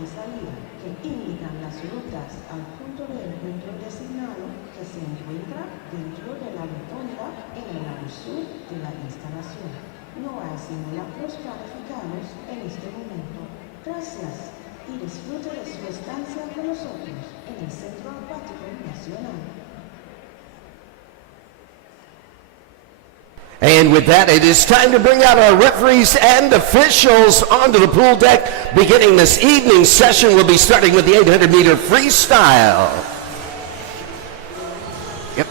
de salida que indican las rutas al punto de encuentro designado que se encuentra dentro de la rotonda en el lado sur de la instalación. No hay simulacros planificados en este momento. Gracias y disfrute de su estancia con nosotros en el Centro Acuático Nacional. And with that, it is time to bring out our referees and officials onto the pool deck. Beginning this evening's session, we'll be starting with the 800-meter freestyle. Yep.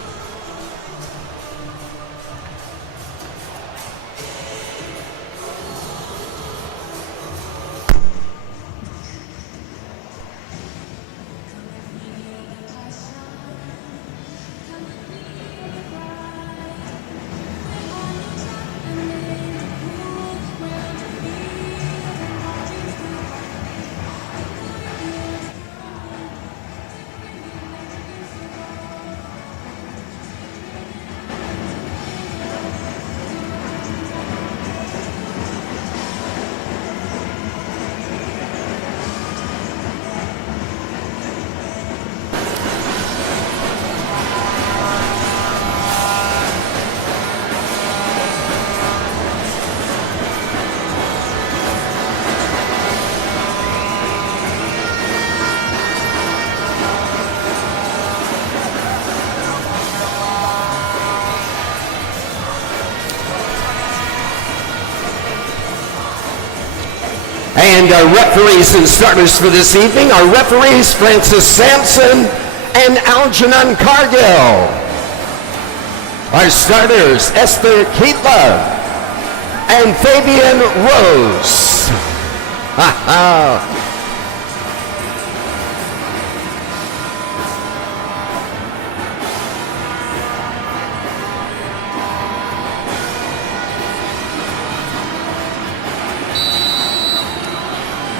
And our referees and starters for this evening are referees Francis Sampson and Algernon Cargill. Our starters Esther Keatlove and Fabian Rose.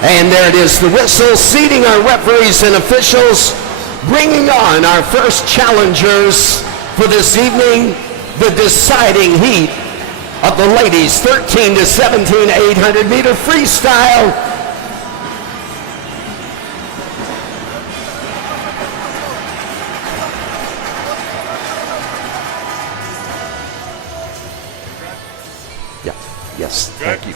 And there it is, the whistle, seating our referees and officials, bringing on our first challengers for this evening, the deciding heat of the ladies 13 to 17 800-meter freestyle. Yeah, yes, thank you.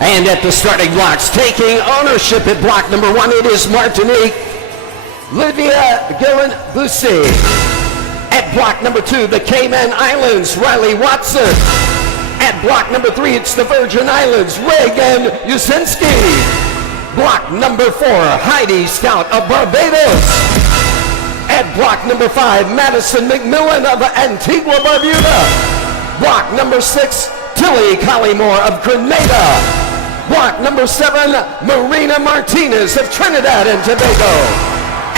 And at the starting blocks, taking ownership at block number 1, it is Martinique, Lydia Gillen-Bussy. At block number 2, the Cayman Islands, Riley Watson. At block number 3, it's the Virgin Islands, Reagan Yusinski. Block number 4, Heidi Stout of Barbados. At block number 5, Madison McMillan of Antigua, Barbuda. Block number 6, Tilly Collymore of Grenada. Block number 7, Marina Martinez of Trinidad and Tobago.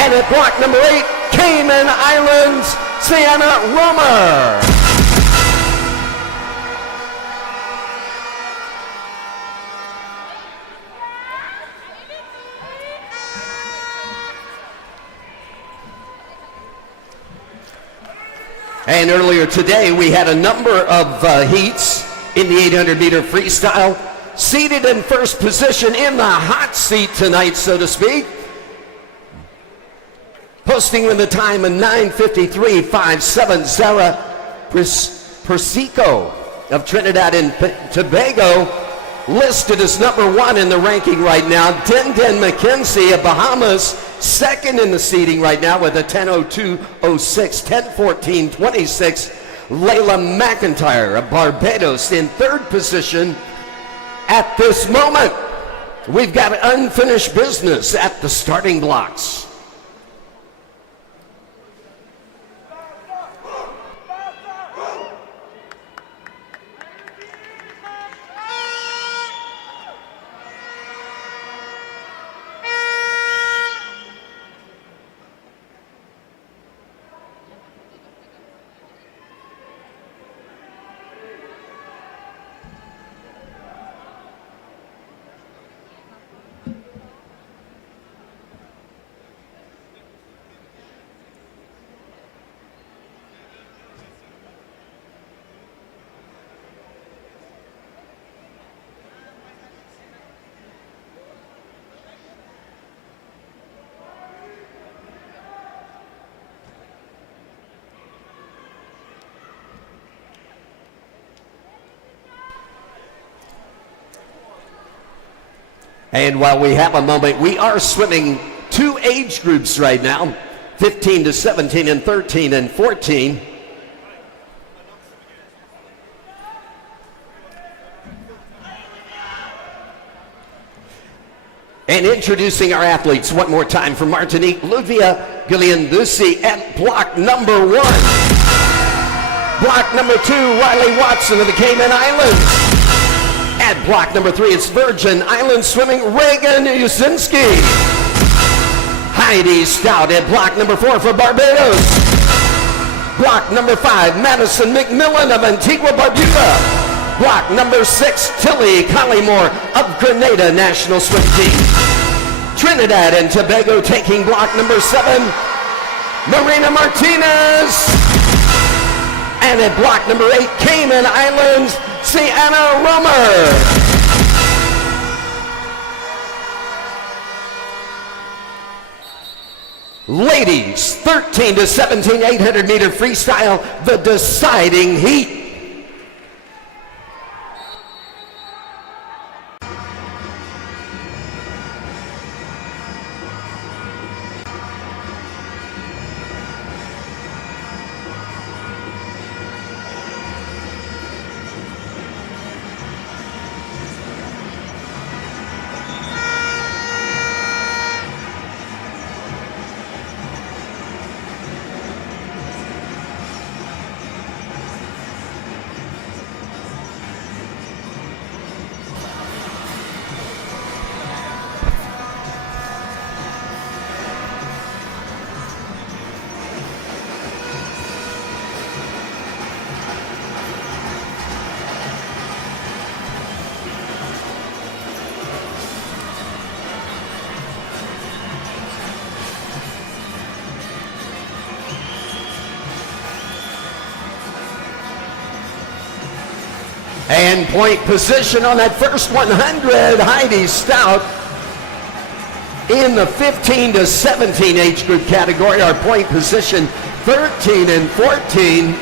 And at block number 8, Cayman Islands, Sienna Romer. And earlier today, we had a number of heats in the 800-meter freestyle. Seated in first position in the hot seat tonight, so to speak. Posting with the time of 9:53.57, Zara Persico of Trinidad and Tobago, listed as number 1 in the ranking right now. Den McKenzie of Bahamas, second in the seating right now with a 10:02.06, 10:14.26. Layla McIntyre of Barbados in third position. At this moment, we've got unfinished business at the starting blocks. And while we have a moment, we are swimming two age groups right now, 15 to 17 and 13 and 14. And introducing our athletes one more time from Martinique, Ludvia Gillian-Ducey at block number 1. Block number 2, Riley Watson of the Cayman Islands. At block number 3, it's Virgin Islands swimming, Reagan Usinski. Heidi Stout at block number 4 for Barbados. Block number 5, Madison McMillan of Antigua Barbuda. Block number 6, Tilly Collymore of Grenada National Swim Team. Trinidad and Tobago taking block number 7, Marina Martinez. And at block number 8, Cayman Islands, Sienna Romer. Ladies, 13 to 17, 800 meter freestyle, the deciding heat. And point position on that first 100, Heidi Stout in the 15 to 17 age group category. Our point position 13 and 14.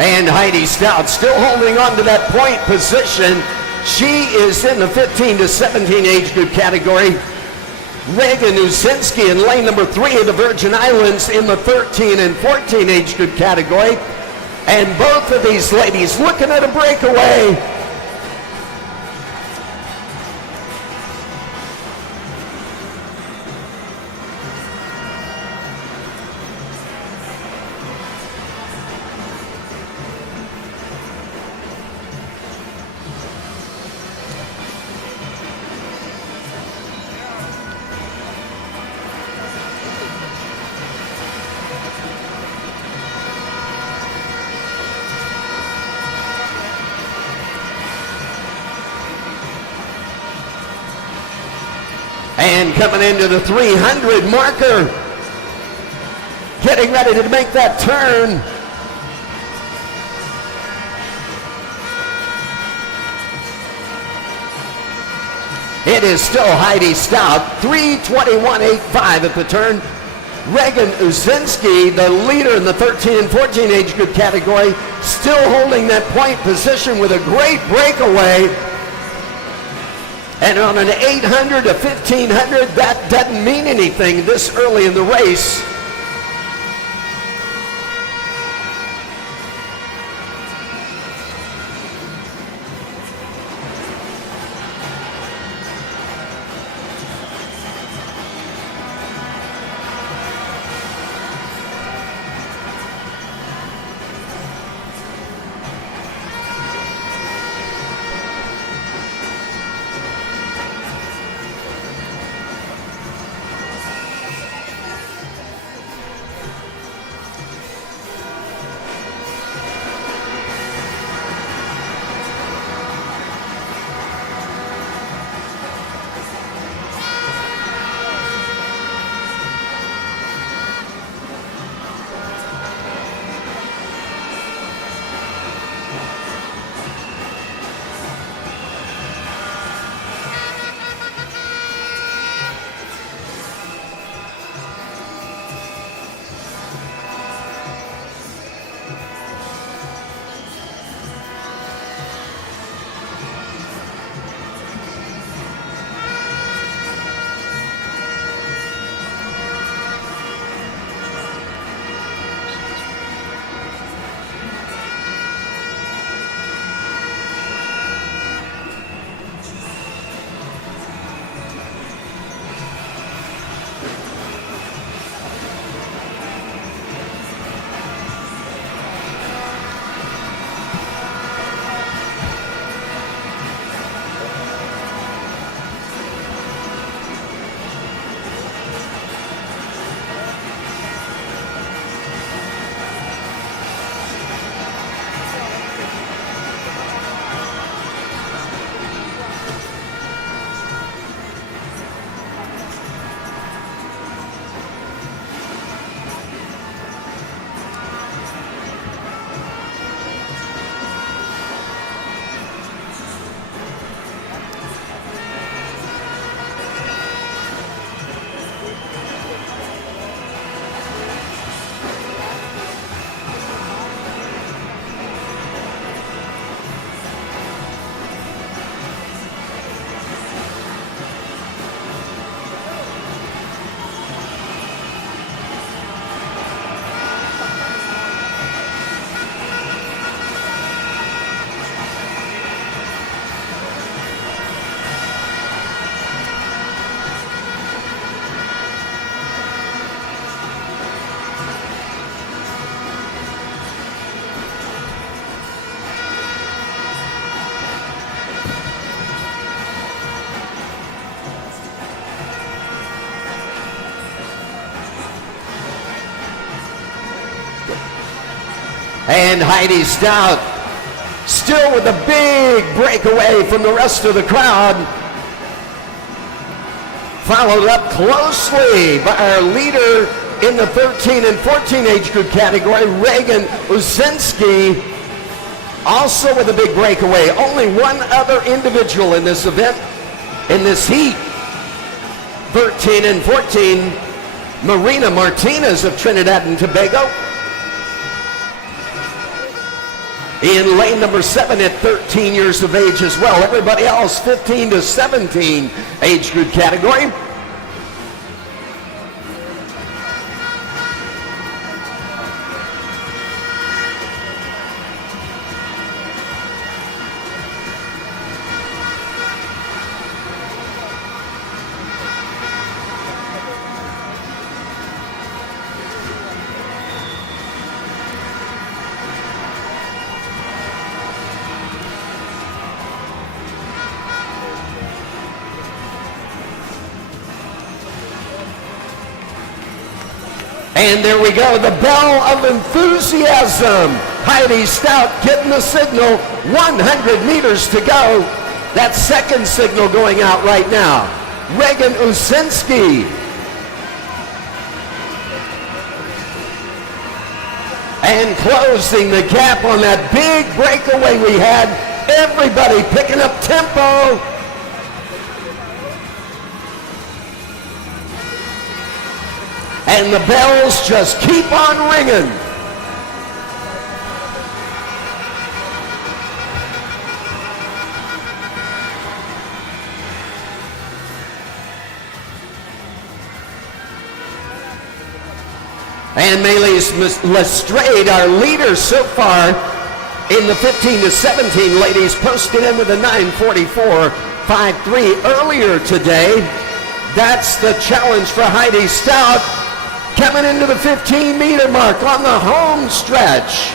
And Heidi Stout still holding on to that point position. She is in the 15 to 17 age group category. Reagan Usinski in lane number 3 of the Virgin Islands in the 13 and 14 age group category. And both of these ladies looking at a breakaway. And coming into the 300 marker, getting ready to make that turn. It is still Heidi Stout, 3:21.85 at the turn. Reagan Usinski, the leader in the 13 and 14 age group category, still holding that point position with a great breakaway. And on an 800 to 1500, that doesn't mean anything this early in the race. And Heidi Stout still with a big breakaway from the rest of the crowd. Followed up closely by our leader in the 13 and 14 age group category, Reagan Usinski, also with a big breakaway. Only one other individual in this event, in this heat. 13 and 14, Marina Martinez of Trinidad and Tobago. In lane number 7 at 13 years of age as well. Everybody else 15 to 17 age group category. And there we go, the bell of enthusiasm. Heidi Stout getting the signal, 100 meters to go. That second signal going out right now. Reagan Usinski. And closing the gap on that big breakaway we had. Everybody picking up tempo. And the bells just keep on ringing. And Maylise Lestrade, our leader so far in the 15 to 17 ladies, posted in with a 9:44.53 earlier today. That's the challenge for Heidi Stout. Coming into the 15-meter mark on the home stretch.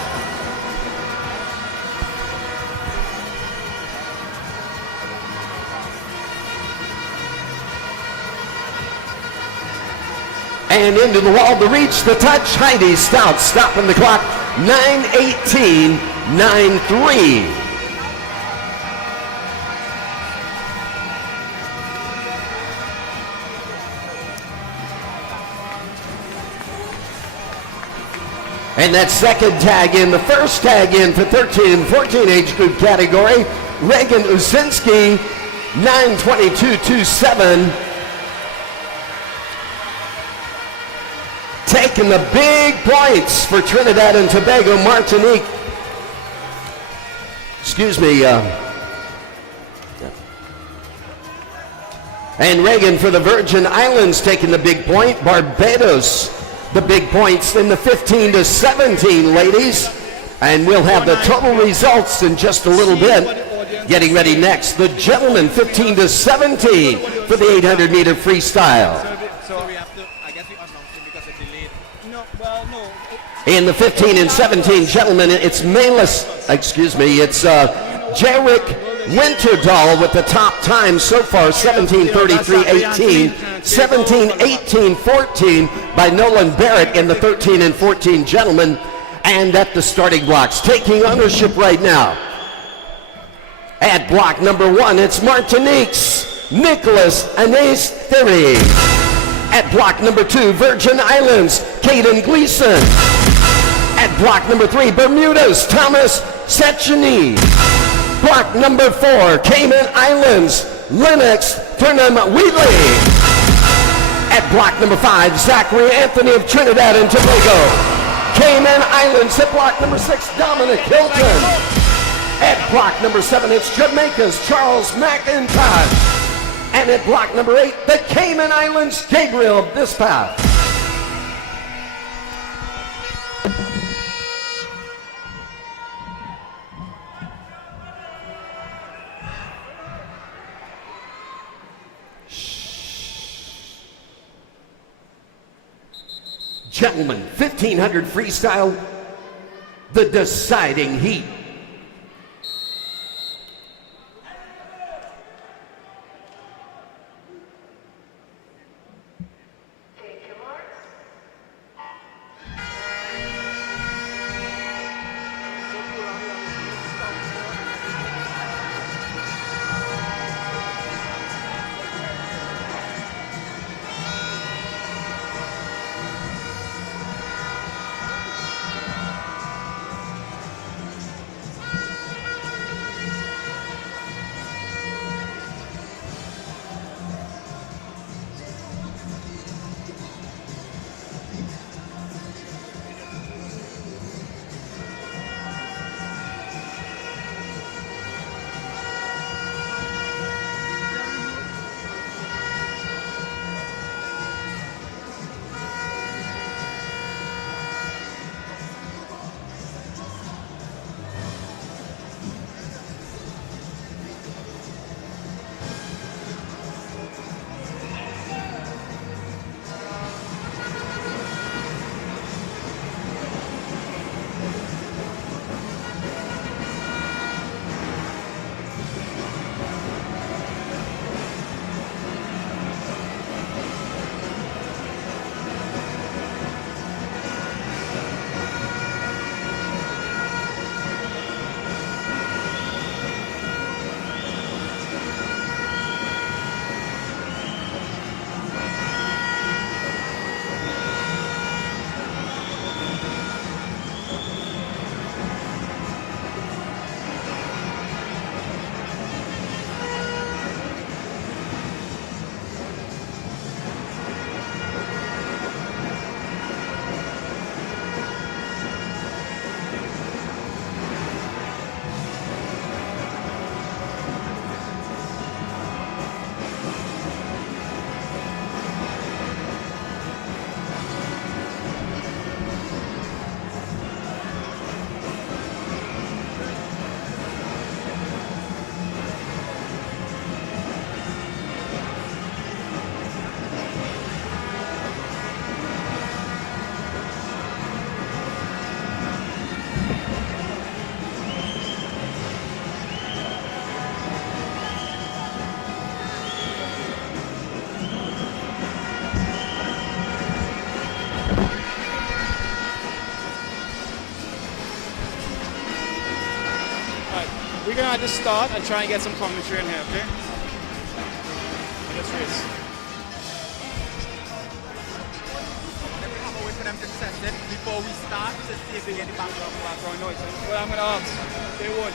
And into the wall to reach the touch. Heidi Stout stopping the clock. 9:18.93. And that second tag in, the first tag in for 13 and 14 age group category, Reagan Usinski, 9:22.27. Taking the big points for Trinidad and Tobago, Martinique. Excuse me. And Reagan for the Virgin Islands taking the big point. Barbados, the big points in the 15 to 17 ladies. And we'll have the total results in just a little bit. Getting ready next, the gentlemen 15 to 17 for the 800 meter freestyle. So we have to, I guess we announced him because it delayed. No, well, no. In the 15 and 17 gentlemen, it's it's Jarek Winterdahl with the top time so far, 17:33.18, 17:18.14 by Nolan Barrett in the 13 and 14 gentlemen. And at the starting blocks, taking ownership right now. At block number 1, it's Martinique's Nicholas Anais Thierry. At block number 2, Virgin Islands, Caden Gleason. At block number 3, Bermuda's Thomas Secheny. Block number 4, Cayman Islands, Lennox Turnham Wheatley. At block number 5, Zachary Anthony of Trinidad and Tobago. Cayman Islands at block number 6, Dominic Hilton. At block number 7, it's Jamaica's Charles McIntosh. And at block number 8, the Cayman Islands, Gabriel Bispath. Gentlemen, 1500 freestyle, the deciding heat. we're going to just start and try and get some commentary in here, okay? Let's race. I'm gonna wait for them to test it before we start to see if they get the background Noise. Well, I'm going to ask. They won't.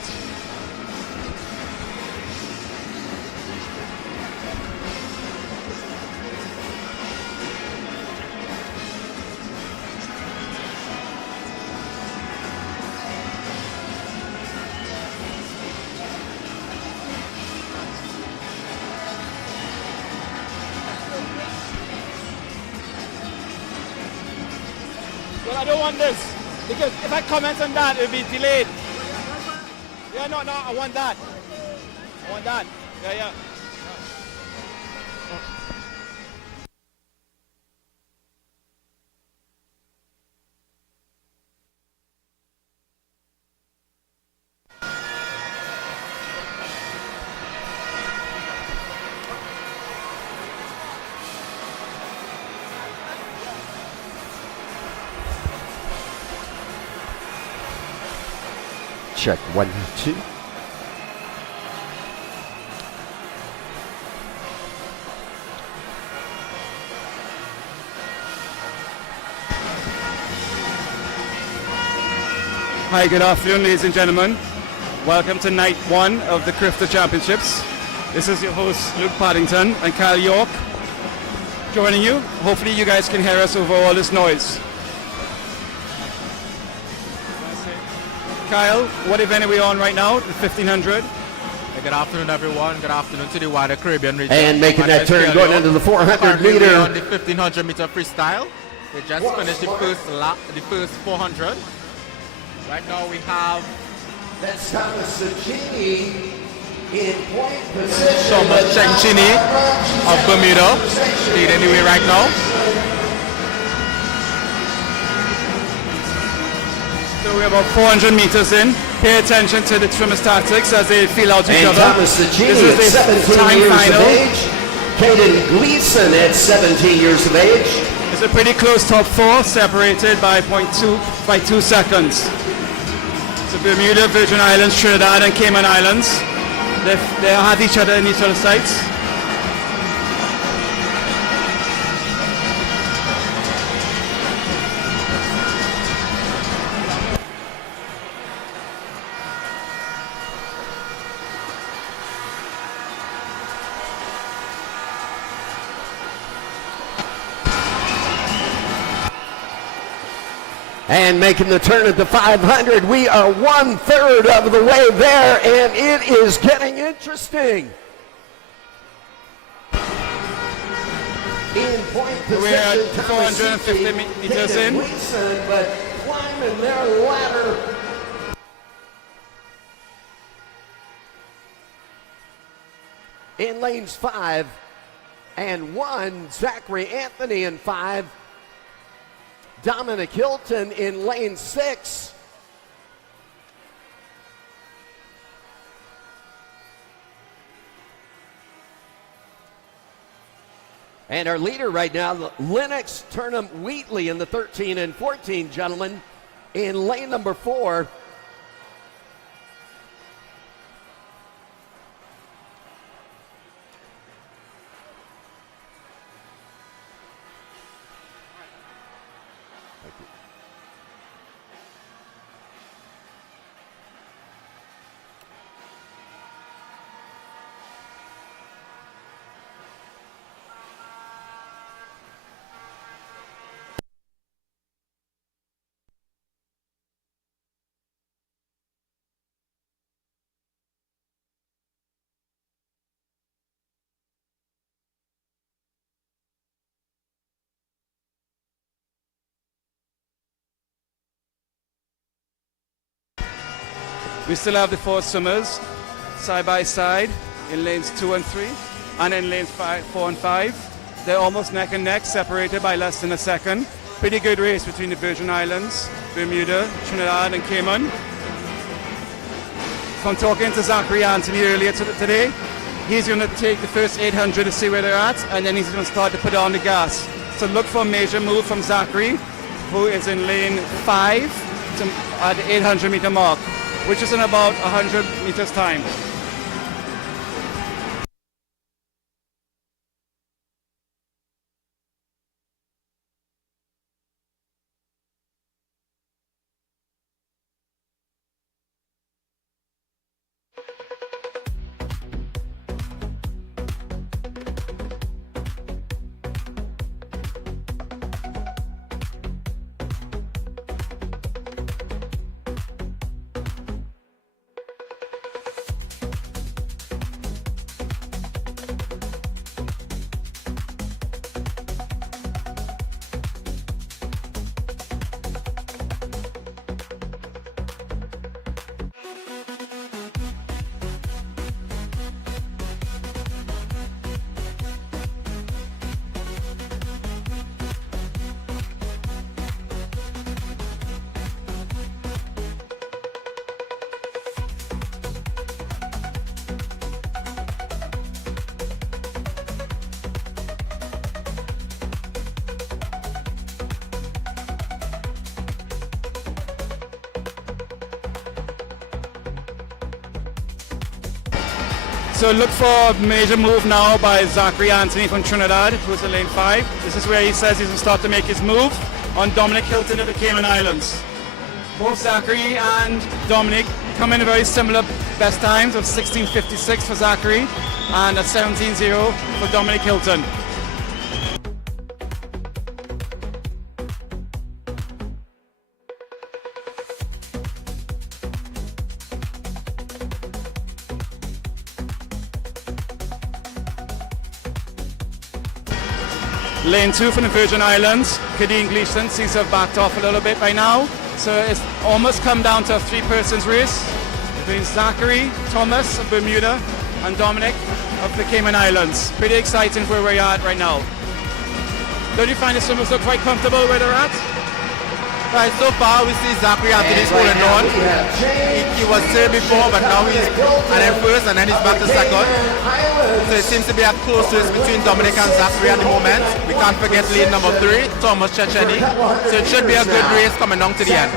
Well, I don't want this, because if I comment on that, it will be delayed. Yeah, no, I want that. I want that. Yeah. Check 1, 2. Hi, good afternoon, ladies and gentlemen. Welcome to night 1 of the Carifta Championships. This is your host, Luke Paddington, and Kyle York joining you. Hopefully you guys can hear us over all this noise. Kyle, what event are we on right now? The 1500? Good afternoon, everyone. Good afternoon to the wider Caribbean region. And making that turn, going into the 400 Currently meter. on the 1500 meter freestyle. We just finished the first 400. Right now we have That's Thomas Saccini in point position. Thomas Saccini of Bermuda leading the way right now. So we're about 400 meters in. Pay attention to the thermostatics as they feel out each And other. Thomas Saccini This at is the 17 time years final. of age. Caden Gleason at 17 years of age. It's a pretty close top 4, separated by 2 seconds. So Bermuda, Virgin Islands, Trinidad, and Cayman Islands. They have each other in each other's sights. And making the turn at the 500, we are 1/3 of the way there, and it is getting interesting. In point position, We're at Thomas 450 Saccini, meters Caden in. Gleason, but climbing their ladder. In lanes 5 and 1, Zachary Anthony in 5. Dominic Hilton in lane 6. And our leader right now, Lennox Turnham Wheatley in the 13 and 14, gentlemen, in lane number 4. We still have the 4 swimmers side by side in lanes 2 and 3, and in lanes 4 and 5. They're almost neck and neck, separated by less than a second. Pretty good race between the Virgin Islands, Bermuda, Trinidad, and Cayman. From talking to Zachary Anthony earlier today, he's going to take the first 800 to see where they're at, and then he's going to start to put on the gas. So look for a major move from Zachary, who is in lane 5 at the 800 meter mark. which is in about 100 meters time. So look for a major move now by Zachary Anthony from Trinidad, who's in lane 5. This is where he says he's going to start to make his move on Dominic Hilton of the Cayman Islands. Both Zachary and Dominic come in very similar best times of 16:56 for Zachary and a 17:0 for Dominic Hilton. Lane 2 from the Virgin Islands, Kadeen Gleason seems to have backed off a little bit by now. So it's almost come down to a 3-persons race between Zachary, Thomas of Bermuda, and Dominic of the Cayman Islands. Pretty exciting where we're at right now. Don't you find the swimmers look quite comfortable where they're at? Right, so far we see Zachary Anthony's holding on. He was third before, but now he's first and then he's back to second. So it seems to be a close race between Dominic and Zachary at the moment. We can't forget lane number 3, Thomas Checheni. So it should be a good race coming down to the end.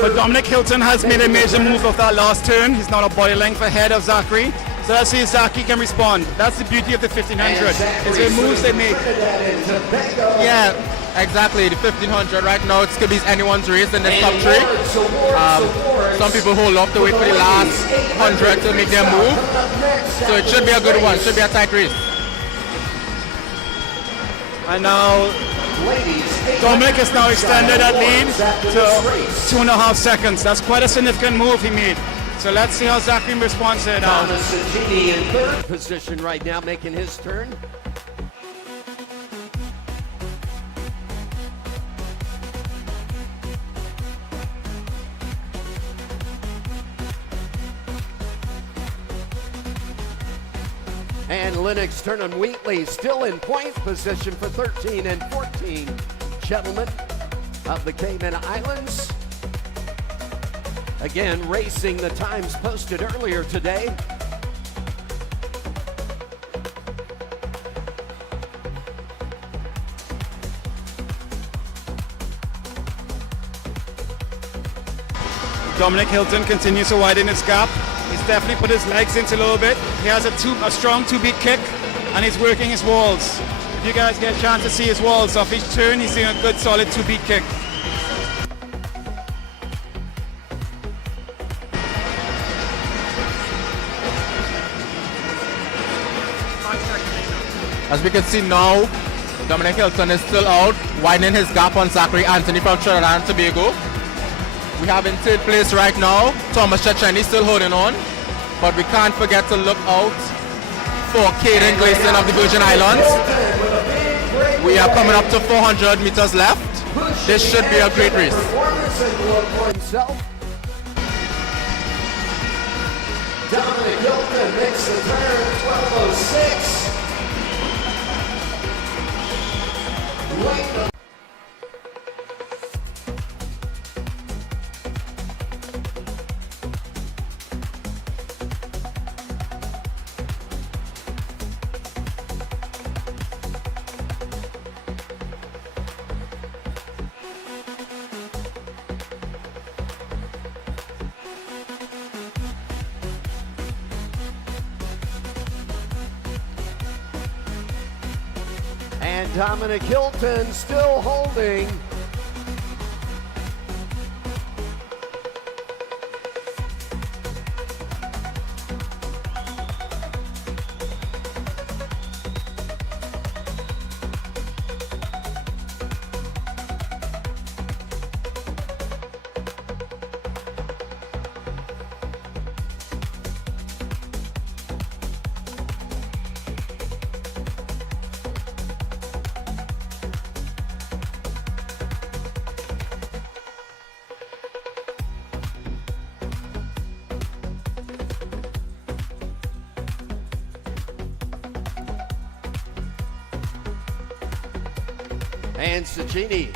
But Dominic Hilton has made a major move of that last turn. He's now a body length ahead of Zachary. So let's see if Zachary can respond. That's the beauty of the 1500. It's the moves they make. Yeah. Exactly, the 1500 right now, it could be anyone's race in the top 3. Some people hold off to wait for the last 100 to make their move. So it should be a good one, should be a tight race. And now Dominic has now extended that lead to 2.5 seconds. That's quite a significant move he made. So let's see how Zachary responds to it now. Thomas in third position right now, making his turn. And Lennox Turnham Wheatley still in point position for 13 and 14. Gentlemen of the Cayman Islands. Again, racing the times posted earlier today. Dominic Hilton continues to widen his gap. He's definitely put his legs into a little bit. He has a strong 2-beat kick and he's working his walls. If you guys get a chance to see his walls off each turn, he's doing a good solid 2-beat kick. As we can see now, Dominic Hilton is still out, widening his gap on Zachary Anthony from Trinidad and Tobago. We have in third place right now, Thomas Checheni still holding on, but we can't forget to look out for Caden Gleason of the Virgin Islands. We are coming up to 400 meters left. This should be a great race. Dominic Hilton makes the turn, 12:06. And Dominic Hilton still holding. And Cecchini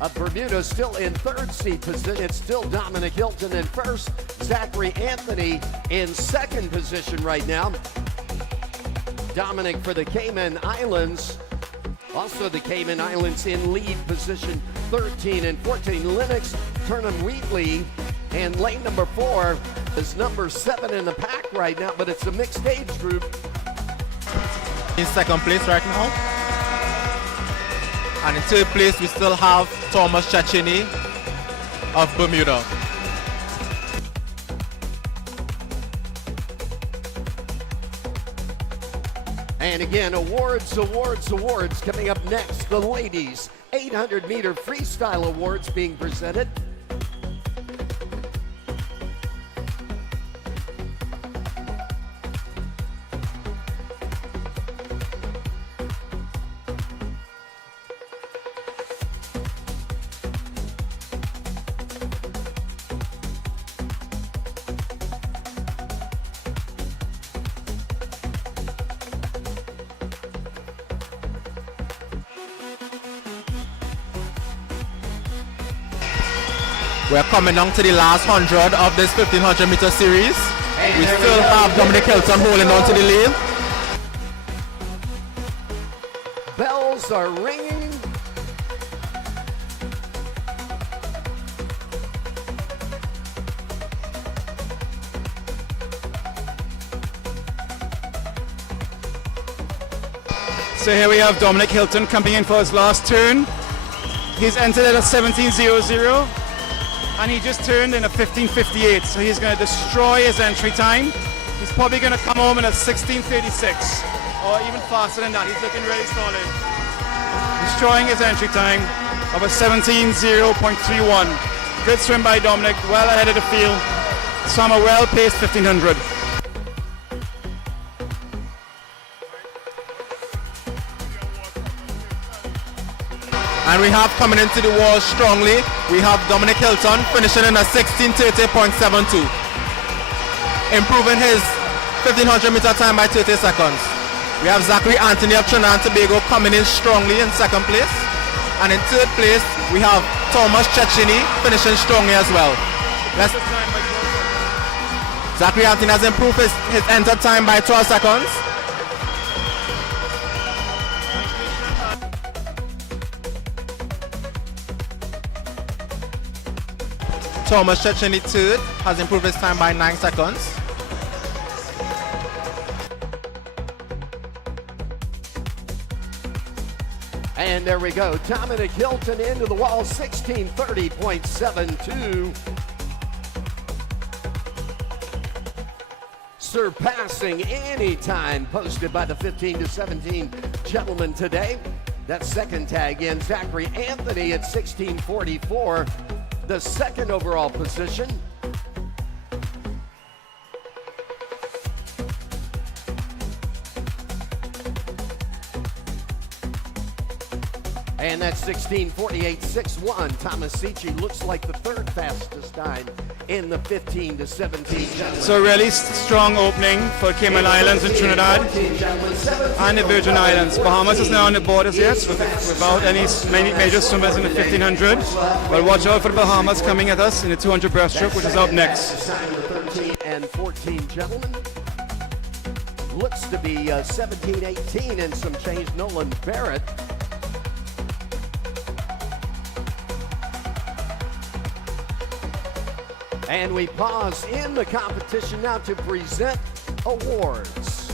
of Bermuda still in third seat position. It's still Dominic Hilton in first. Zachary Anthony in second position right now. Dominic for the Cayman Islands. Also the Cayman Islands in lead position 13 and 14. Lennox Turnham-Wheatley and lane number 4 is number 7 in the pack right now, but it's a mixed age group. In second place right now. And in third place we still have Thomas Cecchini of Bermuda. And again, awards coming up next. The ladies 800-meter freestyle awards being presented. We're coming down to the last 100 of this 1500 meter series. We still have Dominic Hilton holding on to the lead. Bells are ringing. So here we have Dominic Hilton coming in for his last turn. He's entered at a 17:00 and he just turned in a 15:58, so he's going to destroy his entry time. He's probably going to come home in a 16:36 or even faster than that. He's looking really solid. Destroying his entry time of a 17:0.31. Good swim by Dominic, well ahead of the field. Some a well-paced 1500. And we have coming into the wall strongly, we have Dominic Hilton finishing in a 16:30.72. Improving his 1500 meter time by 30 seconds. We have Zachary Anthony of Trinidad and Tobago coming in strongly in second place. And in third place, we have Thomas Cecchini finishing strongly as well. Zachary Anthony has improved his enter time by 12 seconds. Thomas Cecchini third has improved his time by 9 seconds. And there we go. Dominic Hilton into the wall, 16:30.72. Surpassing any time posted by the 15 to 17 gentlemen today. That second tag in, Zachary Anthony at 16:44. The second overall position. And that's 16:48.61. Thomas Cecchi looks like the third fastest time in the 15 to 17. So a really strong opening for Cayman Islands and Trinidad and the Virgin Islands. Bahamas is now on the borders yet without any major swimmers in the 1500. But watch out for the Bahamas coming at us in the 200 breaststroke, which is up next. 13 and 14 gentlemen. Looks to be 17-18 and some change. Nolan Barrett. And we pause in the competition now to present awards.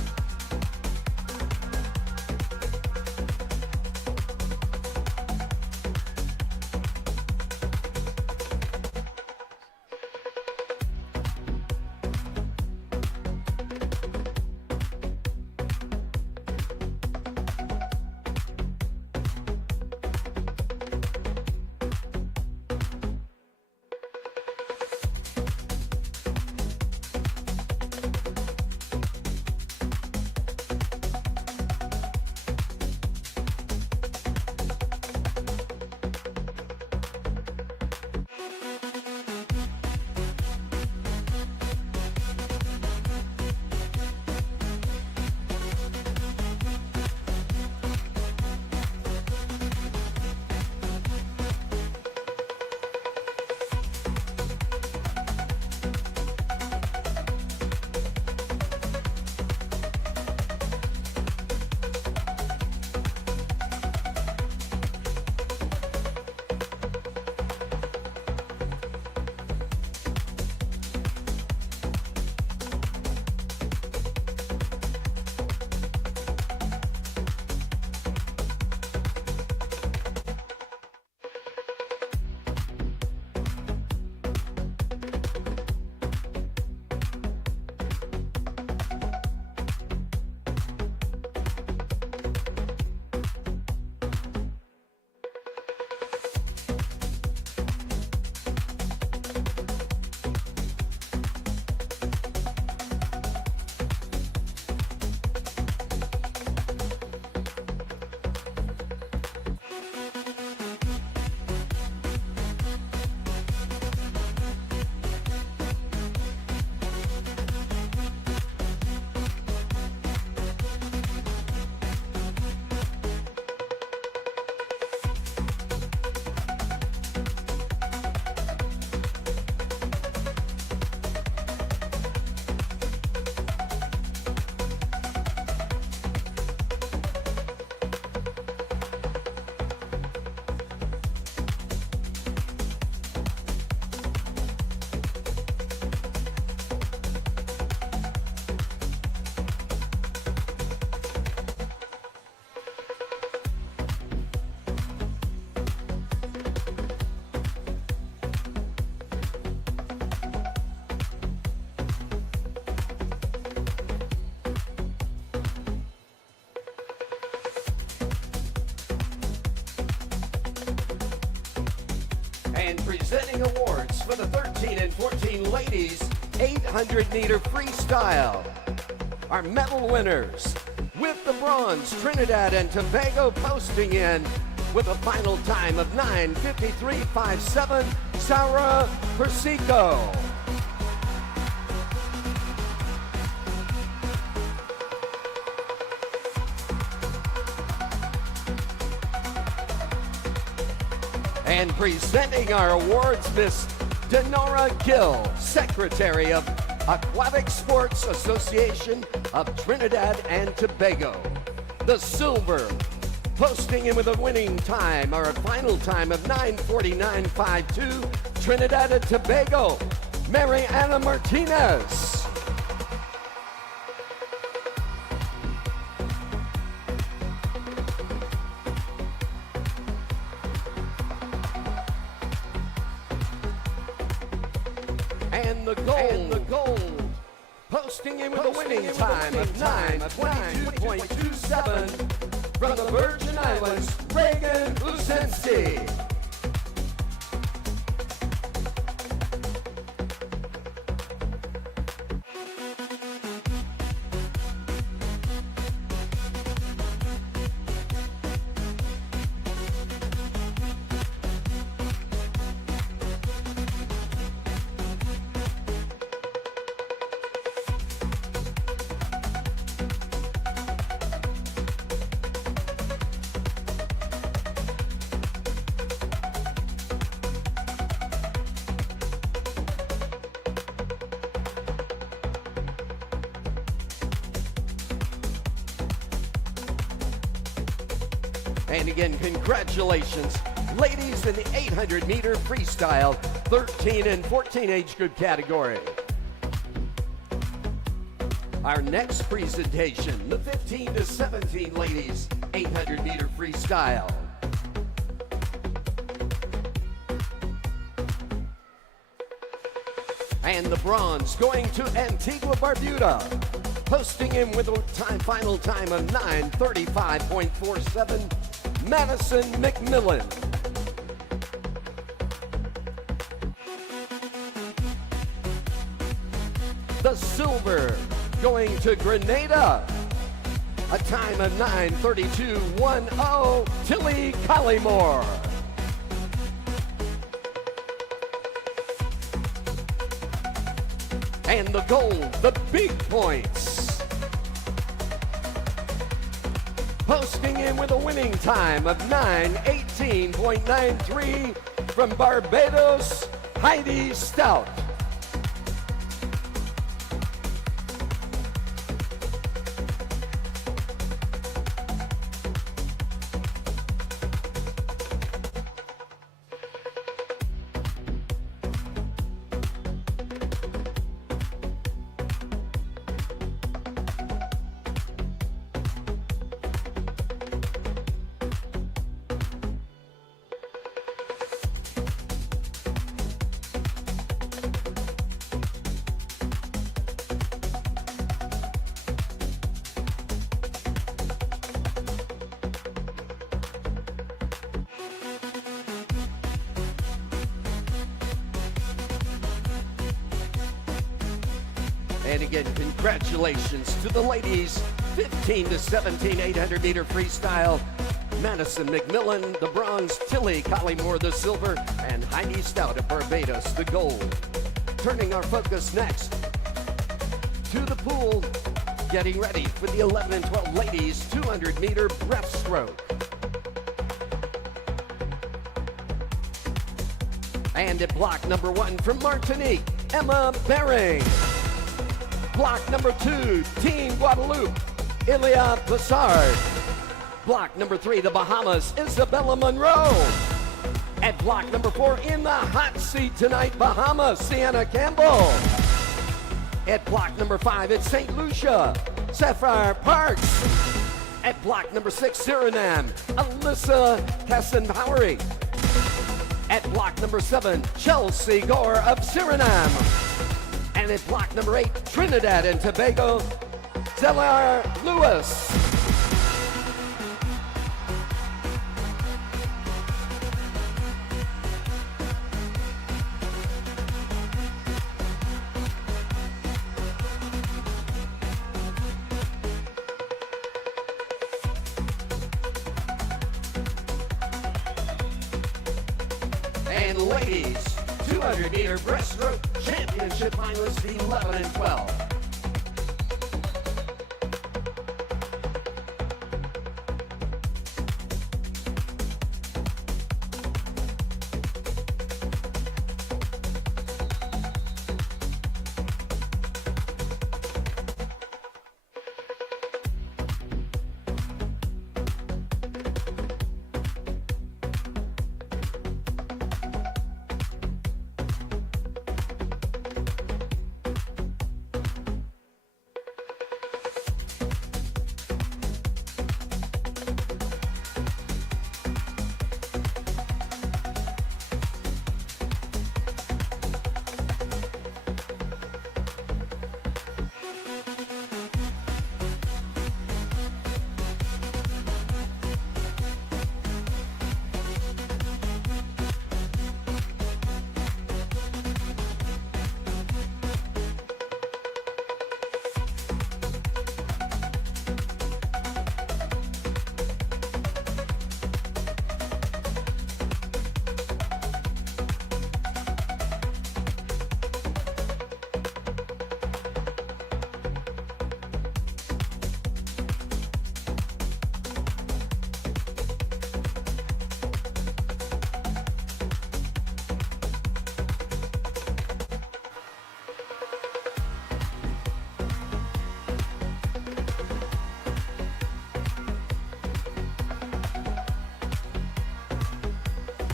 And presenting awards for the 13 and 14 ladies 800-meter freestyle. Our medal winners with the bronze, Trinidad and Tobago posting in with a final time of 9:53.57, Sarah Persico. And presenting our awards, Miss Denora Gill, Secretary of Aquatic Sports Association of Trinidad and Tobago. The silver, posting in with a winning time, or a final time of 9:49.52, Trinidad and Tobago, Mary Anna Martinez. And the gold, posting in with a winning time of 9:22.27 from the Virgin Islands, Reagan Usensi. And again, congratulations, ladies in the 800-meter freestyle, 13 and 14 age group category. Our next presentation, the 15 to 17 ladies, 800-meter freestyle. And the bronze going to Antigua Barbuda, posting in with a final time of 9:35.47, Madison McMillan. The silver going to Grenada, a time of 9:32.10, Tilly Collymore. And the gold, the big points, posting in with a winning time of 9:18.93 from Barbados, Heidi Stout. And again, congratulations to the ladies, 15 to 17 800-meter freestyle. Madison McMillan, the bronze, Tilly Collymore, the silver, and Heidi Stout of Barbados, the gold. Turning our focus next to the pool, getting ready for the 11 and 12 ladies 200-meter breaststroke. And at block number 1 from Martinique, Emma Bering. Block number 2, Team Guadeloupe, Ilia Passard. Block number 3, the Bahamas, Isabella Monroe. At block number 4, in the hot seat tonight, Bahamas, Sienna Campbell. At block number 5, it's St. Lucia, Sapphire Parks. At block number 6, Suriname, Alyssa Kassenpowery. At block number 7, Chelsea Gore of Suriname. And at block number 8, Trinidad and Tobago, Zelar Lewis. And ladies, 200-meter breaststroke championship finalists 11 and 12.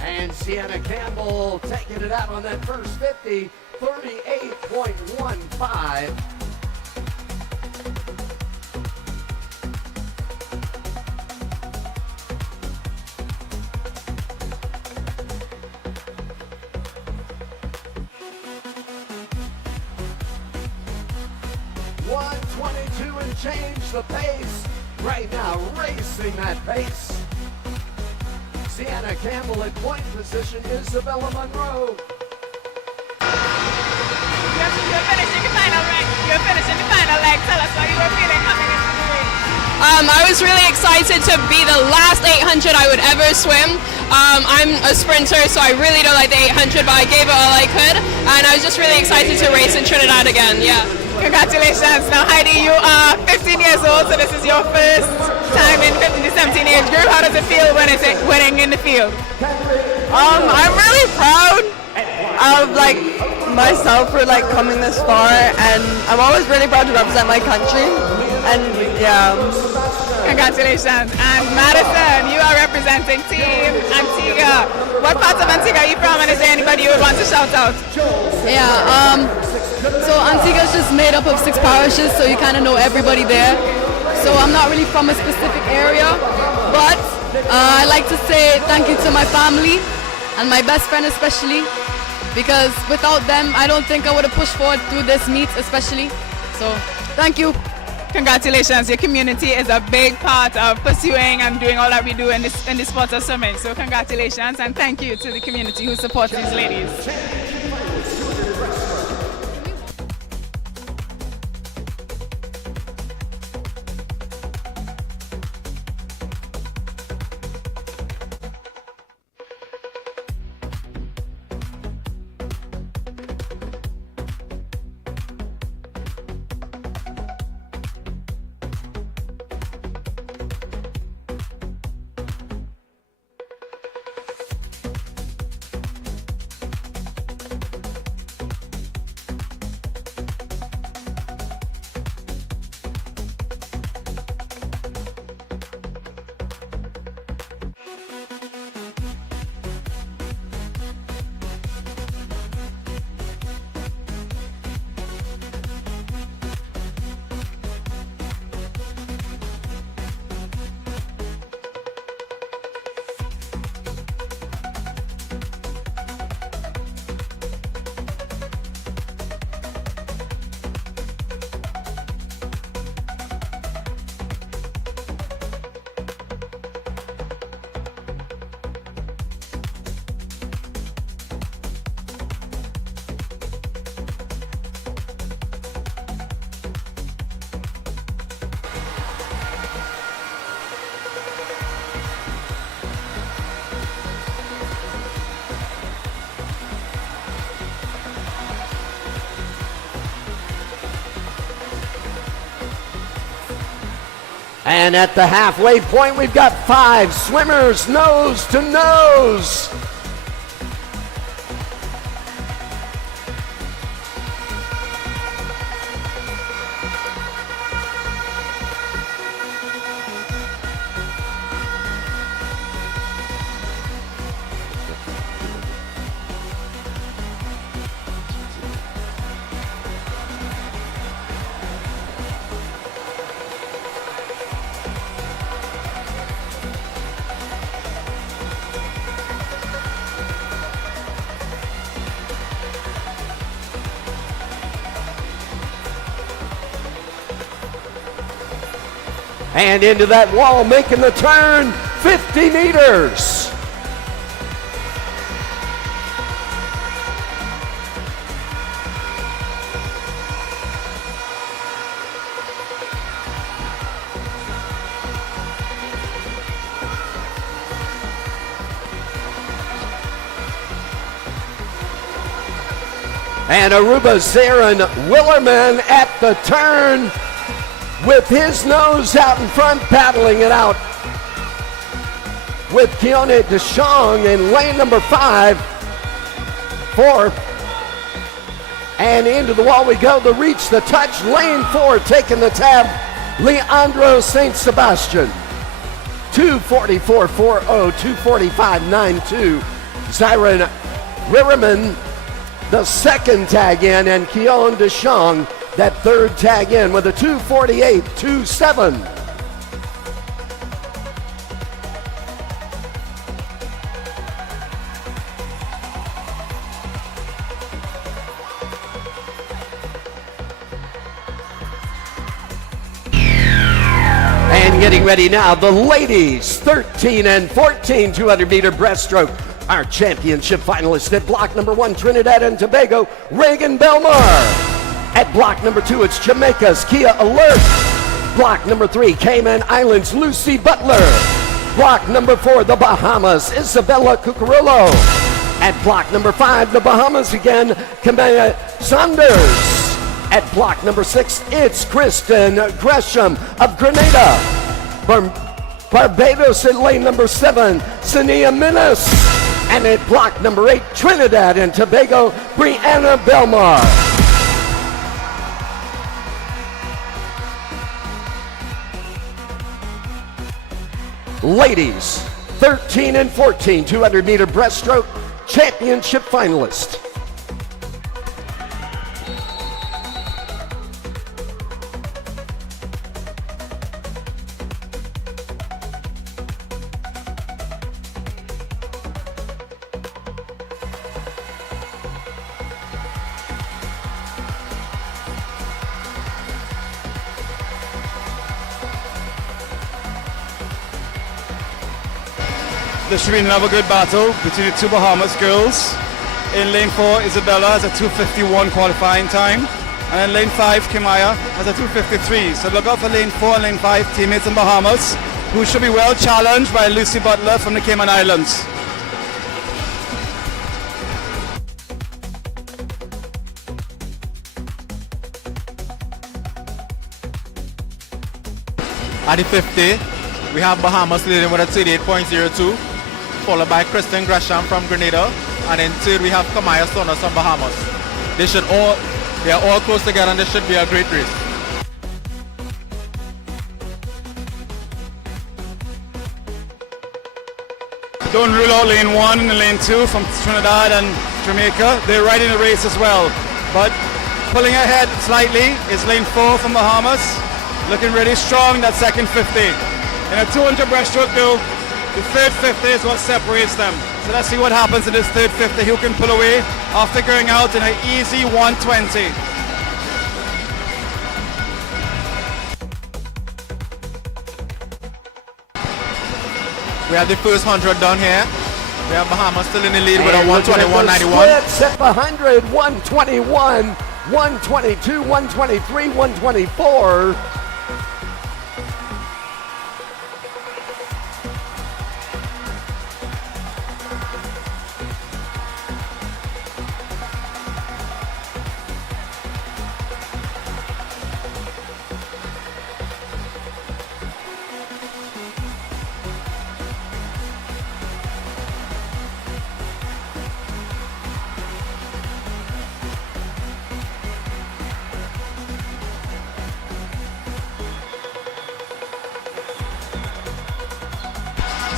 And Sienna Campbell taking it out on that first 50, 38.15. .122 and change the pace. Right now, racing that pace. Sienna Campbell at point position, Isabella Monroe. You're finishing the final leg. You're finishing the final leg. Tell us how you were feeling coming into the race. I was really excited to be the last 800 I would ever swim. I'm a sprinter, so I really don't like the 800, but I gave it all I could, and I was just really excited to race in Trinidad again. Yeah. Congratulations. Now, Heidi, you are 15 years old, so this is your first time in 15 to 17 age group. How does it feel when it's winning in the field? I'm really proud of myself for coming this far, and I'm always really proud to represent my country. And yeah. Congratulations. And Madison, you are representing Team Antigua. What parts of Antigua are you from, and is there anybody you would want to shout out? Yeah. So Antigua is just made up of 6 parishes, so you kind of know everybody there. So I'm not really from a specific area, but I like to say thank you to my family and my best friend especially, because without them, I don't think I would have pushed forward through this meet especially. So thank you. Congratulations. Your community is a big part of pursuing and doing all that we do in the sport of swimming. So congratulations, and thank you to the community who supports these ladies. And at the halfway point, we've got 5 swimmers nose to nose. And into that wall, making the turn, 50 meters. And Aruba's Aaron Willerman at the turn, with his nose out in front, battling it out with Keone DeShong in lane number 5. 4. And into the wall we go, the reach, the touch, lane 4, taking the tab, Leandro St. Sebastian. 2:44.40, 2:45.92. Zyron Rirriman, the second tag in, and Keone DeShong, that third tag in with a 2:48.27. And getting ready now, the ladies, 13 and 14 200-meter breaststroke. Our championship finalists at block number 1, Trinidad and Tobago, Reagan Belmar. At block number 2, it's Jamaica's Kia Alert. Block number 3, Cayman Islands, Lucy Butler. Block number 4, the Bahamas, Isabella Cucurulo. At block number 5, the Bahamas again, Kamea Saunders. At block number 6, it's Kristen Gresham of Grenada. Barbados in lane number 7, Sania Minas. And at block number 8, Trinidad and Tobago, Brianna Belmar. Ladies, 13 and 14 200-meter breaststroke championship finalist. This should be another good battle between the two Bahamas girls. In lane 4, Isabella has a 2:51 qualifying time. And in lane 5, Kimaya has a 2:53. So look out for lane 4 and lane 5 teammates in Bahamas, who should be well challenged by Lucy Butler from the Cayman Islands. At the 50, we have Bahamas leading with a 38.02, followed by Kristen Gresham from Grenada, and in third we have Kamaya Saunders from Bahamas. They are all close together, and this should be a great race. Don't rule out lane 1 and lane 2 from Trinidad and Jamaica. They're right in the race as well. But pulling ahead slightly is lane 4 from Bahamas. Looking really strong, that second 50. In a 200 breaststroke though, the third 50 is what separates them. So let's see what happens in this third 50. Who can pull away after going out in an easy 120. We have the first 100 done here. We have Bahamas still in the lead with a 121.91. Splits at the 100, 121, 122, 123, 124.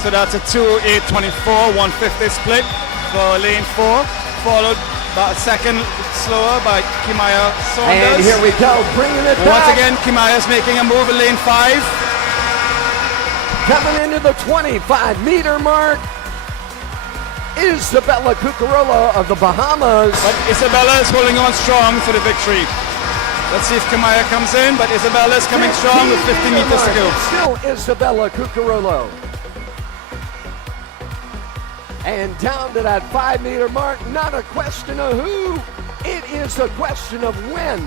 So that's a 2:08.24, 150 split for lane 4, followed by a second slower by Kimaya Saunders. And here we go, bringing it Once back. again, Kimaya's making a move in lane 5. Coming into the 25-meter mark, Isabella Cucarola of the Bahamas. But Isabella is holding on strong for the victory. Let's see if Kimaya comes in, but Isabella is coming strong with 50 meters to go. Still Isabella Cucarolo. And down to that 5-meter mark, not a question of who, it is a question of when.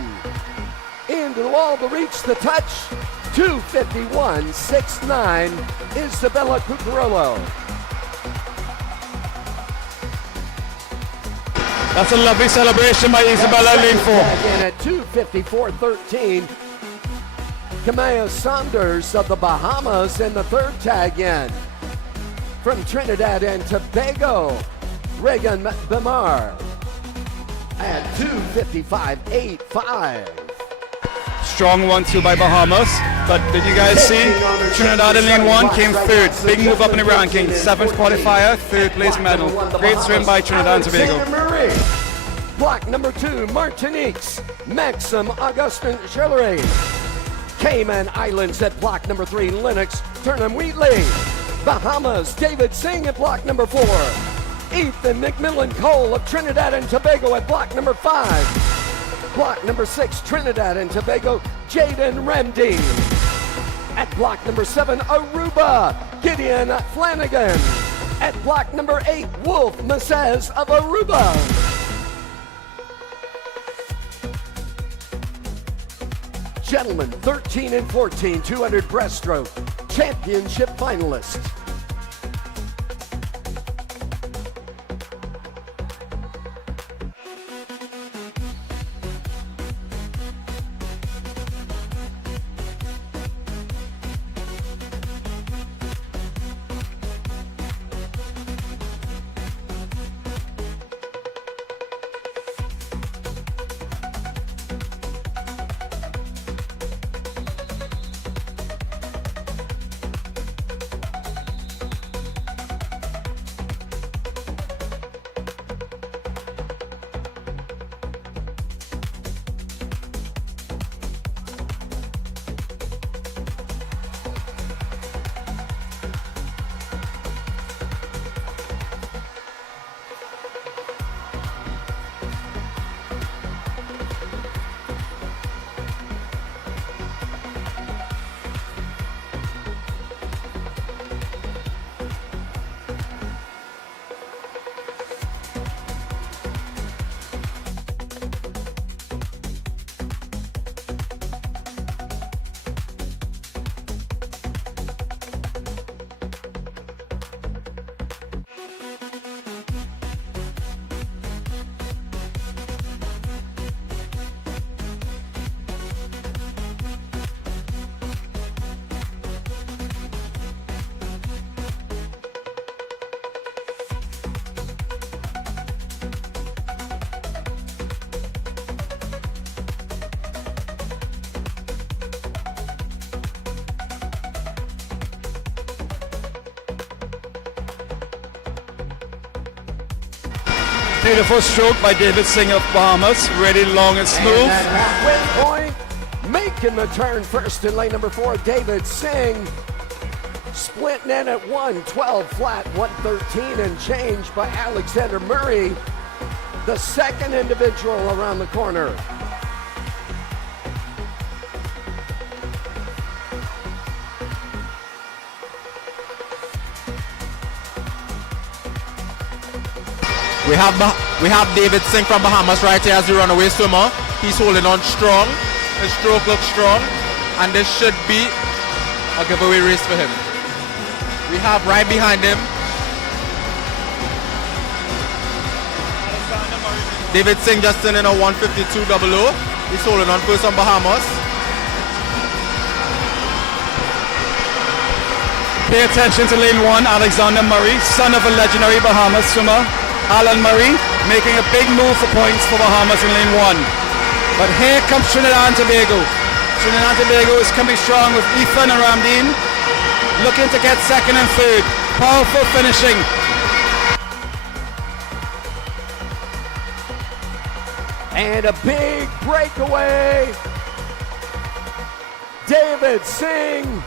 Into the wall to reach the touch, 2:51.69, Isabella Cucarolo. That's a lovely celebration by Isabella, lane 4. And at 2:54.13, Kimaya Saunders of the Bahamas in the third tag in. From Trinidad and Tobago, Regan Bemar at 2:55.85. Strong 1-2 by Bahamas. But did you guys see? Trinidad in lane 1 came third. Big move up in the rankings. 7th qualifier, 3rd place medal. Great swim by Trinidad and Tobago. Murray. Block number 2, Martinique's Maxim Augustin Chillery. Cayman Islands at block number 3, Lennox Turnham Wheatley. Bahamas, David Singh at block number 4. Ethan McMillan Cole of Trinidad and Tobago at block number 5. Block number 6, Trinidad and Tobago, Jaden Remdy. At block number 7, Aruba, Gideon Flanagan. At block number 8, Wolf Massez of Aruba. Gentlemen, 13 and 14, 200 breaststroke, championship finalists. Beautiful stroke by David Singh of Bahamas. Really long and smooth. And at halfway point, making the turn first in lane number 4, David Singh. Splitting in at 1:12 flat, 1:13 and change by Alexander Murray, the second individual around the corner. We have David Singh from Bahamas right here as the runaway swimmer. He's holding on strong. His stroke looks strong, and this should be a giveaway race for him. We have right behind him David Singh just in a 152.00. He's holding on first on Bahamas. Pay attention to lane 1, Alexander Murray, son of a legendary Bahamas swimmer, Alan Murray, making a big move for points for Bahamas in lane 1. But here comes Trinidad and Tobago. Trinidad and Tobago is coming strong with Ethan and Ramdeen, looking to get second and third. Powerful finishing. And a big breakaway. David Singh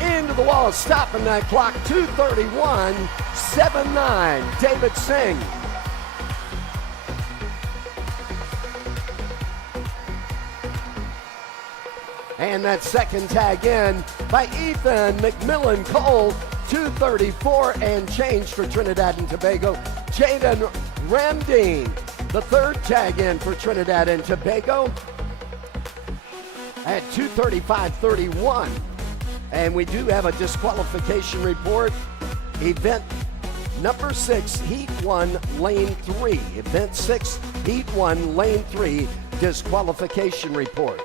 into the wall, stopping that clock. 2:31.79. David Singh. And that second tag in by Ethan McMillan Cole. 2:34 and change for Trinidad and Tobago. Jaden Ramdeen, the third tag in for Trinidad and Tobago at 2:35.31. And we do have a disqualification report. Event number 6, Heat 1, Lane 3. Event 6, Heat 1, Lane 3, disqualification report.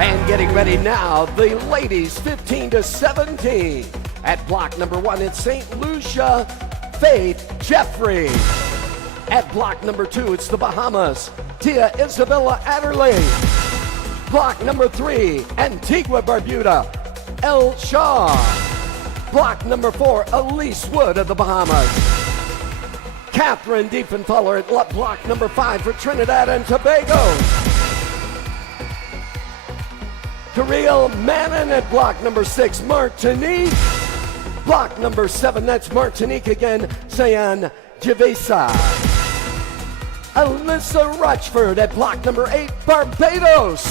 And getting ready now, the ladies 15-17. At block number 1, it's St. Lucia Faith Jeffrey. At block number 2, it's the Bahamas, Tia Isabella Adderley. Block number 3, Antigua Barbuda, El Shaw. Block number 4, Elise Wood of the Bahamas. Catherine Diefenthaler at block number 5 for Trinidad and Tobago. Kirill Manon at block number 6, Martinique. Block number 7, that's Martinique again, Sayan Javesa. Alyssa Rochford at block number 8, Barbados.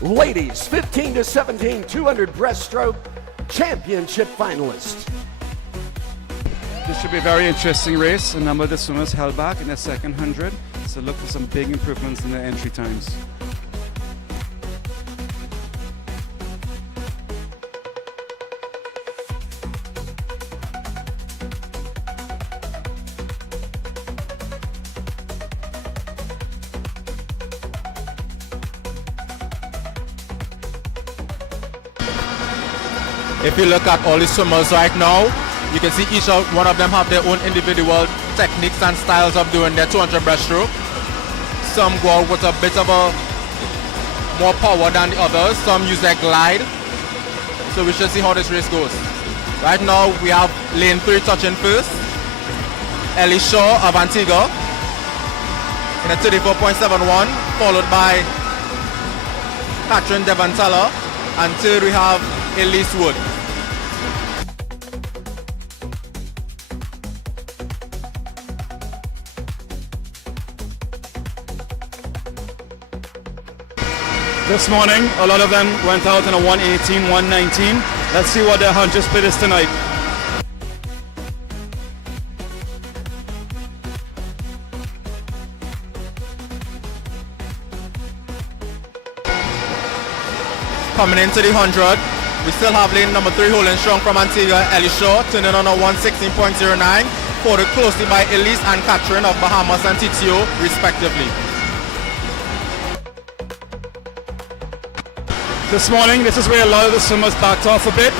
Ladies, 15-17, 200 breaststroke championship finalist. This should be a very interesting race. A number of the swimmers held back in the second 100, so look for some big improvements in their entry times. If you look at all the swimmers right now, you can see each one of them have their own individual techniques and styles of doing their 200 breaststroke. Some go out with a bit of a more power than the others. Some use their glide. So we should see how this race goes. Right now we have lane 3 touching first. Ellie Shaw of Antigua in a 34.71, followed by Catherine Devantala, and third we have Elise Wood. This morning, a lot of them went out in a 118, 119. Let's see what their 100 split is tonight. Coming into the 100, we still have lane number 3 holding strong from Antigua, Ellie Shaw, turning on a 116.09, followed closely by Elise and Catherine of Bahamas and TTO, respectively. This morning, this is where a lot of the swimmers backed off a bit.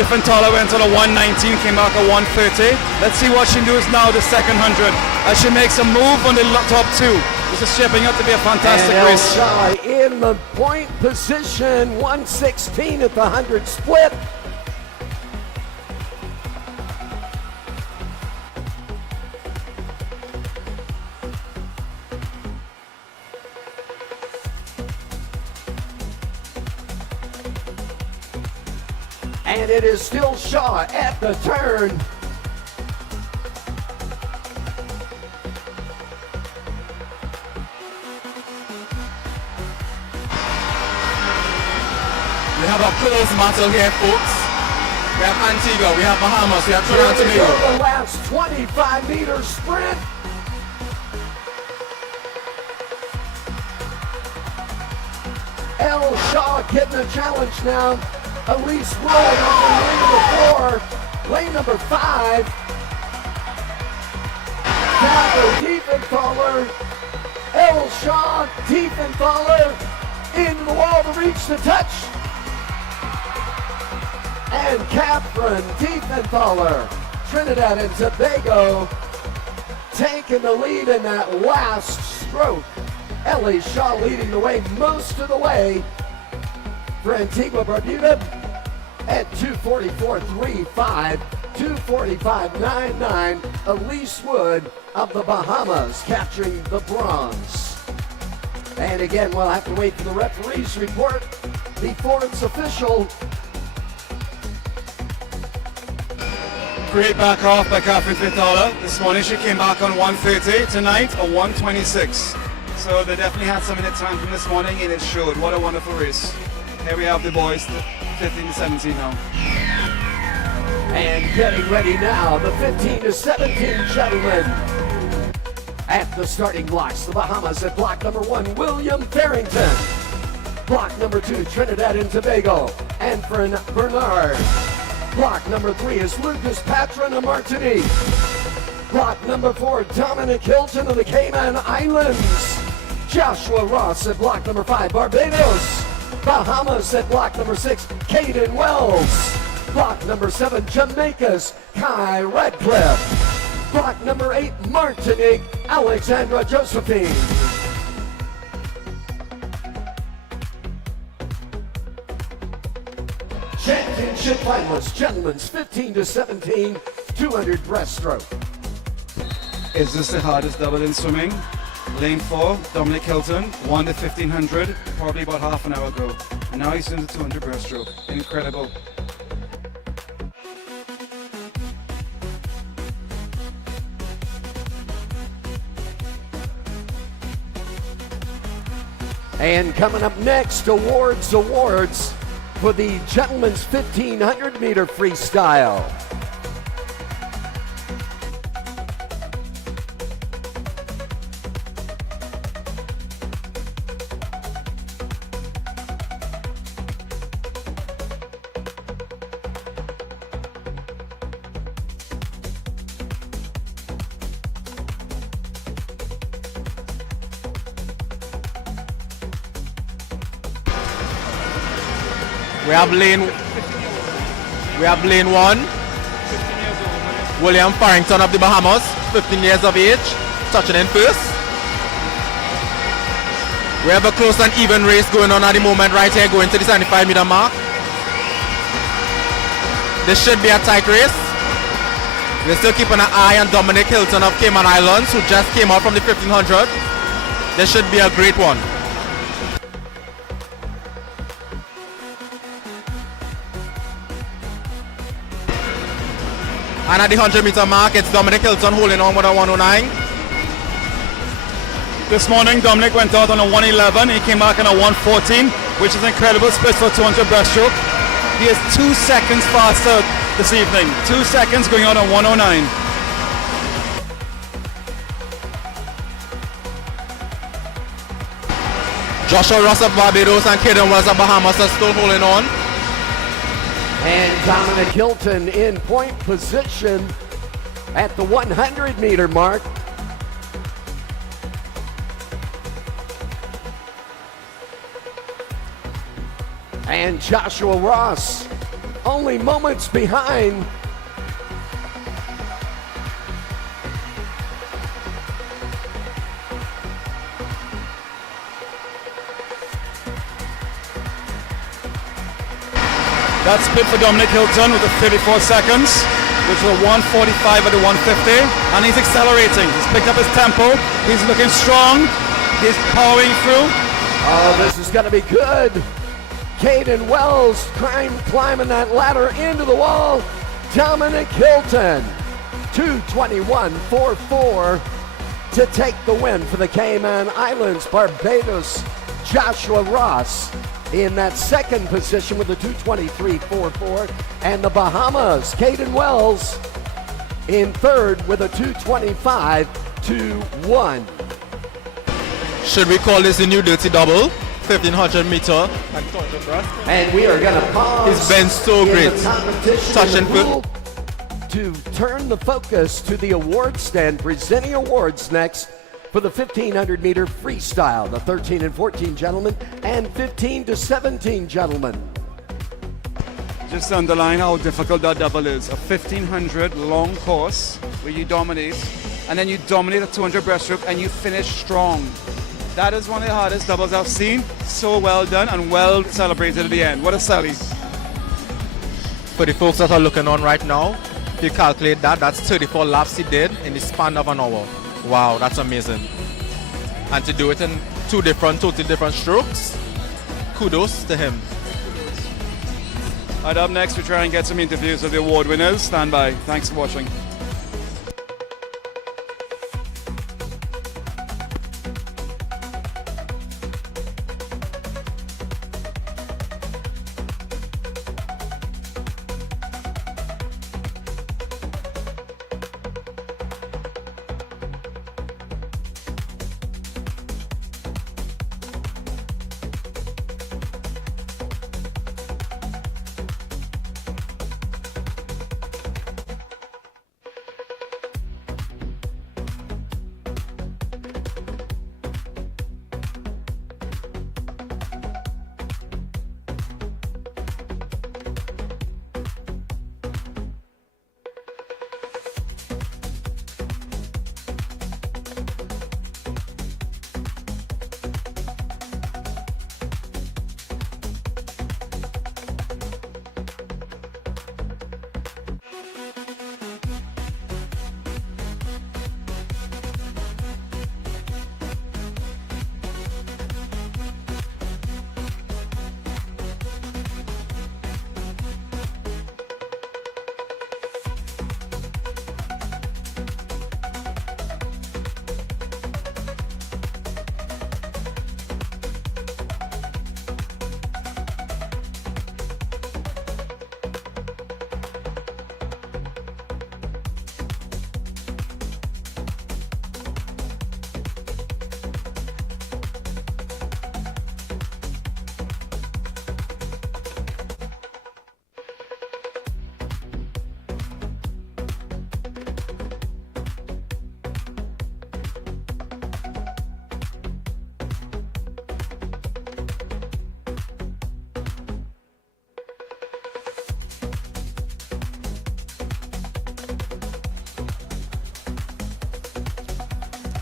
Diffentala went on a 119, came back at 130. Let's see what she does now, the second 100, as she makes a move on the top 2. This is shaping up to be a fantastic race. Shai in the point position, 116 at the 100 split. And it is still Shaw at the turn. We have a close battle here, folks. We have Antigua, we have Bahamas, we have Trinidad and Tobago. The last 25-meter sprint. El Shaw getting a challenge now. Elise Wood on lane number 4. Lane number 5. Catherine Diefenthaler. El Shaw, Diefenthaler into the wall to reach the touch. And Catherine Diefenthaler, Trinidad and Tobago, taking the lead in that last stroke. Ellie Shaw leading the way most of the way for Antigua Barbuda at 2:44.35, 2:45.99. Elise Wood of the Bahamas capturing the bronze. And again, we'll have to wait for the referee's report before it's official. Great back off by Catherine Fitala. This morning she came back on 1:30. Tonight a 1:26. So they definitely had some in the tank from this morning, and it showed. What a wonderful race. Here we have the boys, 15 to 17 now. And getting ready now, the 15 to 17 gentlemen. At the starting blocks, the Bahamas at block number 1, William Farrington. Block number 2, Trinidad and Tobago, Anfern Bernard. Block number 3 is Lucas Patron of Martinique. Block number 4, Dominic Hilton of the Cayman Islands. Joshua Ross at block number 5, Barbados. Bahamas at block number 6, Caden Wells. Block number 7, Jamaica's Kai Radcliffe. Block number 8, Martinique, Alexandra Josephine. Championship finalists, gentlemen's 15 to 17, 200 breaststroke. Is this the hardest double in swimming? Lane 4, Dominic Hilton, won the 1500 probably about half an hour ago. And now he's doing the 200 breaststroke. Incredible. And coming up next, awards for the gentlemen's 1500 meter freestyle. We have lane 1. William Farrington of the Bahamas, 15 years of age, touching in first. We have a close and even race going on at the moment right here, going to the 75-meter mark. This should be a tight race. We're still keeping an eye on Dominic Hilton of Cayman Islands, who just came out from the 1500. This should be a great one. And at the 100-meter mark, it's Dominic Hilton holding on with a 109. This morning, Dominic went out on a 111. He came back on a 114, which is incredible split for 200 breaststroke. He is 2 seconds faster this evening. 2 seconds going out on 109. Joshua Ross of Barbados and Caden Wells of Bahamas are still holding on. And Dominic Hilton in point position at the 100-meter mark. And Joshua Ross only moments behind. That's split for Dominic Hilton with the 34 seconds, which was 145 at the 150, and he's accelerating. He's picked up his tempo. He's looking strong. He's powering through. Oh, this is going to be good. Caden Wells climbing that ladder into the wall. Dominic Hilton, 2:21.44 to take the win for the Cayman Islands. Barbados, Joshua Ross in that second position with a 2:23.44, and the Bahamas, Caden Wells in third with a 2:25.21. Should we call this a new dirty double? 1500 meter. And we are going to pause. It's been so great. Touch and pool to turn the focus to the award stand, presenting awards next for the 1500 meter freestyle, the 13 and 14 gentlemen and 15 to 17 gentlemen. Just to underline how difficult that double is. A 1500 long course where you dominate, and then you dominate a 200 breaststroke and you finish strong. That is one of the hardest doubles I've seen. So well done and well celebrated at the end. What a sally. For the folks that are looking on right now, if you calculate that, that's 34 laps he did in the span of an hour. Wow, that's amazing. And to do it in totally different strokes, kudos to him. All right, up next, we try and get some interviews of the award winners. Stand by. Thanks for watching.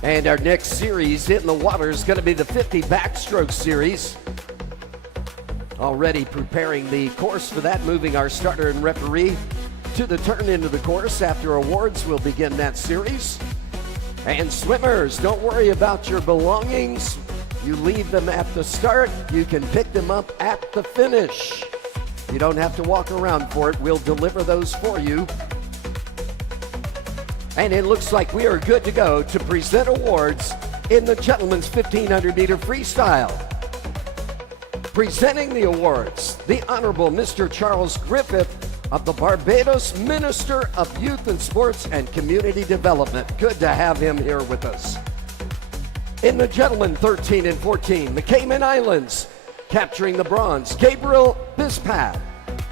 And our next series in the water is going to be the 50 Backstroke series. Already preparing the course for that, moving our starter and referee to the turn into the course. After awards, we'll begin that series. And swimmers, don't worry about your belongings. You leave them at the start. You can pick them up at the finish. You don't have to walk around for it. We'll deliver those for you. And it looks like we are good to go to present awards in the gentlemen's 1500 meter freestyle. Presenting the awards, the Honorable Mr. Charles Griffith of the Barbados Minister of Youth and Sports and Community Development. Good to have him here with us. In the gentlemen 13 and 14, the Cayman Islands capturing the bronze, Gabriel Bispat,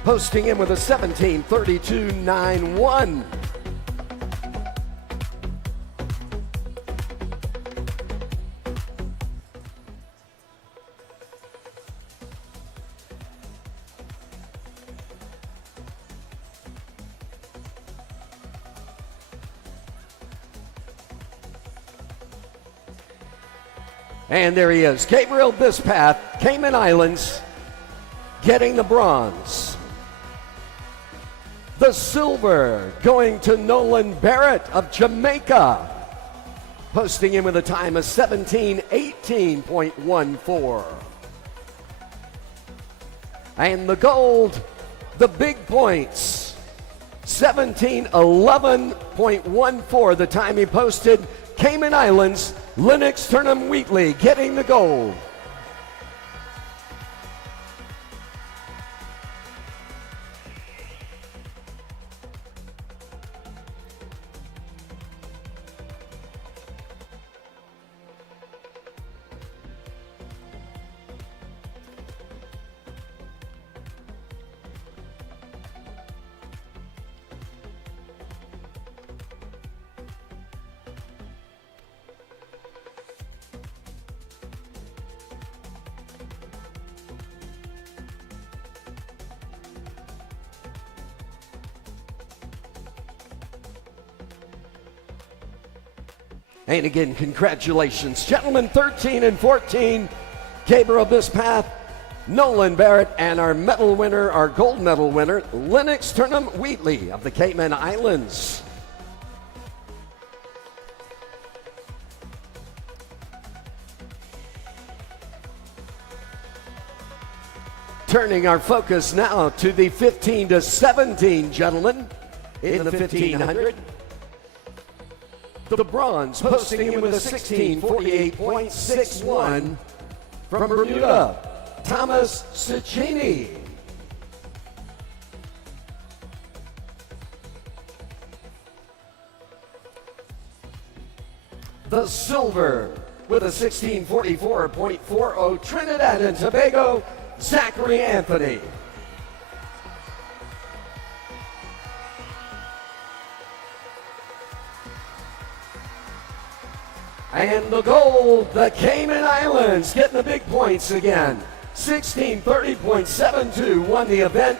posting in with a 17:32.91. And there he is, Gabriel Bispat, Cayman Islands, getting the bronze. The silver going to Nolan Barrett of Jamaica, posting in with a time of 17:18.14. And the gold, the big points, 17:11.14, the time he posted. Cayman Islands, Lennox Turnham Wheatley getting the gold. And again, congratulations, gentlemen. 13 and 14, Gabriel Bispath, Nolan Barrett, and our medal winner, our gold medal winner, Lennox Turnham Wheatley of the Cayman Islands. Turning our focus now to the 15 to 17 gentlemen in the 1500. The bronze posting in with a 16:48.61 from Bermuda, Thomas Cicchini. The silver with a 16:44.40, Trinidad and Tobago, Zachary Anthony. And the gold, the Cayman Islands getting the big points again. 16:30.72 won the event.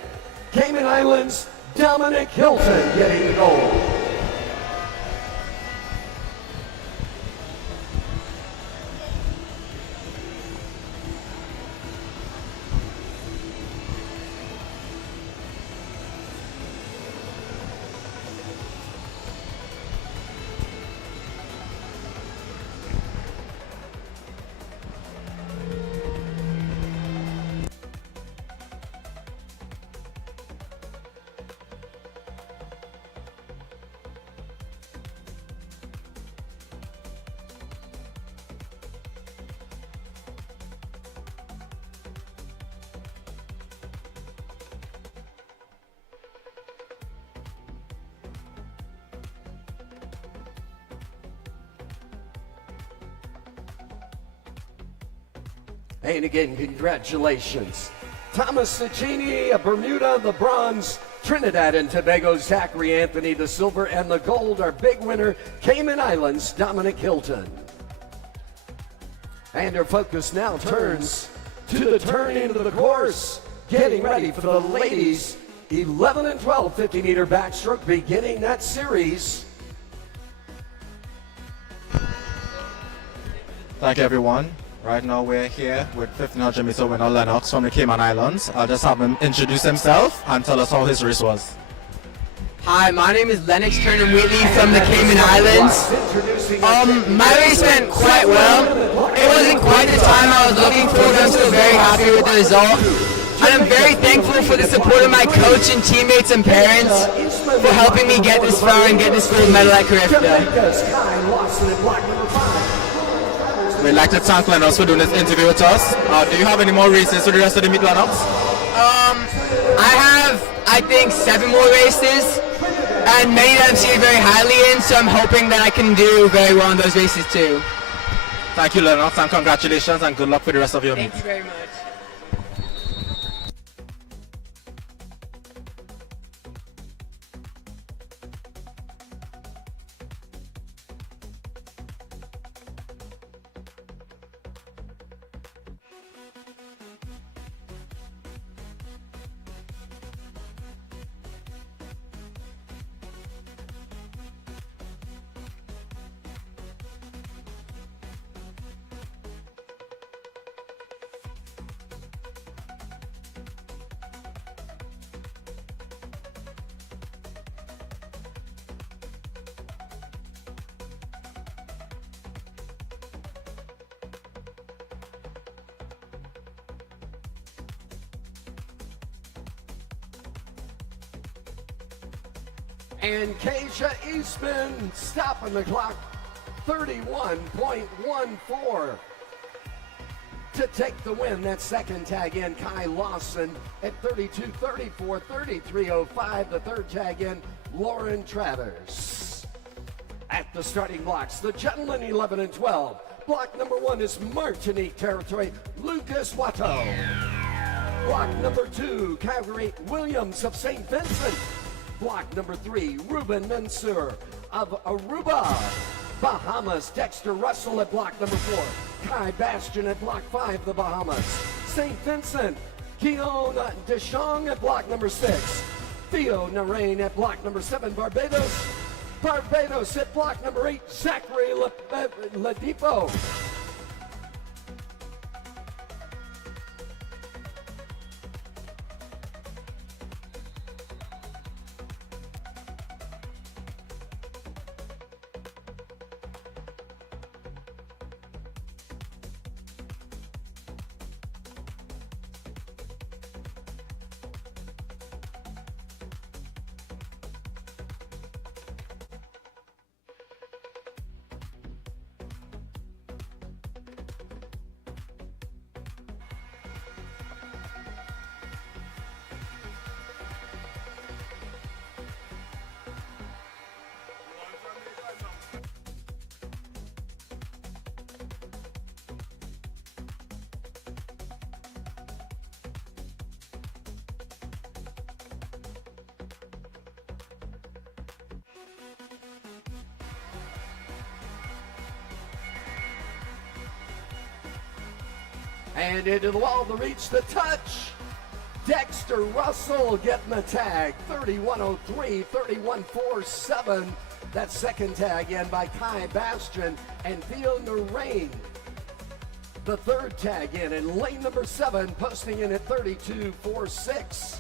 Cayman Islands, Dominic Hilton getting the gold. And again, congratulations. Thomas Cicchini of Bermuda, the bronze. Trinidad and Tobago, Zachary Anthony, the silver, and the gold. Our big winner, Cayman Islands, Dominic Hilton. And our focus now turns to the turn into the course. Getting ready for the ladies, 11 and 12 50-meter backstroke, beginning that series. Thank you, everyone. Right now we're here with 1500 meter winner Lennox from the Cayman Islands. I'll just have him introduce himself and tell us how his race was. Hi, my name is Lennox Turnham Wheatley from the Cayman Islands. My race went quite well. It wasn't quite the time I was looking for, but I'm still very happy with the result. And I'm very thankful for the support of my coach and teammates and parents for helping me get this far and get this gold medal at Carifta. We'd like to thank Lennox for doing this interview with us. Do you have any more races for the rest of the meet, Lennox? I have, I think, 7 more races, and many that I'm seeing very highly in, so I'm hoping that I can do very well in those races too. Thank you, Lennox, and congratulations, and good luck for the rest of your meet. Thank you very much. And Keisha Eastman stopping the clock, 31.14 to take the win. That second tag in, Kai Lawson at 32.34, 33.05. The third tag in, Lauren Travers. At the starting blocks, the gentlemen 11 and 12. Block number 1 is Martinique territory, Lucas Watto. Block number 2, Calgary Williams of St. Vincent. Block number 3, Ruben Mansour of Aruba, Bahamas. Dexter Russell at block number 4. Kai Bastian at block 5, the Bahamas. St. Vincent, Keon Deschong at block number 6. Theo Narain at block number 7, Barbados. Barbados at block number 8, Zachary Ladipo. And into the wall to reach the touch. Dexter Russell getting the tag. 3103, 3147. That second tag in by Kai Bastian and Theo Narain. The third tag in lane number 7, posting in at 3246.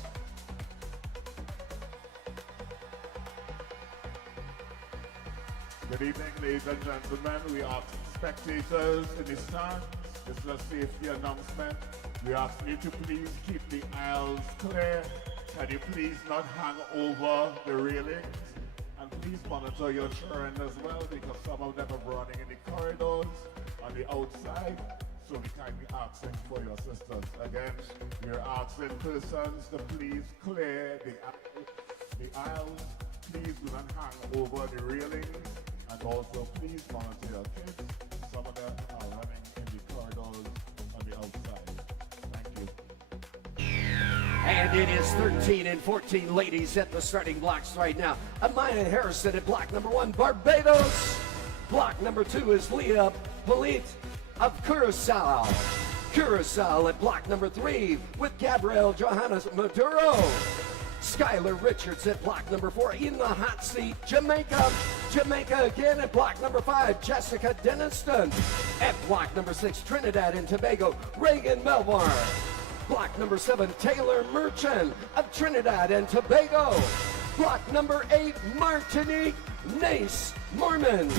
Good evening, ladies and gentlemen. We ask spectators in the stands. This is a safety announcement. We ask you to please keep the aisles clear. Can you please not hang over the railings? And please monitor your children as well, because some of them are running in the corridors on the outside. So we kindly asking for your assistance. Again, we're asking persons to please clear the aisles. Please do not hang over the railings. And also please monitor your kids. Some of them are running in the corridors on the outside. Thank you. And it is 13 and 14 ladies at the starting blocks right now. Amaya Harrison at block number 1, Barbados. Block number 2 is Leah Palit of Curacao. Curacao at block number 3 with Gabrielle Johannes Maduro. Skylar Richards at block number 4 in the hot seat, Jamaica. Jamaica again at block number 5, Jessica Deniston. At block number 6, Trinidad and Tobago, Reagan Melbar. Block number 7, Taylor Merchant of Trinidad and Tobago. Block number 8, Martinique, Nace Mormon.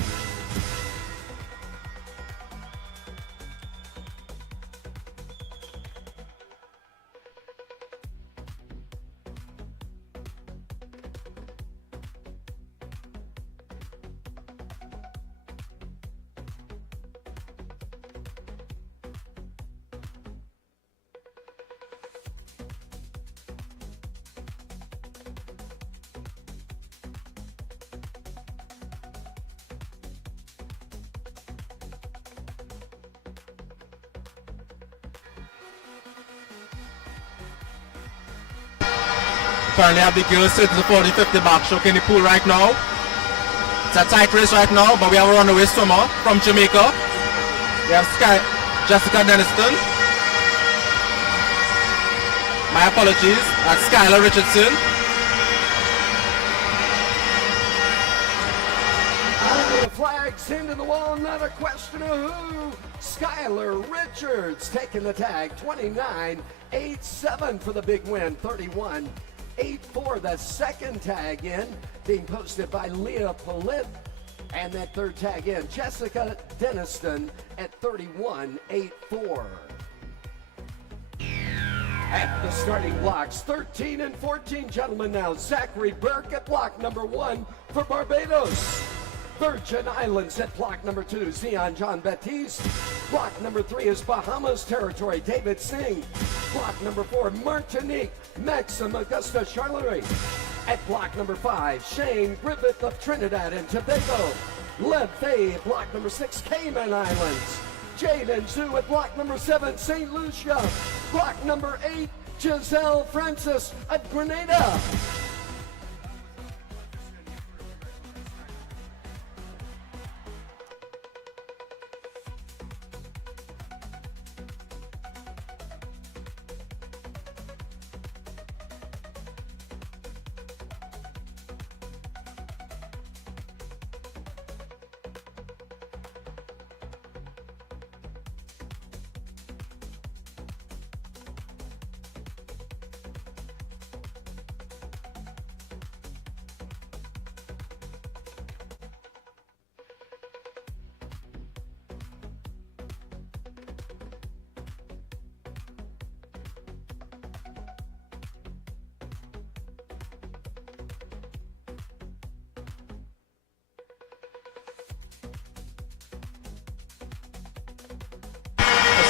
Currently have the girls sitting the 40-50 backstroke in the pool right now. It's a tight race right now, but we have a runaway swimmer from Jamaica. We have Jessica Deniston. My apologies, that's Skylar Richardson. Under the flags, into the wall, not a question of who. Skylar Richards taking the tag, 29.87 for the big win, 31.84. The second tag in being posted by Leah Palit. And that third tag in, Jessica Deniston at 31.84. At the starting blocks, 13 and 14 gentlemen now. Zachary Burke at block number 1 for Barbados. Virgin Islands at block number 2, Zion John Baptiste. Block number 3 is Bahamas territory, David Singh. Block number 4, Martinique, Maxim Augusta Charlery. At block number 5, Shane Griffith of Trinidad and Tobago. Lev Fay at block number 6, Cayman Islands. Jaden Zhu at block number 7, St. Lucia. Block number 8, Giselle Francis of Grenada.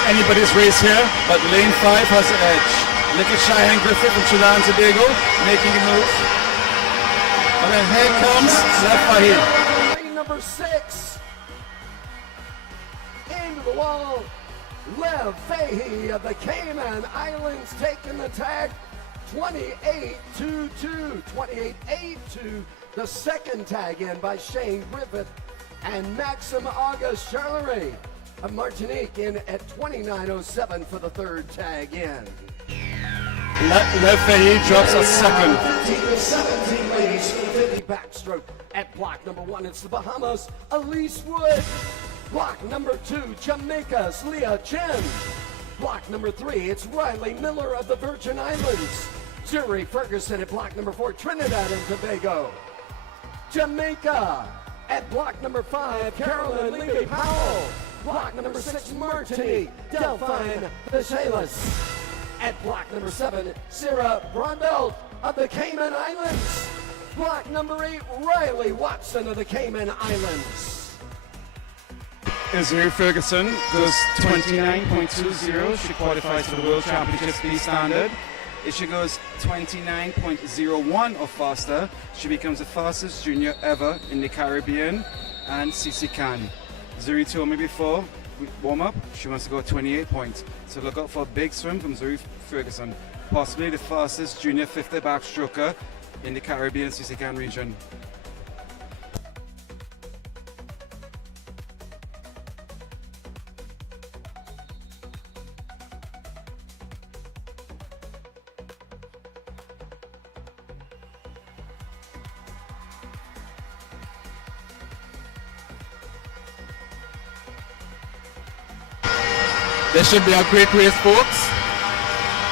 anybody's race here, but lane 5 has the edge. Little Cheyenne Griffith from Trinidad and Tobago making a move. And then here comes Lev Fahey. Lane number 6. Into the wall. Lev Fahey of the Cayman Islands taking the tag. 28-2-2. 28-8-2. The second tag in by Shane Griffith. And Maxim August Charleray of Martinique in at 29.07 for the third tag in. Lev Fahey drops a second. 15-17 ladies for the 50 backstroke. At block number 1, it's the Bahamas, Elise Wood. Block number 2, Jamaica's Leah Chen. Block number 3, it's Riley Miller of the Virgin Islands. Zuri Ferguson at block number 4, Trinidad and Tobago. Jamaica at block number 5, Carolyn Levy Powell. Block number 6, Martinique, Delphine Bechelas. At block number 7, Sarah Brondelt of the Cayman Islands. Block number 8, Riley Watson of the Cayman Islands. Zuri Ferguson goes 29.20. She qualifies for the World Championships B standard. If she goes 29.01 or faster, she becomes the fastest junior ever in the Caribbean and CC Can. Zuri told me before we warm up, she wants to go 28 points. So look out for a big swim from Zuri Ferguson, possibly the fastest junior 50 backstroker in the Caribbean CC Can region. This should be a great race, folks.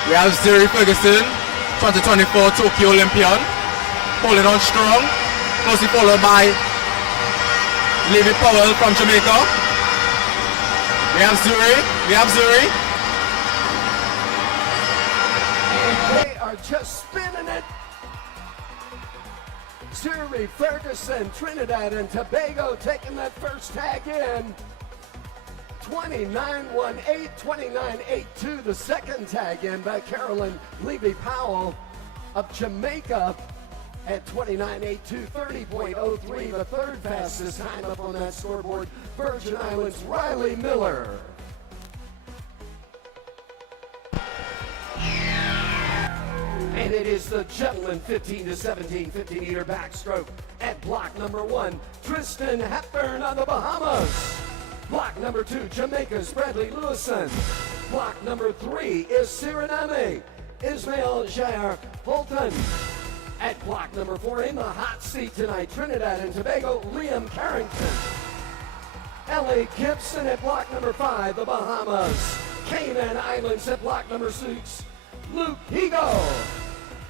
We have Zuri Ferguson, 2024 Tokyo Olympian, holding on strong, closely followed by Levy Powell from Jamaica. We have Zuri. They are just spinning it. Zuri Ferguson, Trinidad and Tobago taking that first tag in. 29.18, 29.82, the second tag in by Carolyn Levy Powell of Jamaica at 29.82, 30.03, the third fastest time up on that scoreboard. Virgin Islands, Riley Miller. And it is the gentleman 15-17, 50-meter backstroke at block number 1, Tristan Hepburn of the Bahamas. Block number 2, Jamaica's Bradley Lewison. Block number 3 is Suriname, Ismail Jair Holton. At block number 4, in the hot seat tonight, Trinidad and Tobago, Liam Carrington. Ellie Gibson at block number 5, the Bahamas. Cayman Islands at block number 6, Luke Higo.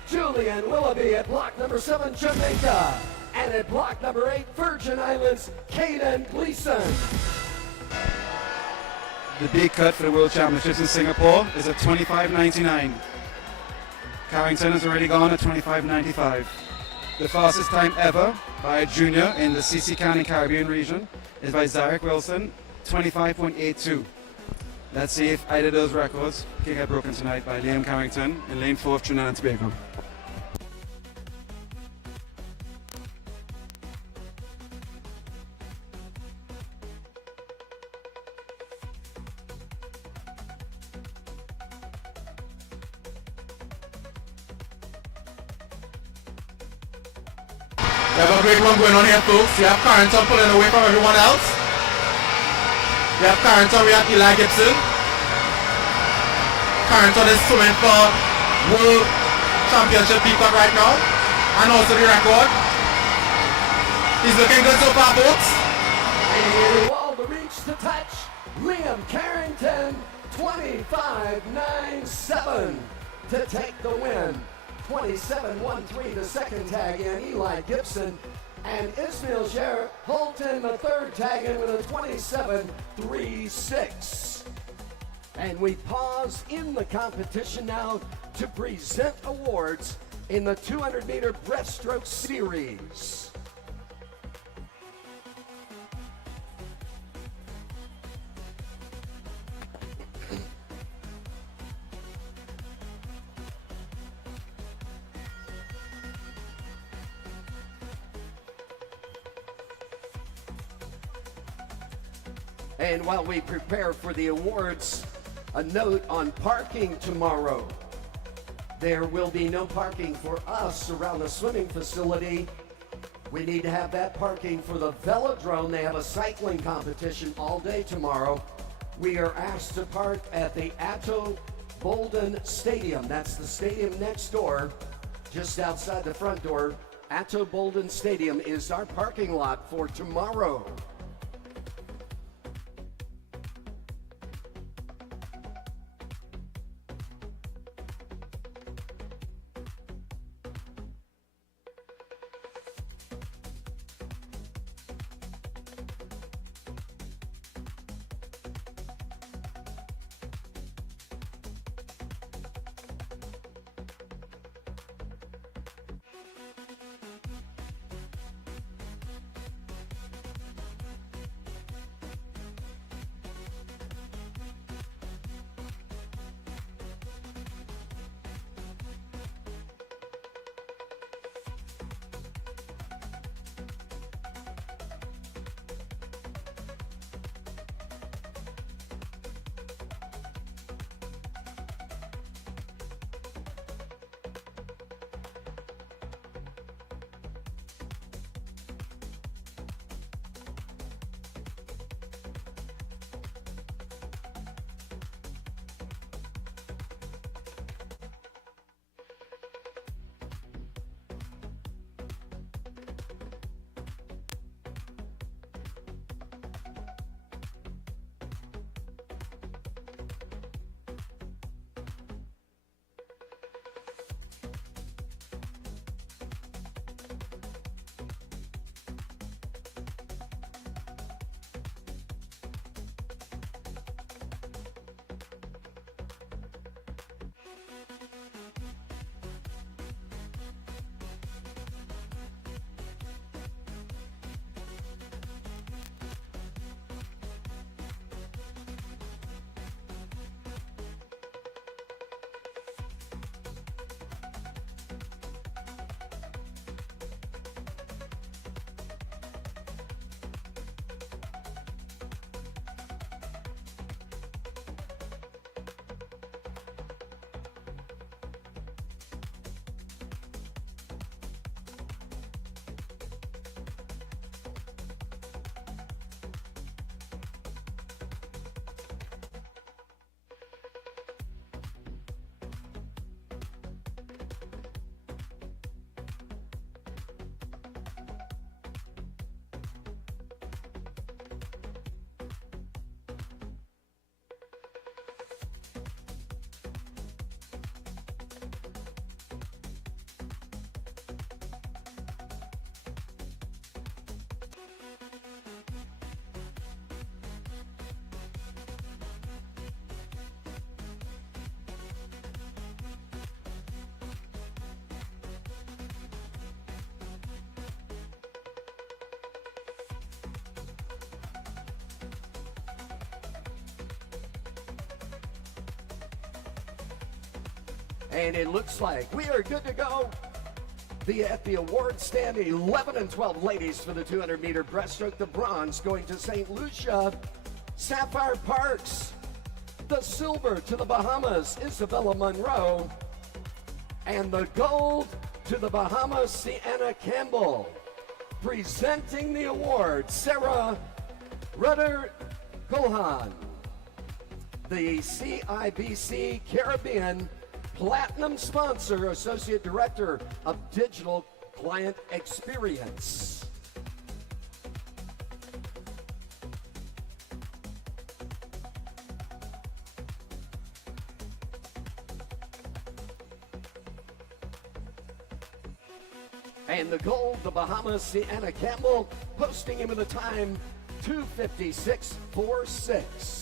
Julian Willoughby at block number 7, Jamaica. And at block number 8, Virgin Islands, Caden Gleason. The big cut for the World Championships in Singapore is at 25.99. Carrington has already gone at 25.95. The fastest time ever by a junior in the CC Can and Caribbean region is by Zarek Wilson, 25.82. Let's see if either of those records can get broken tonight by Liam Carrington in lane 4 of Trinidad and Tobago. We have a great one going on here, folks. We have Carrington pulling away from everyone else. We have Carrington, we have Eli Gibson. Carrington is swimming for World Championship peacock right now, and also the record. He's looking good so far, folks. Wall to reach the touch. Liam Carrington, 25.97 to take the win. 27.13 the second tag in, Eli Gibson. And Ismail Jair Holton, the third tag in with a 27.36. And we pause in the competition now to present awards in the 200-meter breaststroke series. And while we prepare for the awards, a note on parking tomorrow. There will be no parking for us around the swimming facility. We need to have that parking for the velodrome. They have a cycling competition all day tomorrow. We are asked to park at the Atto Bolden Stadium. That's the stadium next door, just outside the front door. Atto Bolden Stadium is our parking lot for tomorrow. And it looks like we are good to go. At the award stand, 11 and 12 ladies for the 200-meter breaststroke. The bronze going to St. Lucia, Sapphire Parks. The silver to the Bahamas, Isabella Monroe. And the gold to the Bahamas, Sienna Campbell. Presenting the award, Sarah Rudder Cohan. The CIBC Caribbean Platinum sponsor, Associate Director of Digital Client Experience. And the gold, the Bahamas, Sienna Campbell, posting him with a time 2:56.46.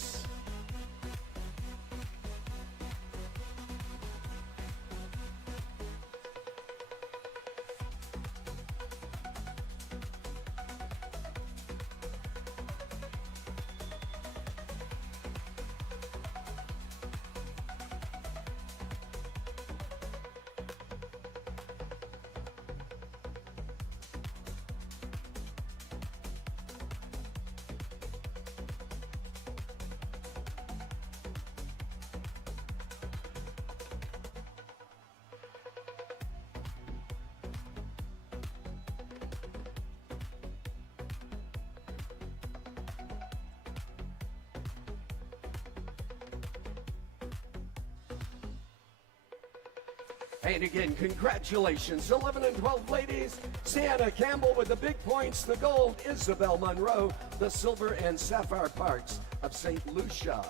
And again, congratulations, 11 and 12 ladies. Sienna Campbell with the big points, the gold, Isabel Monroe, the silver, and Sapphire Parks of St. Lucia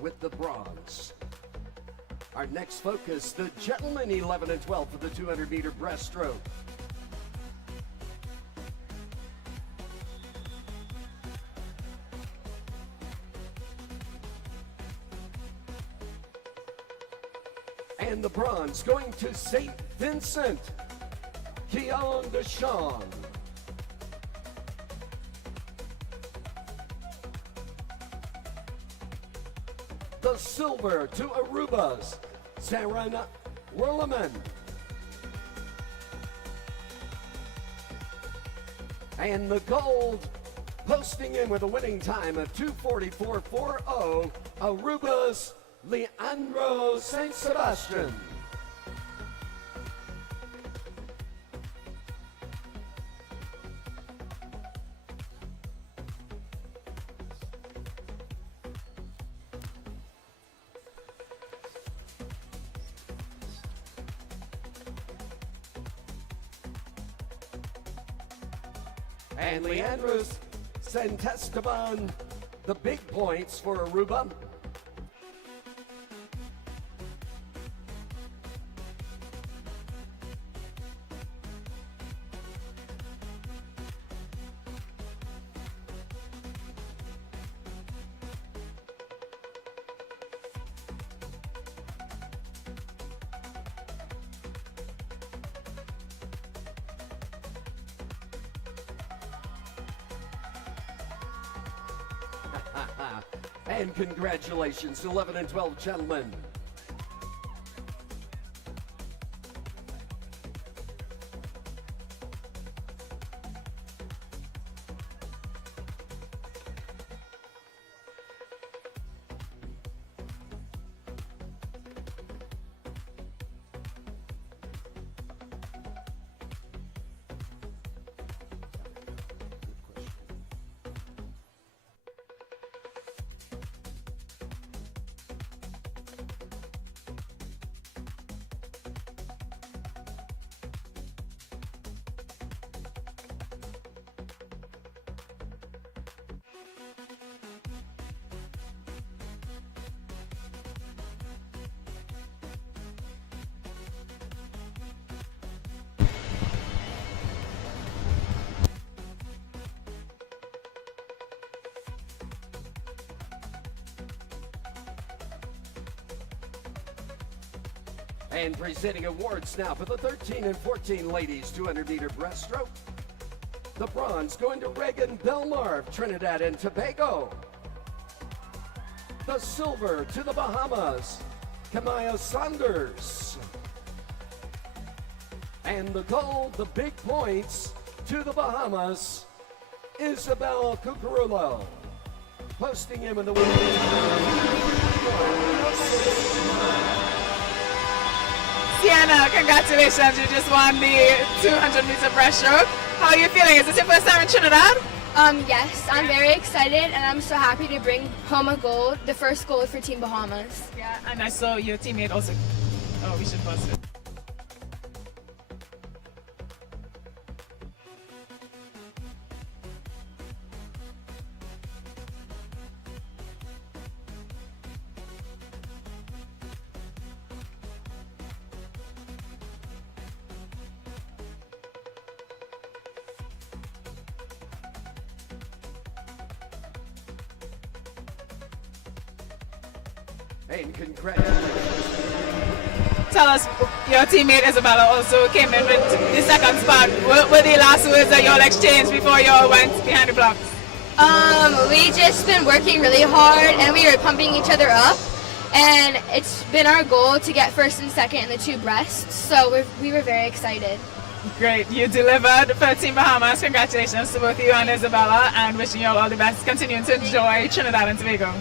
with the bronze. Our next focus, the gentlemen 11 and 12 for the 200-meter breaststroke. And the bronze going to St. Vincent, Keon Deshawn. The silver to Aruba's Sarana Werleman. And the gold, posting in with a winning time of 2:44.40, Aruba's Leandro St. Sebastian. And Leandros St. Esteban, the big points for Aruba. And congratulations, 11 and 12 gentlemen. And presenting awards now for the 13 and 14 ladies 200-meter breaststroke. The bronze going to Reagan Belmar of Trinidad and Tobago. The silver to the Bahamas, Kamaya Saunders. And the gold, the big points to the Bahamas, Isabel Cucurulo. Posting him in the women's. Sienna, congratulations, you just won the 200-meter breaststroke. How are you feeling? Is this your first time in Trinidad? Yes, I'm very excited and I'm so happy to bring home a gold, the first gold for Team Bahamas. Yeah, and I saw your teammate also. Oh, we should post it. And congratulations. Tell us, your teammate Isabella also came in with the second spot. What were the last words that you all exchanged before you all went behind the blocks? We just been working really hard and we were pumping each other up. And it's been our goal to get first and second in the two breasts. So we were very excited. Great, you delivered for Team Bahamas. Congratulations to both you and Isabella, and wishing you all the best. Continuing to enjoy Trinidad and Tobago.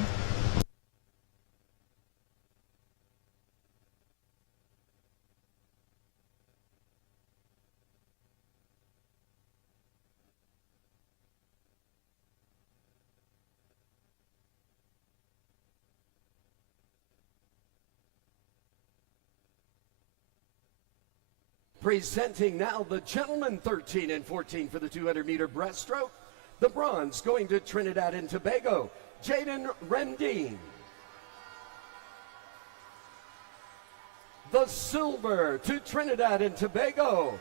Presenting now the gentlemen 13 and 14 for the 200-meter breaststroke. The bronze going to Trinidad and Tobago, Jaden Remdeen. The silver to Trinidad and Tobago,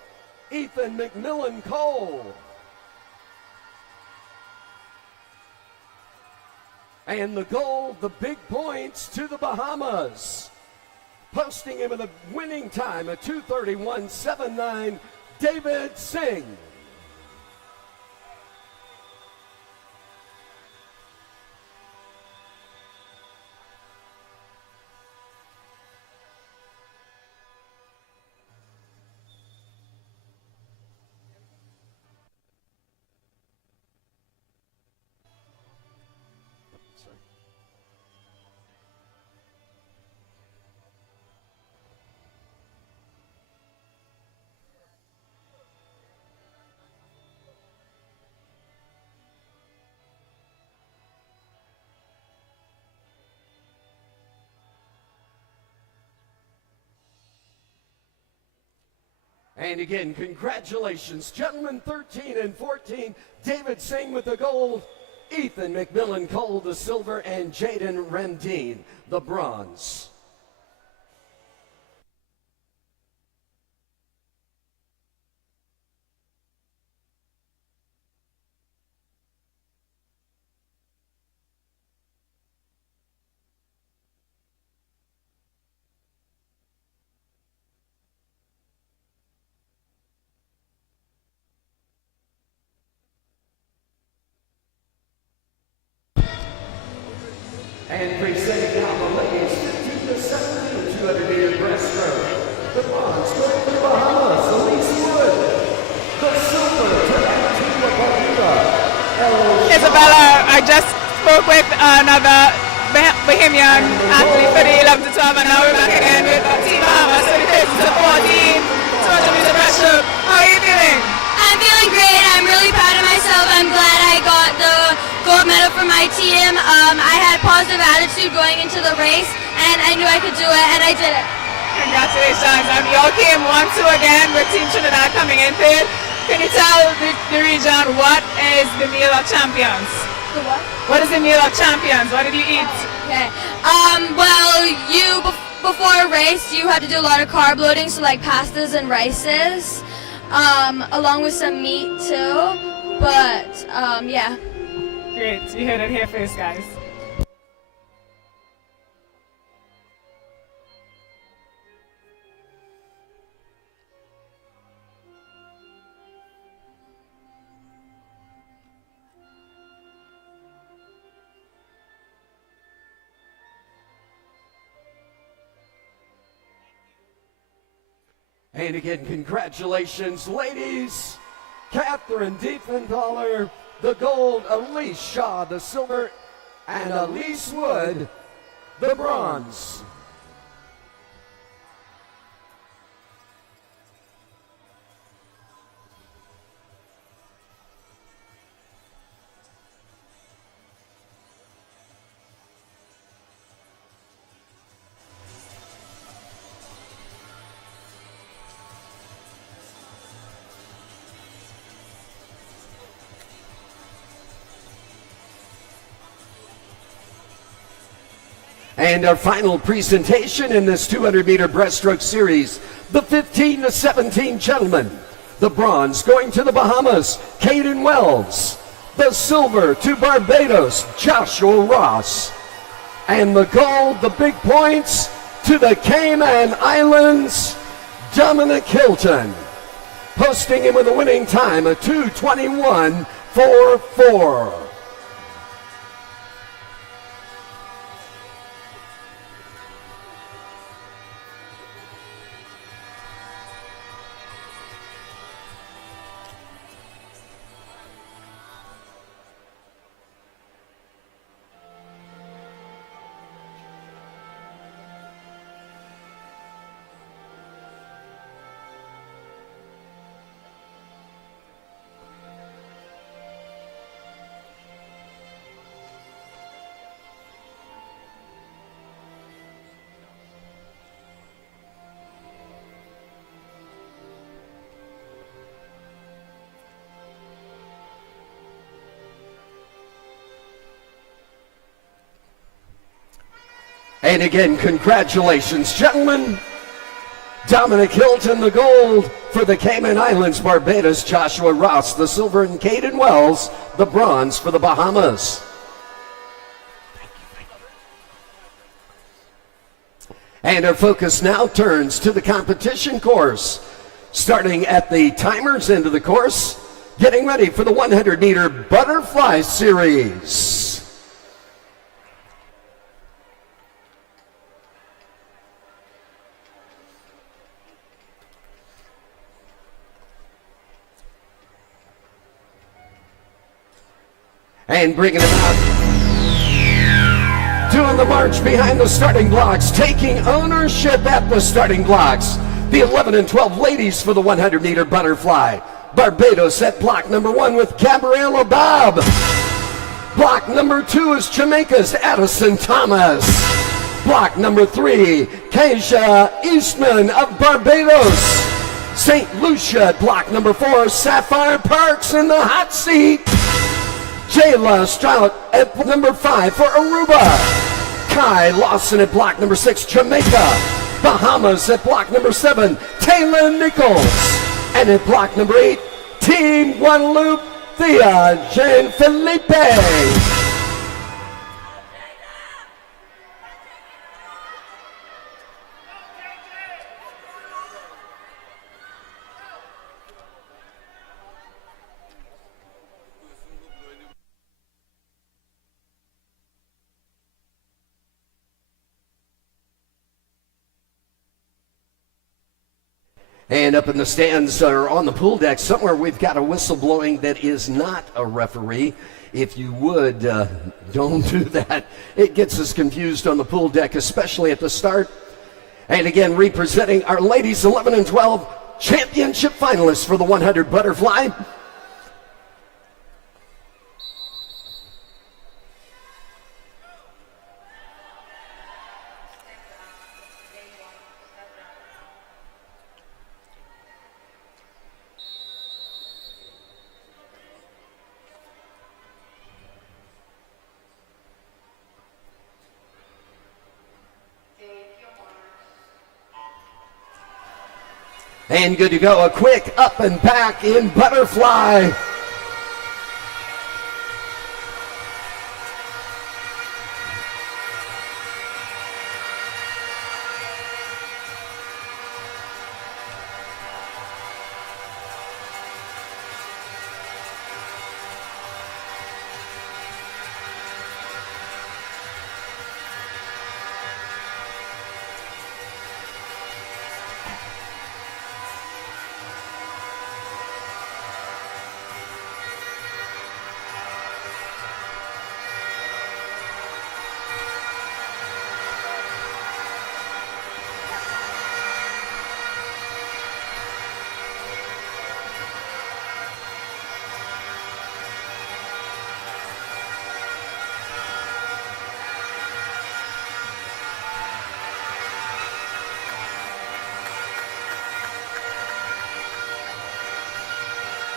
Ethan McMillan Cole. And the gold, the big points to the Bahamas. Posting him with a winning time at 2:31.79, David Singh. And again, congratulations, gentlemen 13 and 14, David Singh with the gold, Ethan McMillan Cole the silver, and Jaden Remdeen the bronze. And presenting now the ladies 15 to 17 200-meter breaststroke. The bronze going to the Bahamas, Elise Wood. The silver to Antigua Barbuda, Isabella, I just spoke with another Bahamian athlete for the 11 to 12, and now we're back again with Team Bahamas for the 15 to 14 200-meter breaststroke. How are you feeling? I'm feeling great. I'm really proud of myself. I'm glad I got the gold medal for my team. I had positive attitude going into the race, and I knew I could do it, and I did it. Congratulations. You all came 1-2 again with Team Trinidad coming in third. Can you tell the region what is the meal of champions? The what? What is the meal of champions? What did you eat? Okay. Well, before a race, you had to do a lot of carb loading, so like pastas and rices, along with some meat too. But yeah. Great. You heard it here first, guys. And again, congratulations, ladies. Catherine Diefenthaler, the gold, Elise Shaw, the silver, and Elise Wood, the bronze. And our final presentation in this 200-meter breaststroke series, the 15 to 17 gentlemen. The bronze going to the Bahamas, Caden Wells. The silver to Barbados, Joshua Ross. And the gold, the big points, to the Cayman Islands, Dominic Hilton. Posting him with a winning time of 2:21.44. And again, congratulations, gentlemen. Dominic Hilton, the gold for the Cayman Islands, Barbados. Joshua Ross, the silver, and Caden Wells, the bronze for the Bahamas. And our focus now turns to the competition course. Starting at the timers end of the course, getting ready for the 100-meter butterfly series. And bringing it out. Doing the march behind the starting blocks, taking ownership at the starting blocks. The 11 and 12 ladies for the 100-meter butterfly. Barbados at block number 1 with Gabriella Bob. Block number 2 is Jamaica's Addison Thomas. Block number 3, Keisha Eastman of Barbados. St. Lucia at block number 4, Sapphire Parks in the hot seat. Jayla Strout at number 5 for Aruba. Kai Lawson at block number 6, Jamaica. Bahamas at block number 7, Taylor Nichols. And at block number 8, Team Guadeloupe, Thea Jean Felipe. And up in the stands or on the pool deck somewhere, we've got a whistle blowing that is not a referee. If you would, don't do that. It gets us confused on the pool deck, especially at the start. And again, representing our ladies 11 and 12 championship finalists for the 100 butterfly. And good to go. A quick up and back in butterfly.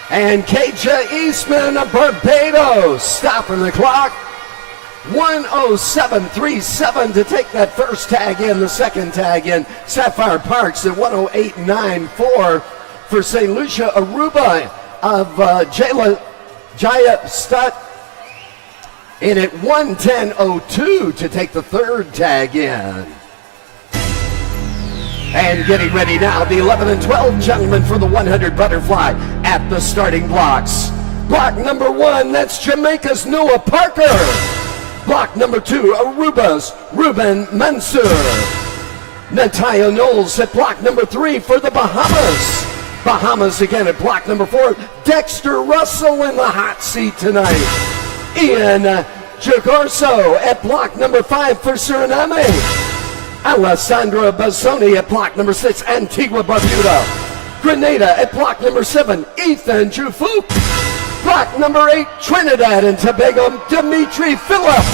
And Keisha Eastman of Barbados stopping the clock. 107.37 to take that first tag in, the second tag in. Sapphire Parks at 108.94 for St. Lucia. Aruba of Jaya Stutt in at 110.02 to take the third tag in. And getting ready now, the 11 and 12 gentlemen for the 100 butterfly at the starting blocks. Block number 1, that's Jamaica's Noah Parker. Block number 2, Aruba's Ruben Mansour. Natalia Knowles at block number 3 for the Bahamas. Bahamas again at block number 4. Dexter Russell in the hot seat tonight. Ian Jagorso at block number 5 for Suriname. Alessandra Bazzoni at block number 6, Antigua Barbuda. Grenada at block number 7, Ethan Jufu. Block number 8, Trinidad and Tobago, Dimitri Phillip.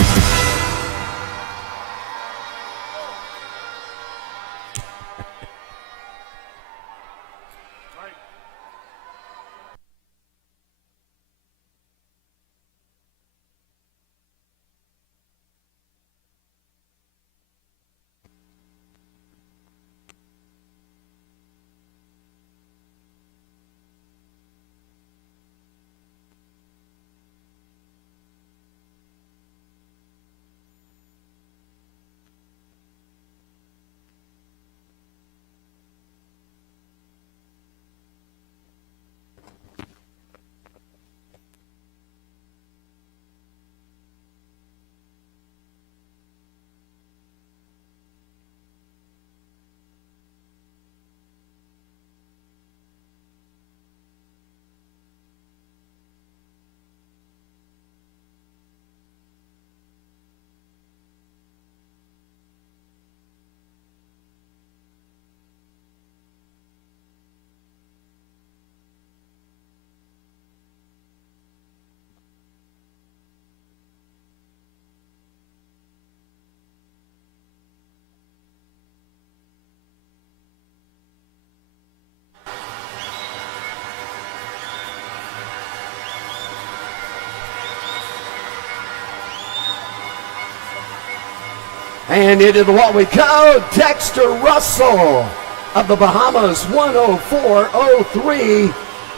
And into the wall we go. Dexter Russell of the Bahamas, 104.03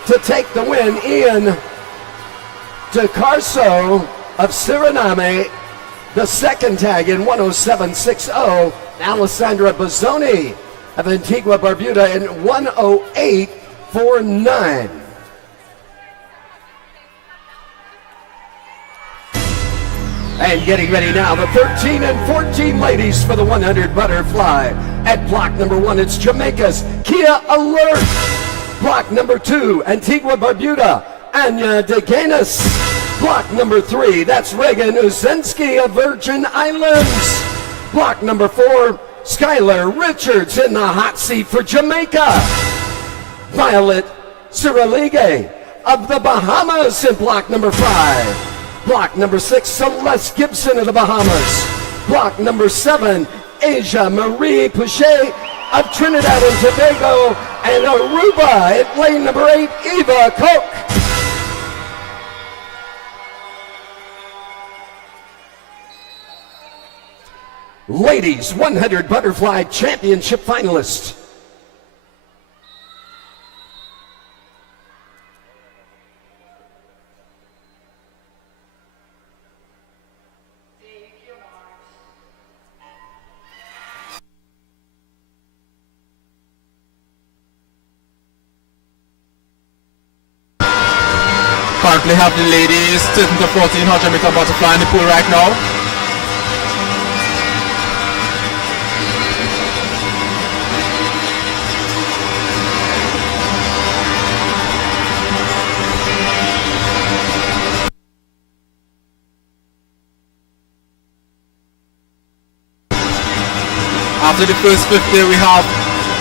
to take the win in. DeCarso of Suriname, the second tag in 107.60. Alessandra Bozzoni of Antigua Barbuda in 108.49. And getting ready now, the 13 and 14 ladies for the 100 butterfly. At block number 1, it's Jamaica's Kia Alert. Block number 2, Antigua Barbuda, Anya Deganis. Block number 3, that's Reagan Uzenski of Virgin Islands. Block number 4, Skylar Richards in the hot seat for Jamaica. Violet Siraligue of the Bahamas in block number 5. Block number 6, Celeste Gibson of the Bahamas. Block number 7, Asia Marie Pouchet of Trinidad and Tobago. And Aruba at lane number 8, Eva Koch. Ladies 100 Butterfly Championship finalist. Currently have the ladies 13 to 1400 meter butterfly in the pool right now. After the first 50, we have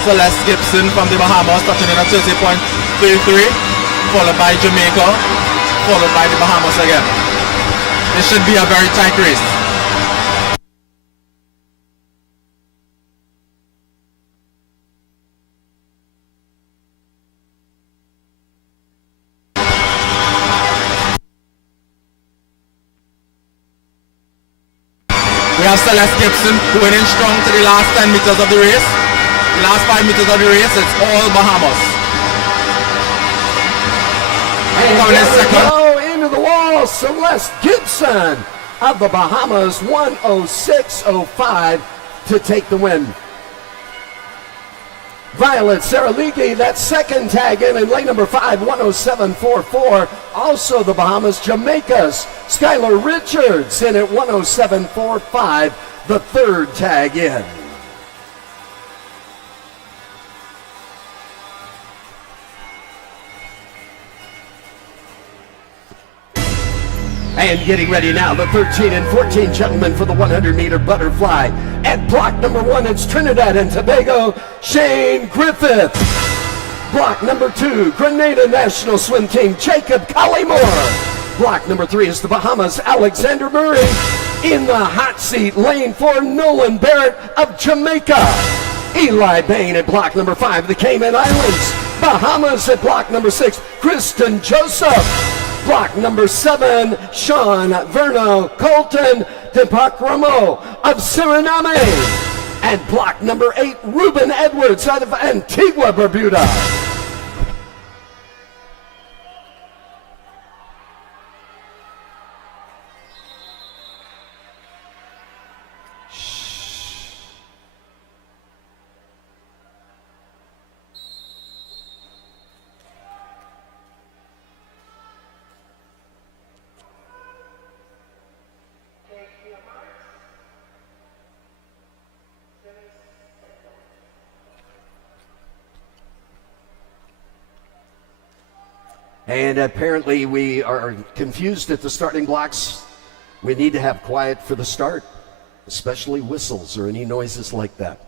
Celeste Gibson from the Bahamas touching in at 30.33, followed by Jamaica, followed by the Bahamas again. This should be a very tight race. We have Celeste Gibson going in strong to the last 10 meters of the race. The last 5 meters of the race, it's all Bahamas. Coming in second. Into the wall, Celeste Gibson of the Bahamas, 106.05 to take the win. Violet Saralighi, that second tag in lane number 5, 107.44. Also the Bahamas, Jamaica's Skylar Richards in at 107.45, the third tag in. And getting ready now, the 13 and 14 gentlemen for the 100-meter butterfly. At block number 1, it's Trinidad and Tobago, Shane Griffith. Block number 2, Grenada National Swim Team, Jacob Collymore. Block number 3 is the Bahamas, Alexander Murray. In the hot seat, lane 4, Nolan Barrett of Jamaica. Eli Bain at block number 5, the Cayman Islands. Bahamas at block number 6, Kristen Joseph. Block number 7, Sean Verno Colton de Pacramo of Suriname. And block number 8, Ruben Edwards out of Antigua Barbuda. And apparently we are confused at the starting blocks. We need to have quiet for the start, especially whistles or any noises like that.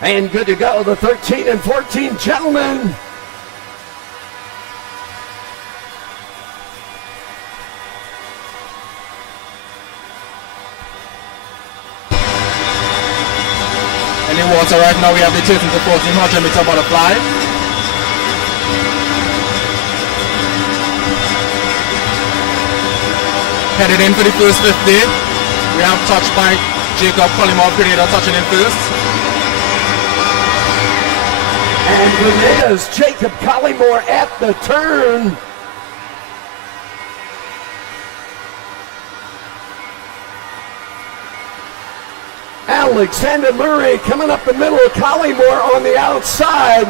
And good to go, the 13 and 14 gentlemen. Also right now we have the 13 to 1400 meter butterfly. Headed in for the first 50. We have touched by Jacob Collymore Grenada touching in first. And Grenada's Jacob Collymore at the turn. Alexander Murray coming up the middle, Collymore on the outside.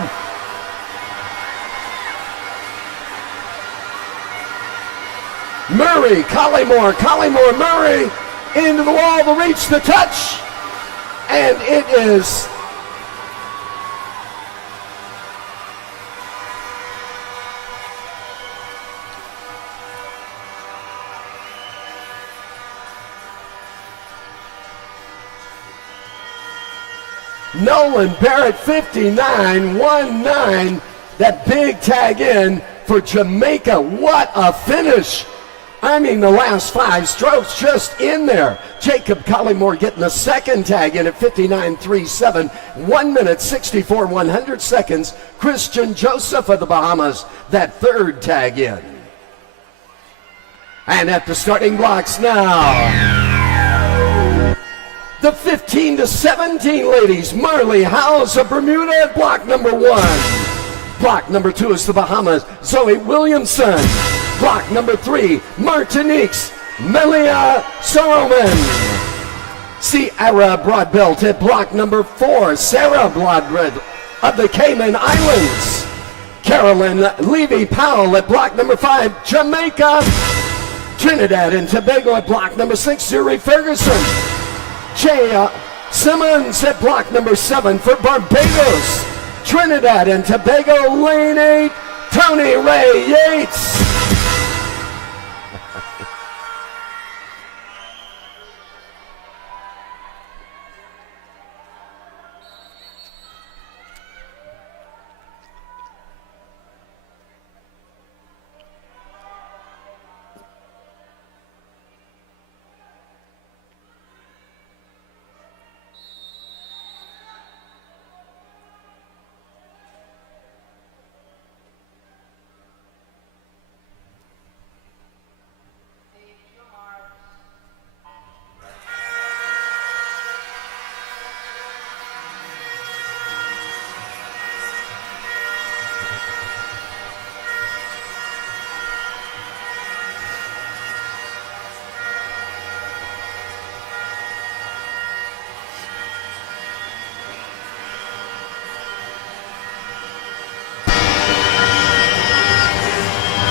Murray, Collymore, Murray into the wall to reach the touch. And it is Nolan Barrett, 59.19. That big tag in for Jamaica. What a finish. I mean, the last 5 strokes just in there. Jacob Collymore getting the second tag in at 59.37. 1 minute 64 100 seconds. Christian Joseph of the Bahamas, that third tag in. And at the starting blocks now, the 15 to 17 ladies, Marley Howes of Bermuda at block number 1. Block number 2 is the Bahamas, Zoe Williamson. Block number 3, Martinique's Melia Soroman. Sierra Broadbelt at block number 4, Sarah Broadbelt of the Cayman Islands. Carolyn Levy-Powell at block number 5, Jamaica. Trinidad and Tobago at block number 6, Zuri Ferguson. Jay Simmons at block number 7 for Barbados. Trinidad and Tobago, lane 8, Tony Ray Yates.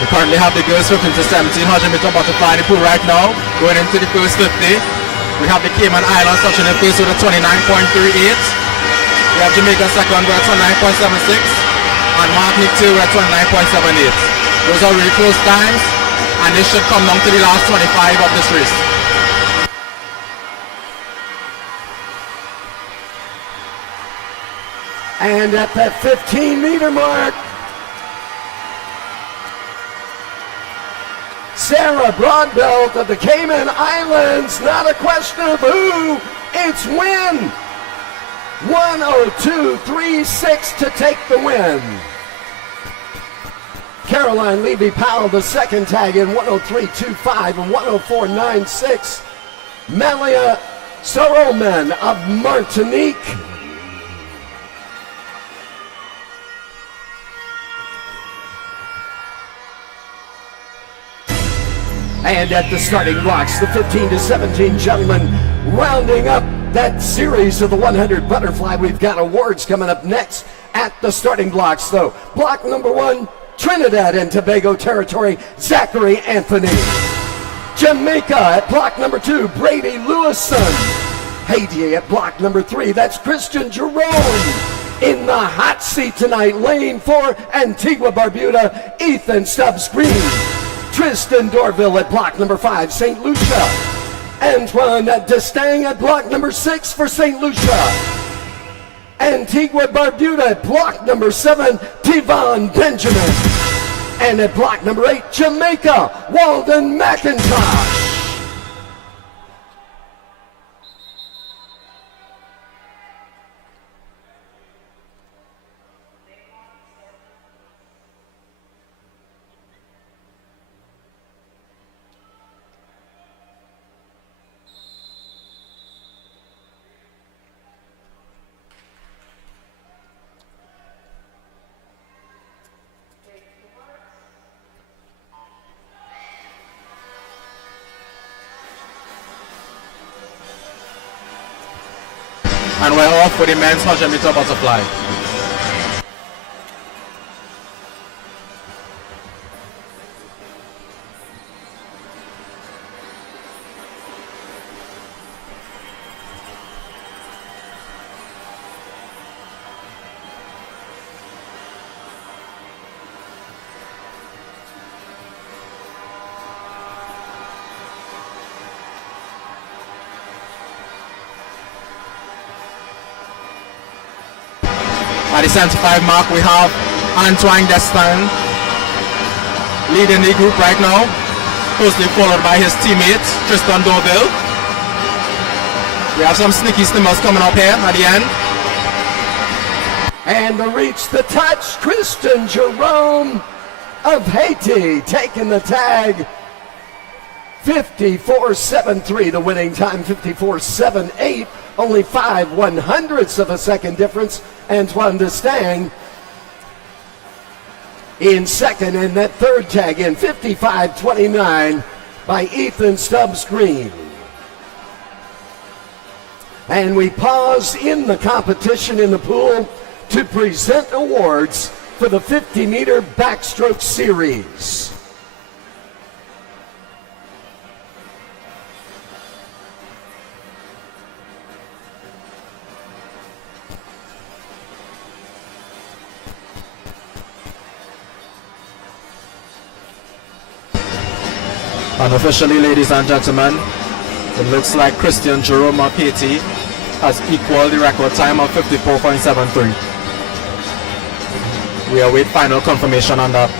Currently have the girls 15 to 1700 meter butterfly in the pool right now, going into the first 50. We have the Cayman Islands touching in first with a 29.38. We have Jamaica second with a 29.76. And Martinique 2 with a 29.78. Those are really close times, and this should come down to the last 25 of this race. And at that 15-meter mark, Sarah Broadbelt of the Cayman Islands, not a question of who, it's win. 102.36 to take the win. Caroline Levy-Powell, the second tag in 103.25 and 104.96. Melia Soroman of Martinique. And at the starting blocks, the 15 to 17 gentlemen rounding up that series of the 100 butterfly. We've got awards coming up next at the starting blocks, though. Block number 1, Trinidad and Tobago territory, Zachary Anthony. Jamaica at block number 2, Brady Lewison. Haiti at block number 3, that's Christian Jerome. In the hot seat tonight, lane 4, Antigua Barbuda, Ethan Stubbs Green. Tristan Dorville at block number 5, St. Lucia. Antoine Destang at block number 6 for St. Lucia. Antigua Barbuda at block number 7, Devon Benjamin. And at block number 8, Jamaica, Walden McIntosh. And we're off with the men's 100-meter butterfly. At the 75 mark, we have Antoine Destin leading the group right now, closely followed by his teammate, Tristan Dorville. We have some sneaky stimmers coming up here at the end. And to reach the touch, Christian Jerome of Haiti taking the tag. 54.73, the winning time, 54.78. Only 5/100ths of a second difference. Antoine Destang in second, and that third tag in 55.29 by Ethan Stubbs Green. And we pause in the competition in the pool to present awards for the 50-meter backstroke series. Unofficially, ladies and gentlemen, it looks like Christian Jerome of Haiti has equaled the record time of 54.73. We await final confirmation on that.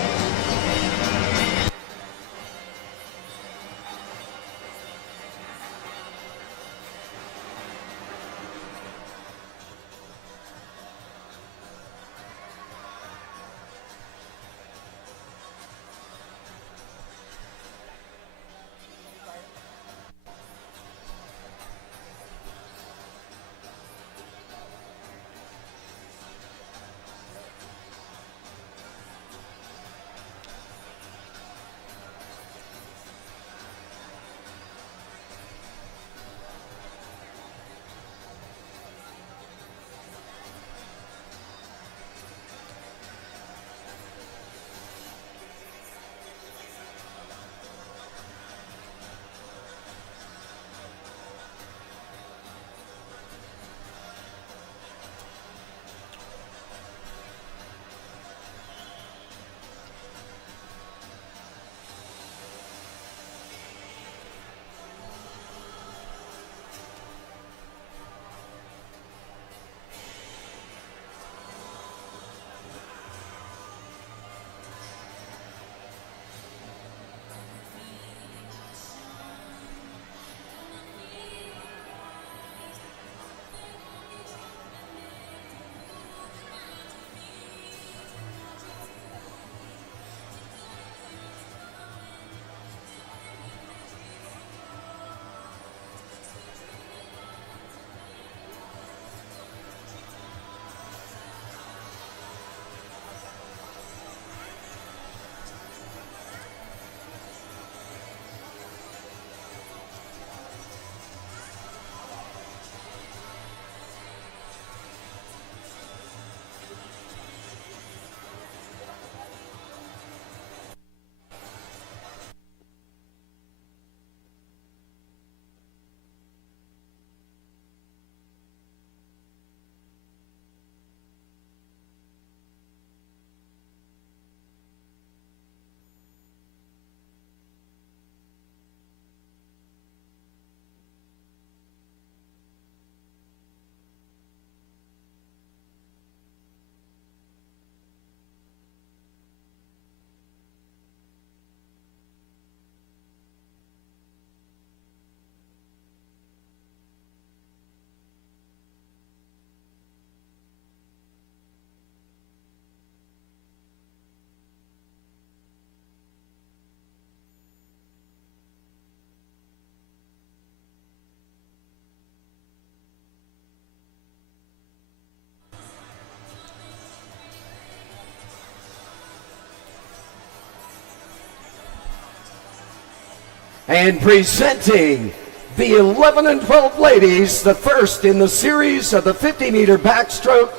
And presenting The 11 and 12 ladies, the first in the series of the 50-meter backstroke.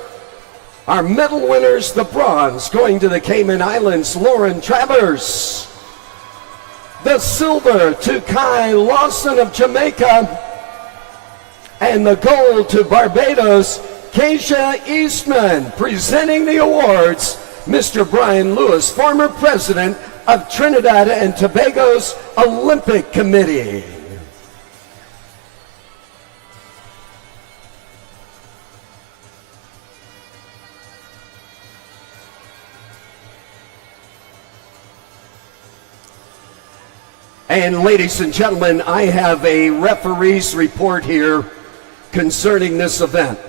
Our medal winners, the bronze, going to the Cayman Islands, Lauren Travers. The silver to Kai Lawson of Jamaica. And the gold to Barbados, Keisha Eastman. Presenting the awards, Mr. Brian Lewis, former president of Trinidad and Tobago's Olympic Committee. And ladies and gentlemen, I have a referee's report here concerning this event.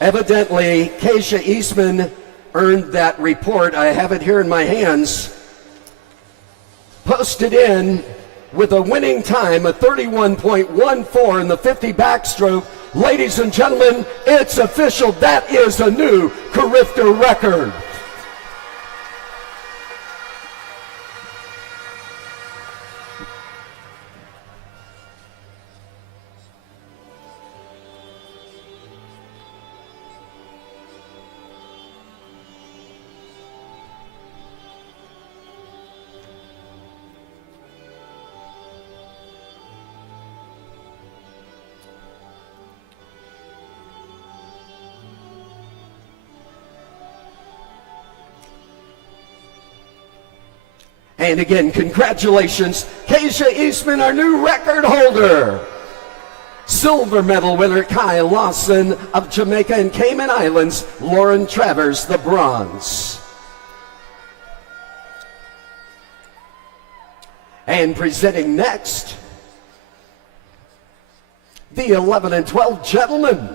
Evidently, Keisha Eastman earned that report. I have it here in my hands. Posted in with a winning time of 31.14 in the 50 backstroke. Ladies and gentlemen, it's official. That is a new Carifta record. And again, congratulations, Keisha Eastman, our new record holder. Silver medal winner, Kai Lawson of Jamaica and Cayman Islands, Lauren Travers, the bronze. And presenting next, the 11 and 12 gentlemen.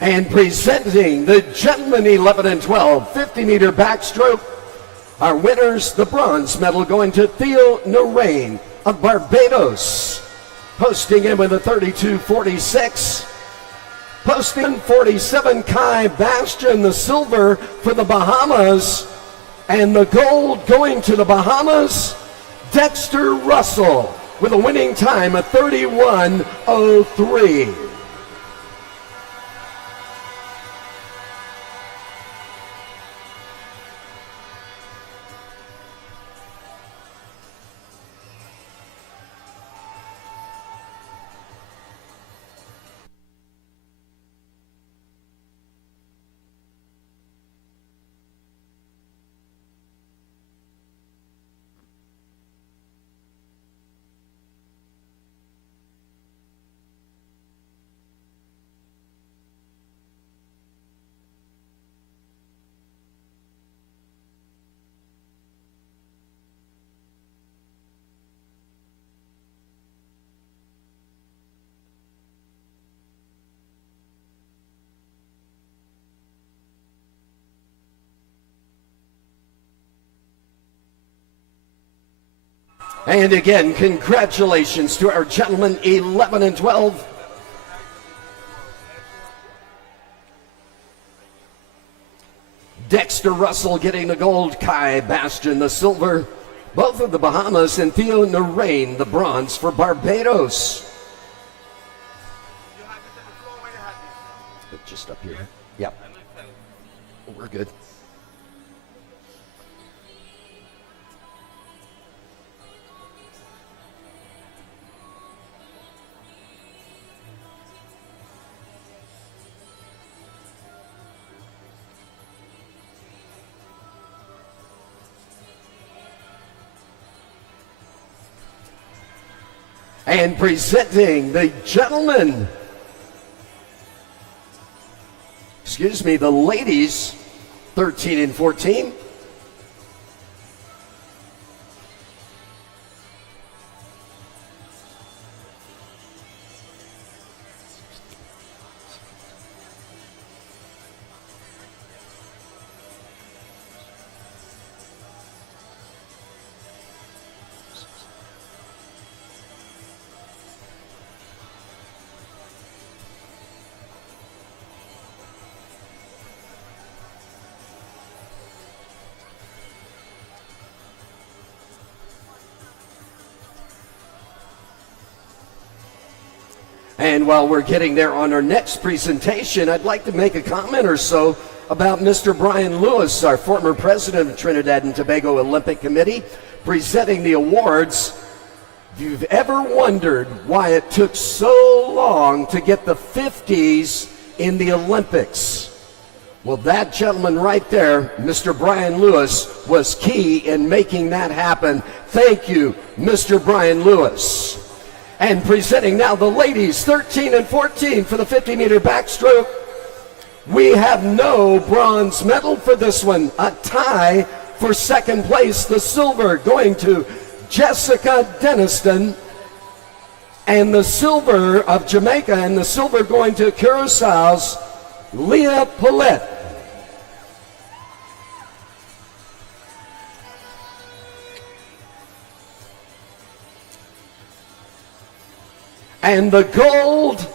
And presenting the gentlemen 11 and 12 50-meter backstroke, our winners, the bronze medal going to Theo Narain of Barbados, posting in with a 32.46. Posting 47, Kai Bastion, the silver for the Bahamas, and the gold going to the Bahamas, Dexter Russell with a winning time of 31.03. And again, congratulations to our gentlemen 11 and 12. Dexter Russell getting the gold, Kai Bastion the silver, both of the Bahamas, and Theo Narain the bronze for Barbados. Just up here. Yep. We're good. And presenting the gentlemen, the ladies, 13 and 14. And while we're getting there on our next presentation, I'd like to make a comment or so about Mr. Brian Lewis, our former president of Trinidad and Tobago Olympic Committee, presenting the awards. If you've ever wondered why it took so long to get the 50s in the Olympics, well, that gentleman right there, Mr. Brian Lewis, was key in making that happen. Thank you, Mr. Brian Lewis. And presenting now the ladies, 13 and 14 for the 50-meter backstroke. We have no bronze medal for this one. A tie for second place. The silver going to Jessica Deniston. And the silver of Jamaica, and the silver going to Curaçao's Leah Paulette. And the gold,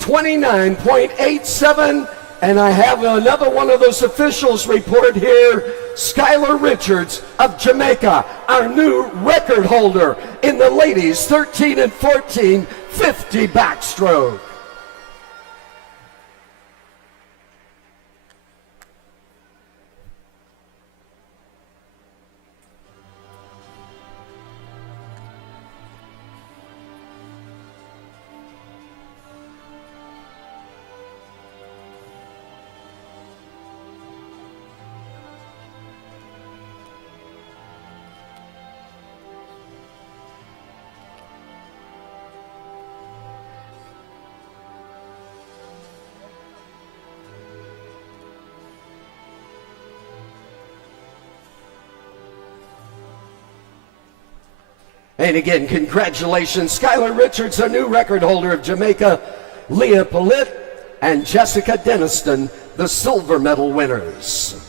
29.87. And I have another one of those officials report here, Skylar Richards of Jamaica, our new record holder in the ladies 13 and 14 50 backstroke. And again, congratulations, Skylar Richards, our new record holder of Jamaica, Leah Paulette, and Jessica Deniston, the silver medal winners.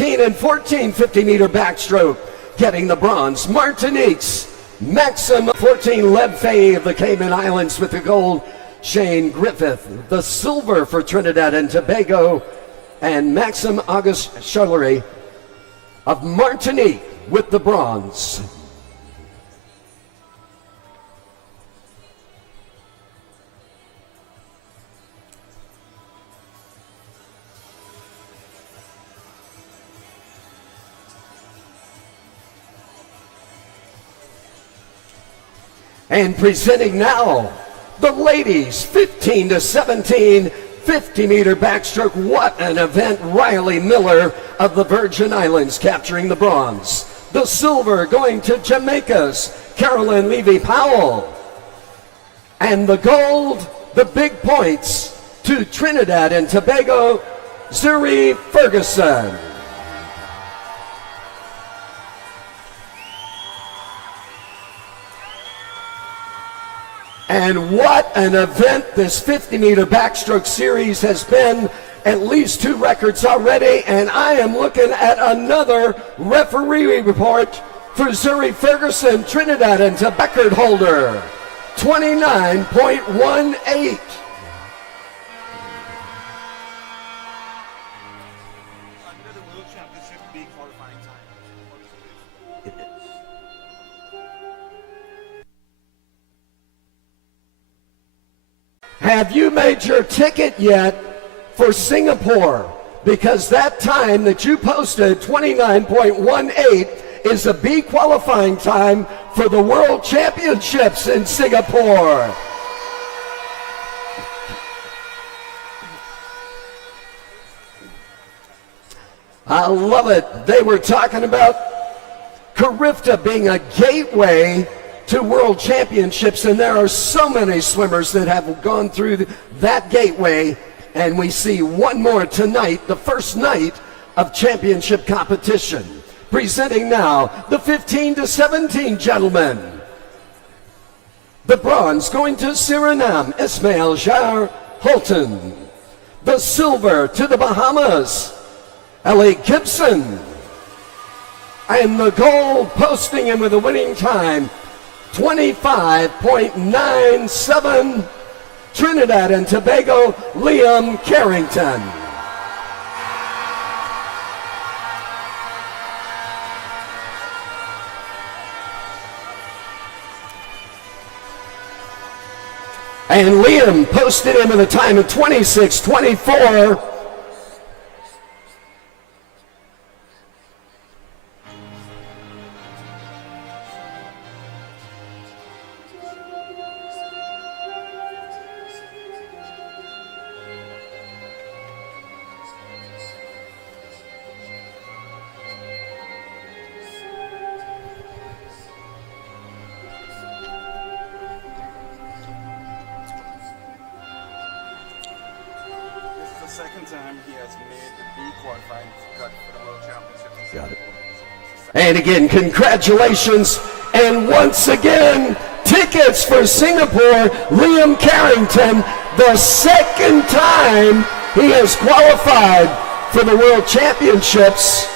And 14 50-meter backstroke, getting the bronze. Martinique's Maxim 14 Lebfay of the Cayman Islands with the gold. Shane Griffith, the silver for Trinidad and Tobago, and Maxim August Charlery of Martinique with the bronze. And presenting now the ladies 15 to 17 50-meter backstroke. What an event. Riley Miller of the Virgin Islands capturing the bronze. The silver going to Jamaica's Carolyn Levy-Powell. And the gold, the big points, to Trinidad and Tobago, Zuri Ferguson. And what an event this 50-meter backstroke series has been. At least 2 records already, and I am looking at another referee report for Zuri Ferguson, Trinidad and Tobago record holder, 29.18. Have you made your ticket yet for Singapore? Because that time that you posted, 29.18, is a B qualifying time for the World Championships in Singapore. I love it. They were talking about Carifta being a gateway to World Championships, and there are so many swimmers that have gone through that gateway, and we see one more tonight, the first night of championship competition. Presenting now the 15 to 17 gentlemen. The bronze going to Suriname, Ismail Jar Holton. The silver to the Bahamas, Ellie Gibson. And the gold posting in with a winning time, 25.97, Trinidad and Tobago, Liam Carrington. And Liam posted in with a time of 26.24. And again, congratulations. And once again, tickets for Singapore, Liam Carrington, the second time he has qualified for the World Championships.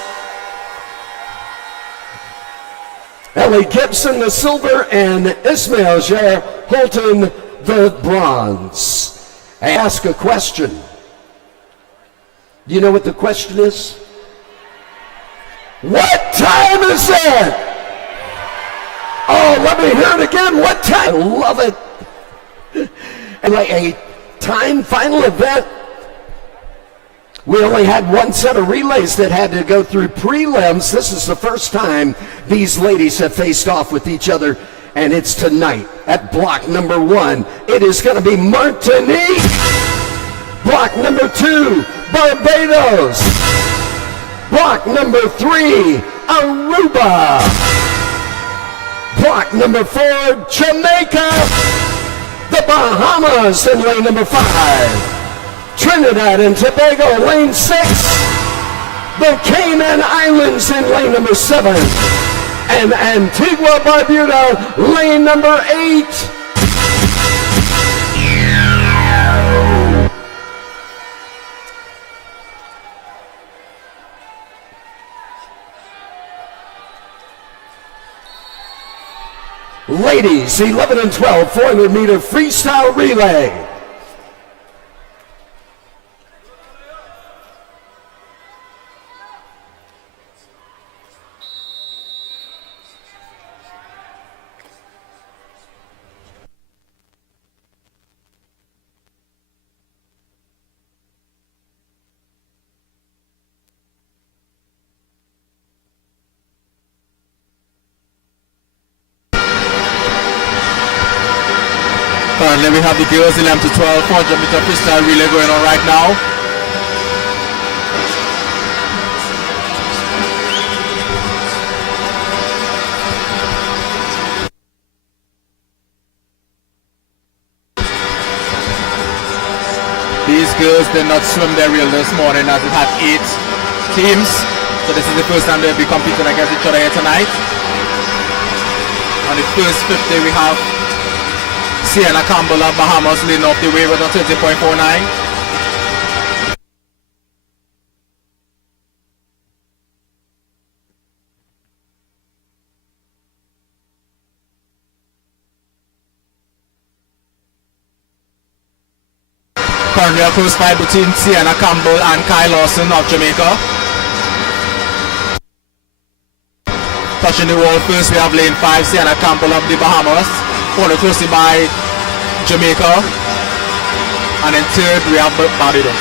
Ellie Gibson, the silver, and Ismail Jar Holton, the bronze. I ask a question. Do you know what the question is? What time is it? Oh, let me hear it again. What time? I love it. And like a time final event, we only had one set of relays that had to go through prelims. This is the first time these ladies have faced off with each other, and it's tonight at block number 1. It is going to be Martinique. Block number 2, Barbados. Block number 3, Aruba. Block number 4, Jamaica. The Bahamas in lane number 5. Trinidad and Tobago, lane 6. The Cayman Islands in lane number 7. And Antigua Barbuda, lane number 8. Ladies, 11 and 12, 400-meter freestyle relay. Currently we have the girls 11 to 12 400-meter freestyle relay going on right now. These girls did not swim their reel this morning as it had 8 teams. So this is the first time they'll be competing against each other here tonight. On the first 50 we have Sienna Campbell of Bahamas leading off the way with a 30.49. Currently a close fight between Sienna Campbell and Kyle Lawson of Jamaica. Touching the wall first we have lane 5, Sienna Campbell of the Bahamas, followed closely by Jamaica, and in third we have Barbados.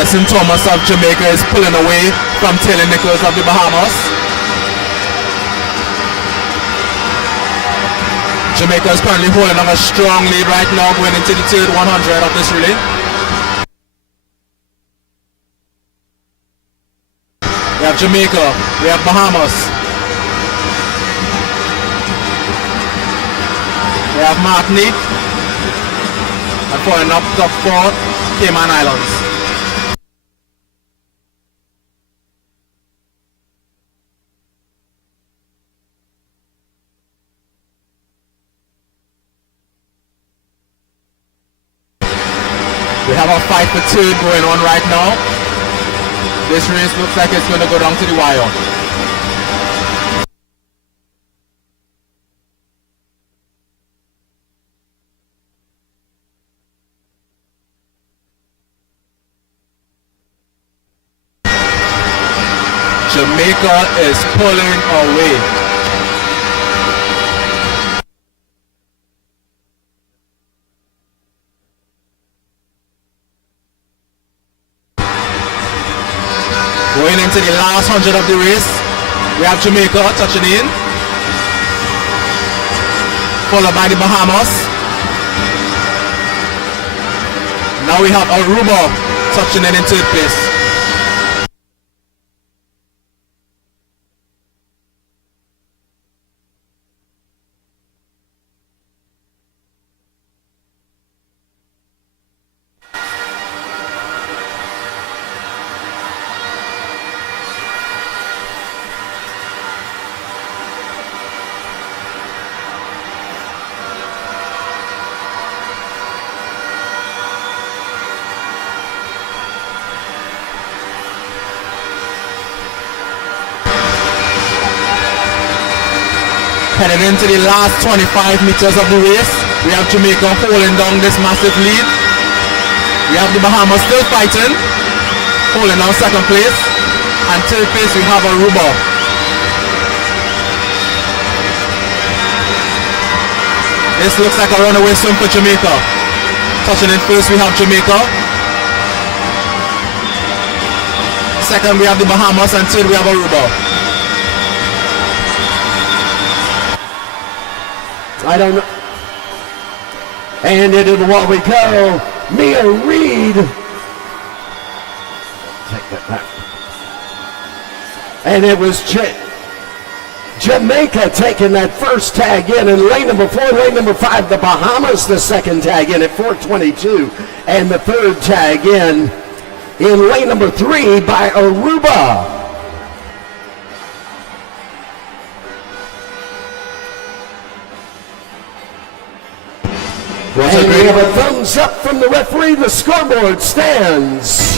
Madison Thomas of Jamaica is pulling away from Taylor Nichols of the Bahamas. Jamaica is currently holding on a strong lead right now going into the third 100 of this relay. We have Jamaica, we have Bahamas. We have Martinique. And following up top 4, Cayman Islands. We have a fight for third going on right now. This race looks like it's going to go down to the wire. Jamaica is pulling away. Going into the last 100 of the race, we have Jamaica touching in, followed by the Bahamas. Now we have Aruba touching in third place. Heading into the last 25 meters of the race, we have Jamaica holding down this massive lead. We have the Bahamas still fighting, holding down second place, and third place we have Aruba. This looks like a runaway swim for Jamaica. Touching in first we have Jamaica. Second we have the Bahamas, and third we have Aruba. I don't know. And into the wall we go. Mia Reed. Take that back. And it was Jamaica taking that first tag in lane number 4, lane number 5, the Bahamas the second tag in at 4:22, and the third tag in lane number 3 by Aruba. And we have a thumbs up from the referee. The scoreboard stands.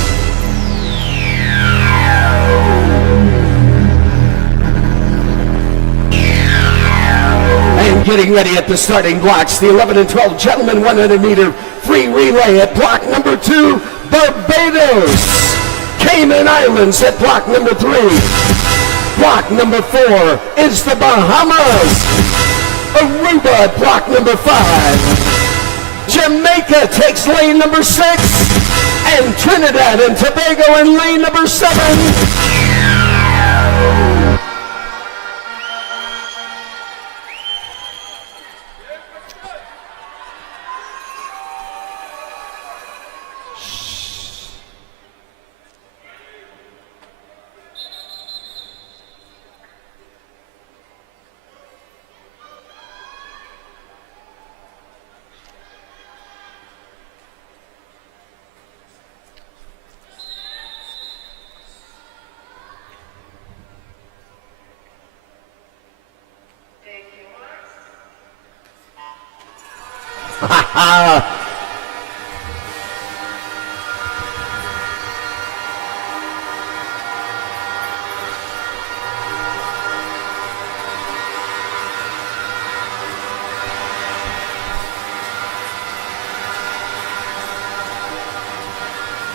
And getting ready at the starting blocks, the 11 and 12 gentlemen 100 meter free relay at block number 2, Barbados. Cayman Islands at block number 3. Block number 4 is the Bahamas. Aruba at block number 5. Jamaica takes lane number 6, and Trinidad and Tobago in lane number 7.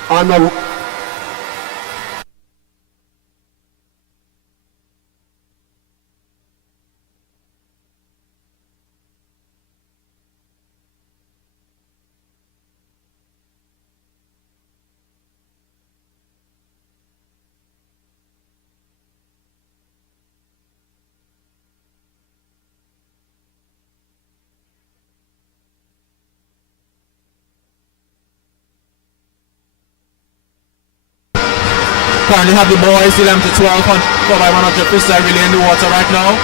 On the Currently have the boys 11 to 12 on 4x100 freestyle relay in the water right now.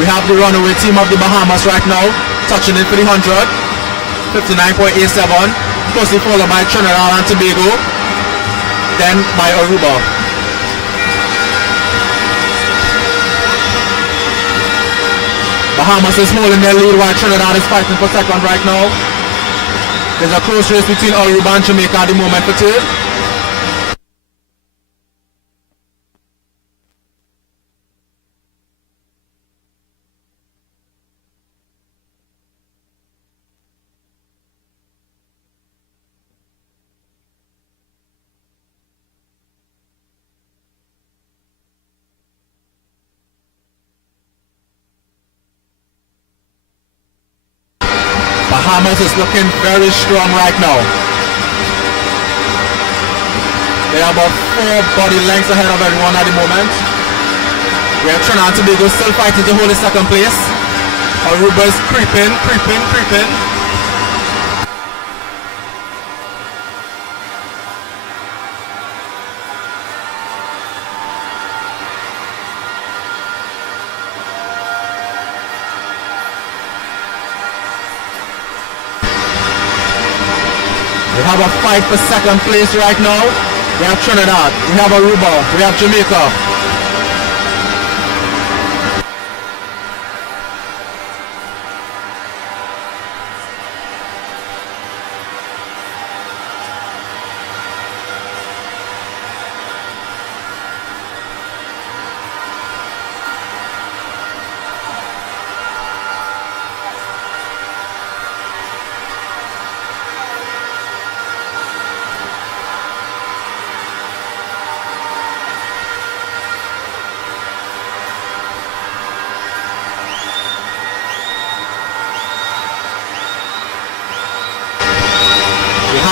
We have the runaway team of the Bahamas right now, touching in for the 100, 59.87, closely followed by Trinidad and Tobago, then by Aruba. Bahamas is holding their lead while Trinidad is fighting for second right now. There's a close race between Aruba and Jamaica at the moment for third. Bahamas is looking very strong right now. They are about 4 body lengths ahead of everyone at the moment. We have Trinidad and Tobago still fighting to hold the second place. Aruba is creeping. We have a fight for second place right now. We have Trinidad, we have Aruba, we have Jamaica.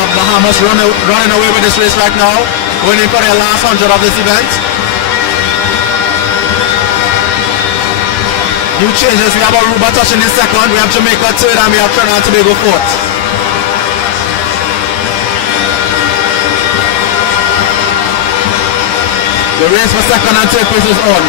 Bahamas running away with this race right now, going in for their last 100 of this event. New changes, we have Aruba touching in second, we have Jamaica third, and we have Trinidad and Tobago fourth. The race for second and third place is on.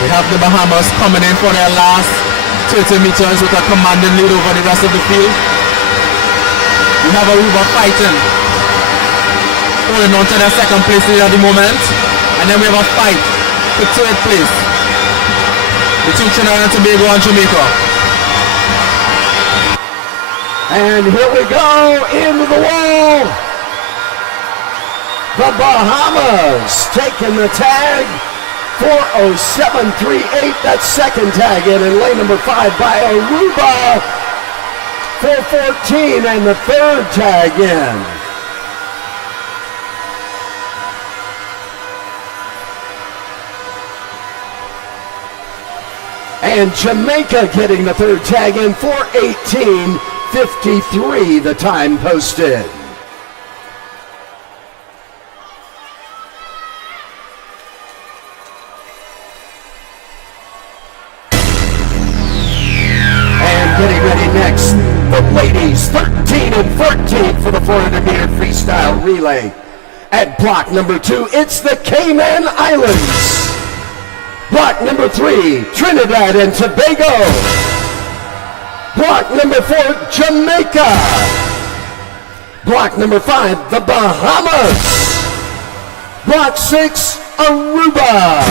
We have the Bahamas coming in for their last 30 meters with a commanding lead over the rest of the field. We have Aruba fighting, holding on to their second place lead at the moment. And then we have a fight for third place between Trinidad and Tobago and Jamaica. And here we go, into the wall. The Bahamas taking the tag. 4:07.38, that second tag in lane number 5 by Aruba. 4:14 and the third tag in. And Jamaica getting the third tag in. 4:18.53 the time posted. Getting ready next, the ladies 13 and 14 for the 400-meter freestyle relay. At block number 2, it's the Cayman Islands. Block number 3, Trinidad and Tobago. Block number 4, Jamaica. Block number 5, the Bahamas. Block 6, Aruba.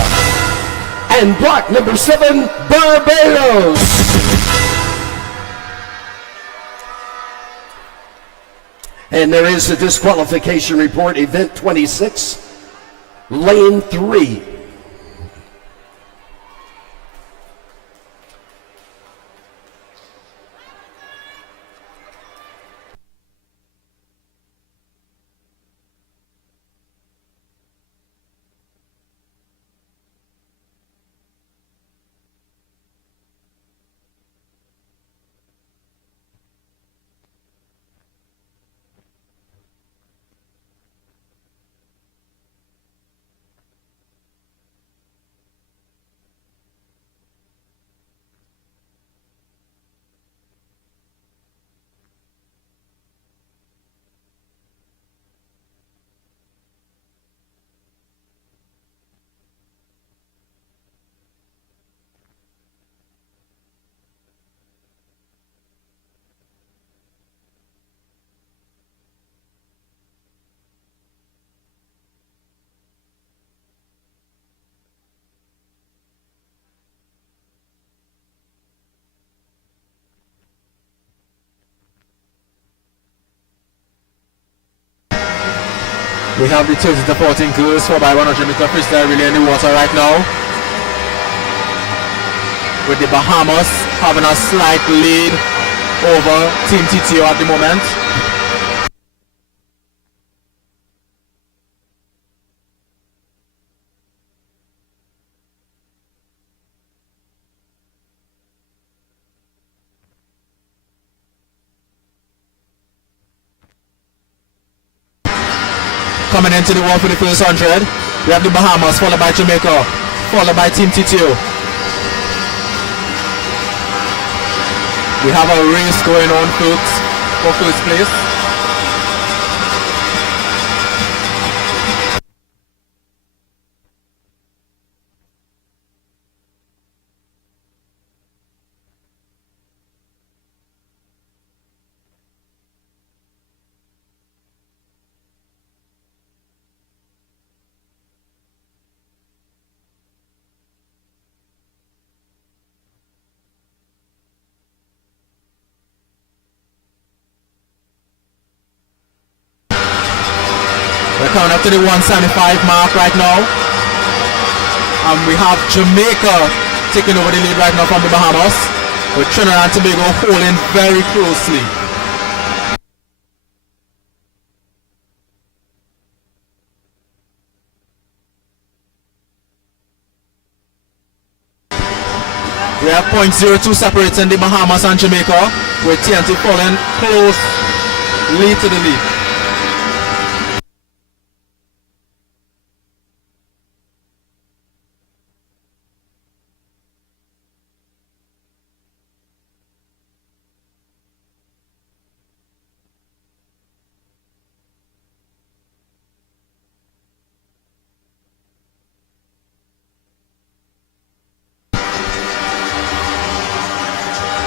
And block number 7, Barbados. And there is a disqualification report, event 26, lane 3. We have the 20-14 girls 4x100 meter freestyle relay in the water right now, with the Bahamas having a slight lead over Team TTO at the moment. Coming into the wall for the first 100, we have the Bahamas, followed by Jamaica, followed by Team TTO. We have a race going on, folks, for first place. We're coming up to the 175 mark right now. And we have Jamaica taking over the lead right now from the Bahamas, with Trinidad and Tobago holding very closely. We have .02 separating the Bahamas and Jamaica, with TNT falling close lead to the lead.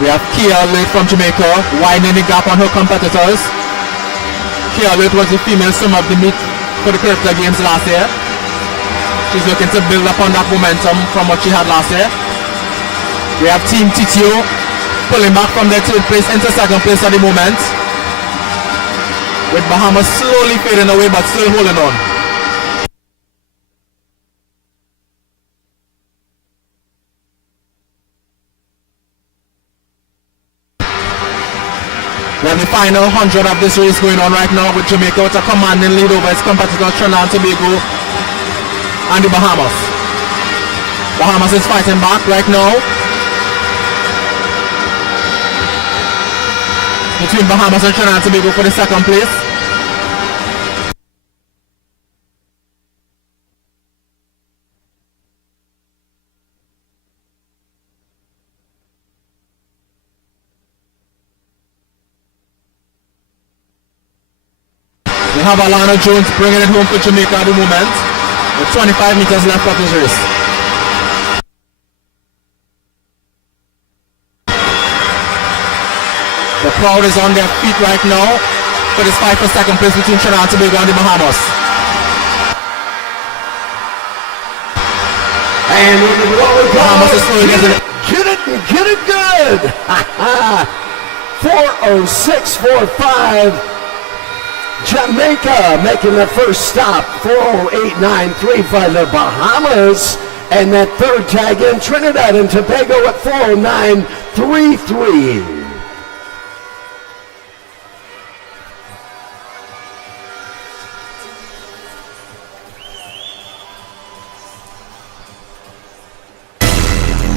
We have Kia Late from Jamaica, widening the gap on her competitors. Kia Late was the female swimmer of the meet for the Carifta Games last year. She's looking to build upon that momentum from what she had last year. We have Team TTO pulling back from their third place into second place at the moment, with Bahamas slowly fading away but still holding on. We have the final 100 of this race going on right now, with Jamaica with a commanding lead over its competitors Trinidad and Tobago and the Bahamas. Bahamas is fighting back right now. Between Bahamas and Trinidad and Tobago for the second place. We have Alana Jones bringing it home for Jamaica at the moment, with 25 meters left of this race. The crowd is on their feet right now for this fight for second place between Trinidad and Tobago and the Bahamas. And what we Bahamas is slowly getting it. Get it good. 4:06.45. Jamaica making the first stop. 4:08.93 by the Bahamas. And that third tag in Trinidad and Tobago at 4:09.33.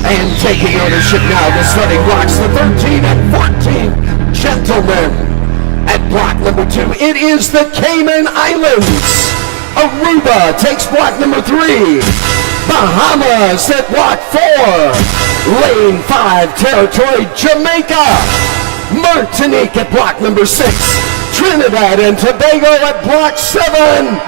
And taking ownership now, the starting blocks, the 13 and 14 gentlemen. At block number 2, it is the Cayman Islands. Aruba takes block number 3. Bahamas at block 4. Lane 5 territory, Jamaica. Martinique at block number 6. Trinidad and Tobago at block 7.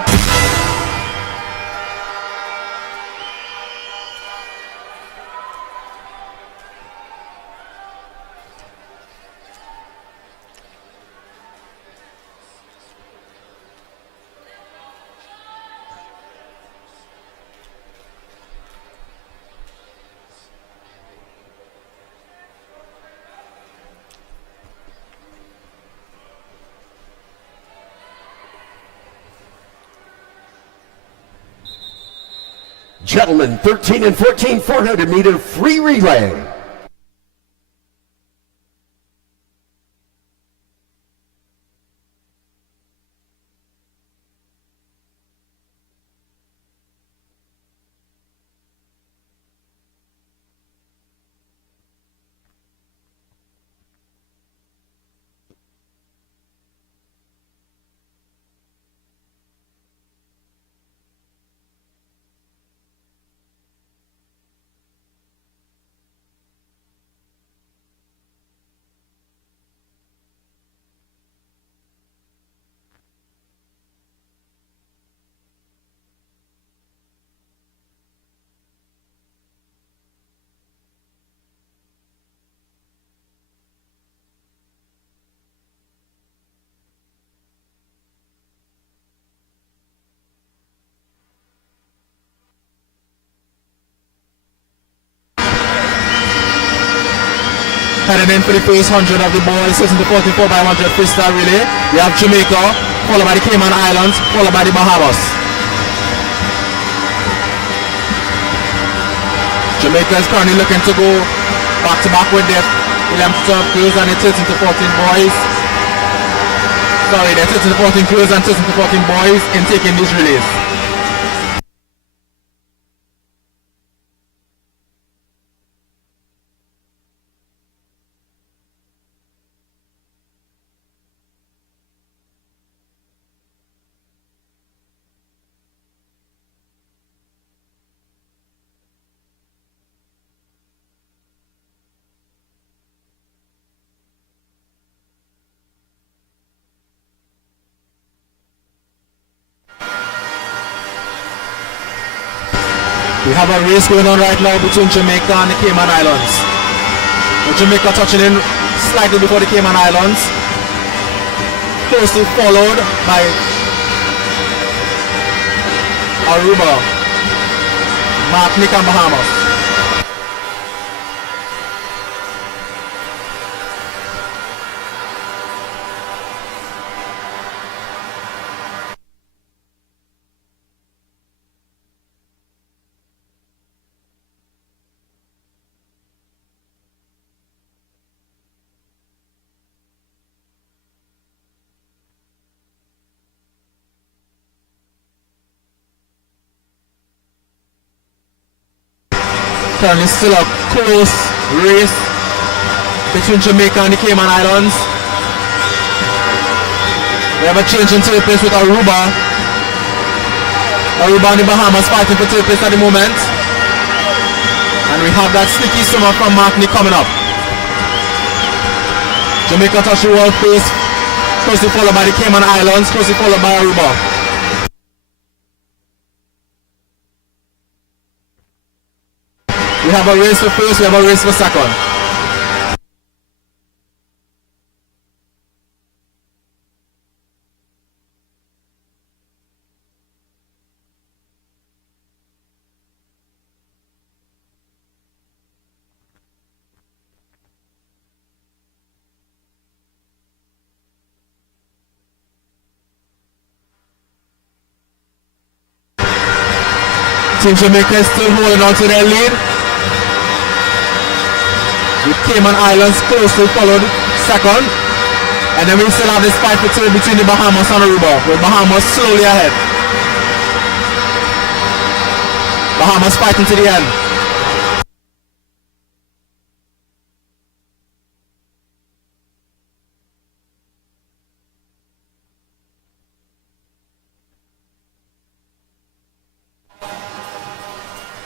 Gentlemen, 13 and 14, 400-meter free relay. Heading in for the first 100 of the boys, 16 to 44 by 100 freestyle relay. We have Jamaica, followed by the Cayman Islands, followed by the Bahamas. Jamaica is currently looking to go back to back with their 11 to 12 crews and their 13 to 14 boys. Sorry, their 13 to 14 crews and 13 to 14 boys in taking these relays. We have a race going on right now between Jamaica and the Cayman Islands. With Jamaica touching in slightly before the Cayman Islands. Closely followed by Aruba, Martinique and Bahamas. Currently still a close race between Jamaica and the Cayman Islands. We have a change in third place with Aruba. Aruba and the Bahamas fighting for third place at the moment. And we have that sneaky summer from Martinique coming up. Jamaica touch the world pace, closely followed by the Cayman Islands, closely followed by Aruba. We have a race for first, we have a race for second. Team Jamaica is still holding on to their lead. With Cayman Islands closely followed second. And then we still have this fight for two between the Bahamas and Aruba, with Bahamas slowly ahead. Bahamas fighting to the end.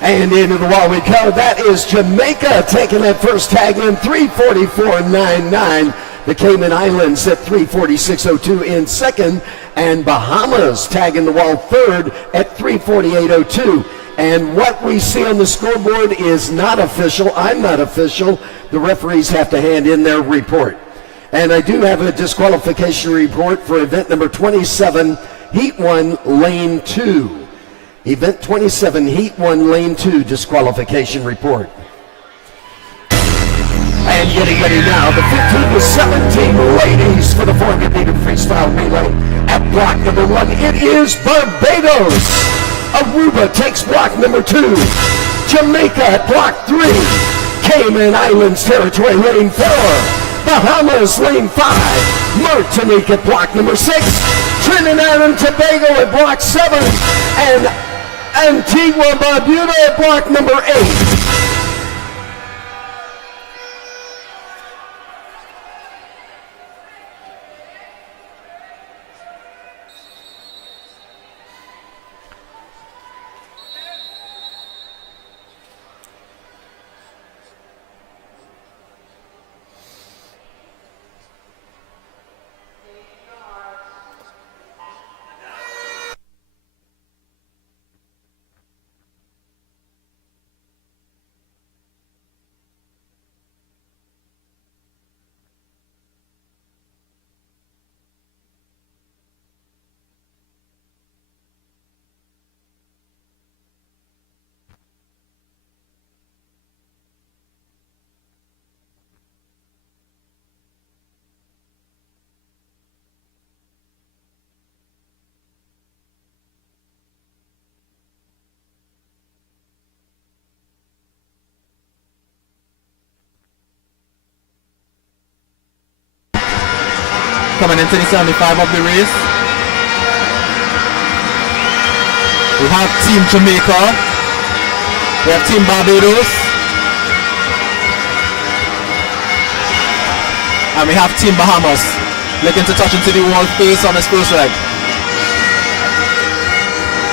And into the wall we go. That is Jamaica taking that first tag in 3:44.99. The Cayman Islands at 3:46.02 in second. And Bahamas tagging the wall third at 3:48.02. And what we see on the scoreboard is not official. I'm not official. The referees have to hand in their report. And I do have a disqualification report for event number 27, Heat 1, Lane 2. Event 27, Heat 1, Lane 2, disqualification report. And getting ready now, the 15 to 17 ladies for the 400-meter freestyle relay. At block number 1, it is Barbados. Aruba takes block number 2. Jamaica at block 3. Cayman Islands territory, lane 4. Bahamas, lane 5. Martinique at block number 6. Trinidad and Tobago at block 7. And Antigua Barbuda at block number 8. Coming into the 75 of the race, we have Team Jamaica, we have Team Barbados, and we have Team Bahamas looking to touch into the wall face on his first leg.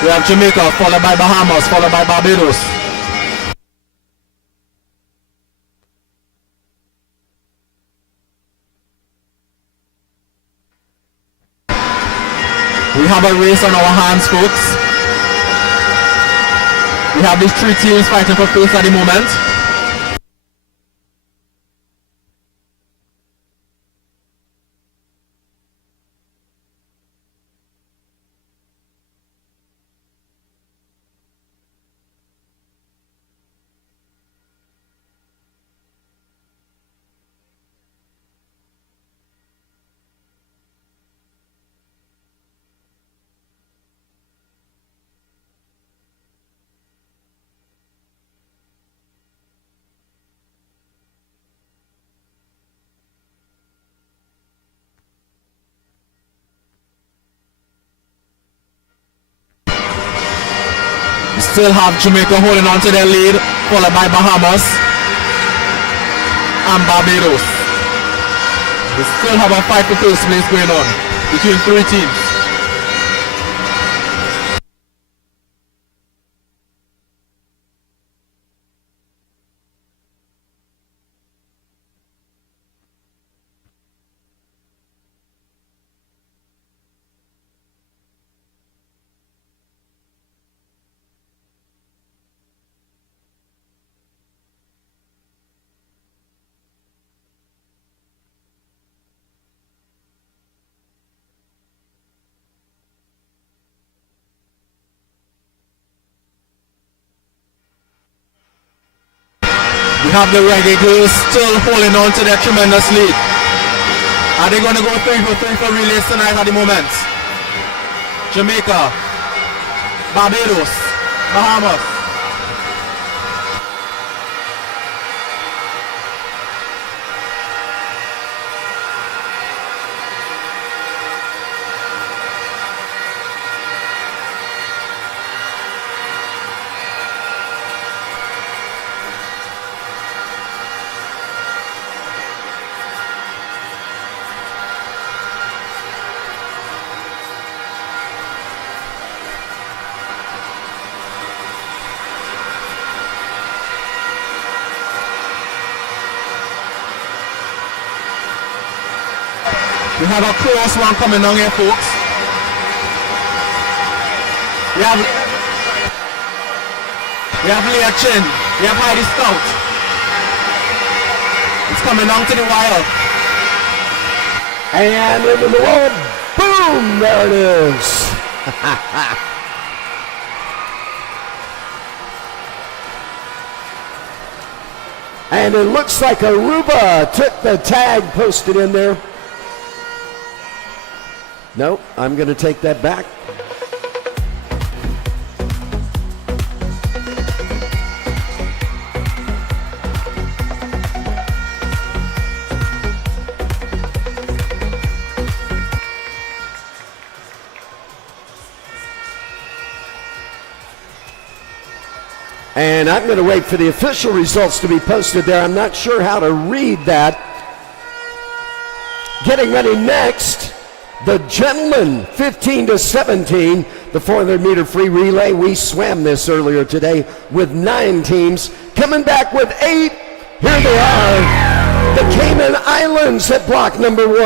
We have Jamaica followed by Bahamas, followed by Barbados. We have a race on our hands, folks. We have these 3 teams fighting for first at the moment. Still have Jamaica holding on to their lead, followed by Bahamas and Barbados. We still have a fight for first place going on between 3 teams. We have the Reggae Girls still holding on to their tremendous lead. Are they going to go 3 for 3 for relays tonight at the moment? Jamaica, Barbados, Bahamas. We have a close one coming down here, folks. We have Leah Chin. We have Heidi Stout. It's coming down to the wire. And into the wall. Boom! There it is. And it looks like Aruba took the tag posted in there. No, I'm going to take that back. And I'm going to wait for the official results to be posted there. I'm not sure how to read that. Getting ready next, the gentlemen, 15-17, the 400-meter free relay. We swam this earlier today with 9 teams. Coming back with 8. Here they are, the Cayman Islands at block number 1.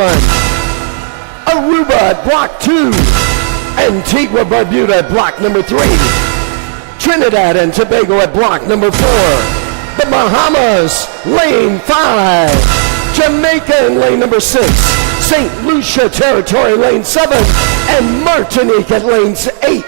Aruba at block 2. Antigua Barbuda at block number 3. Trinidad and Tobago at block number 4. The Bahamas, lane 5. Jamaica in lane number 6. St. Lucia Territory, lane 7. And Martinique at lane 8.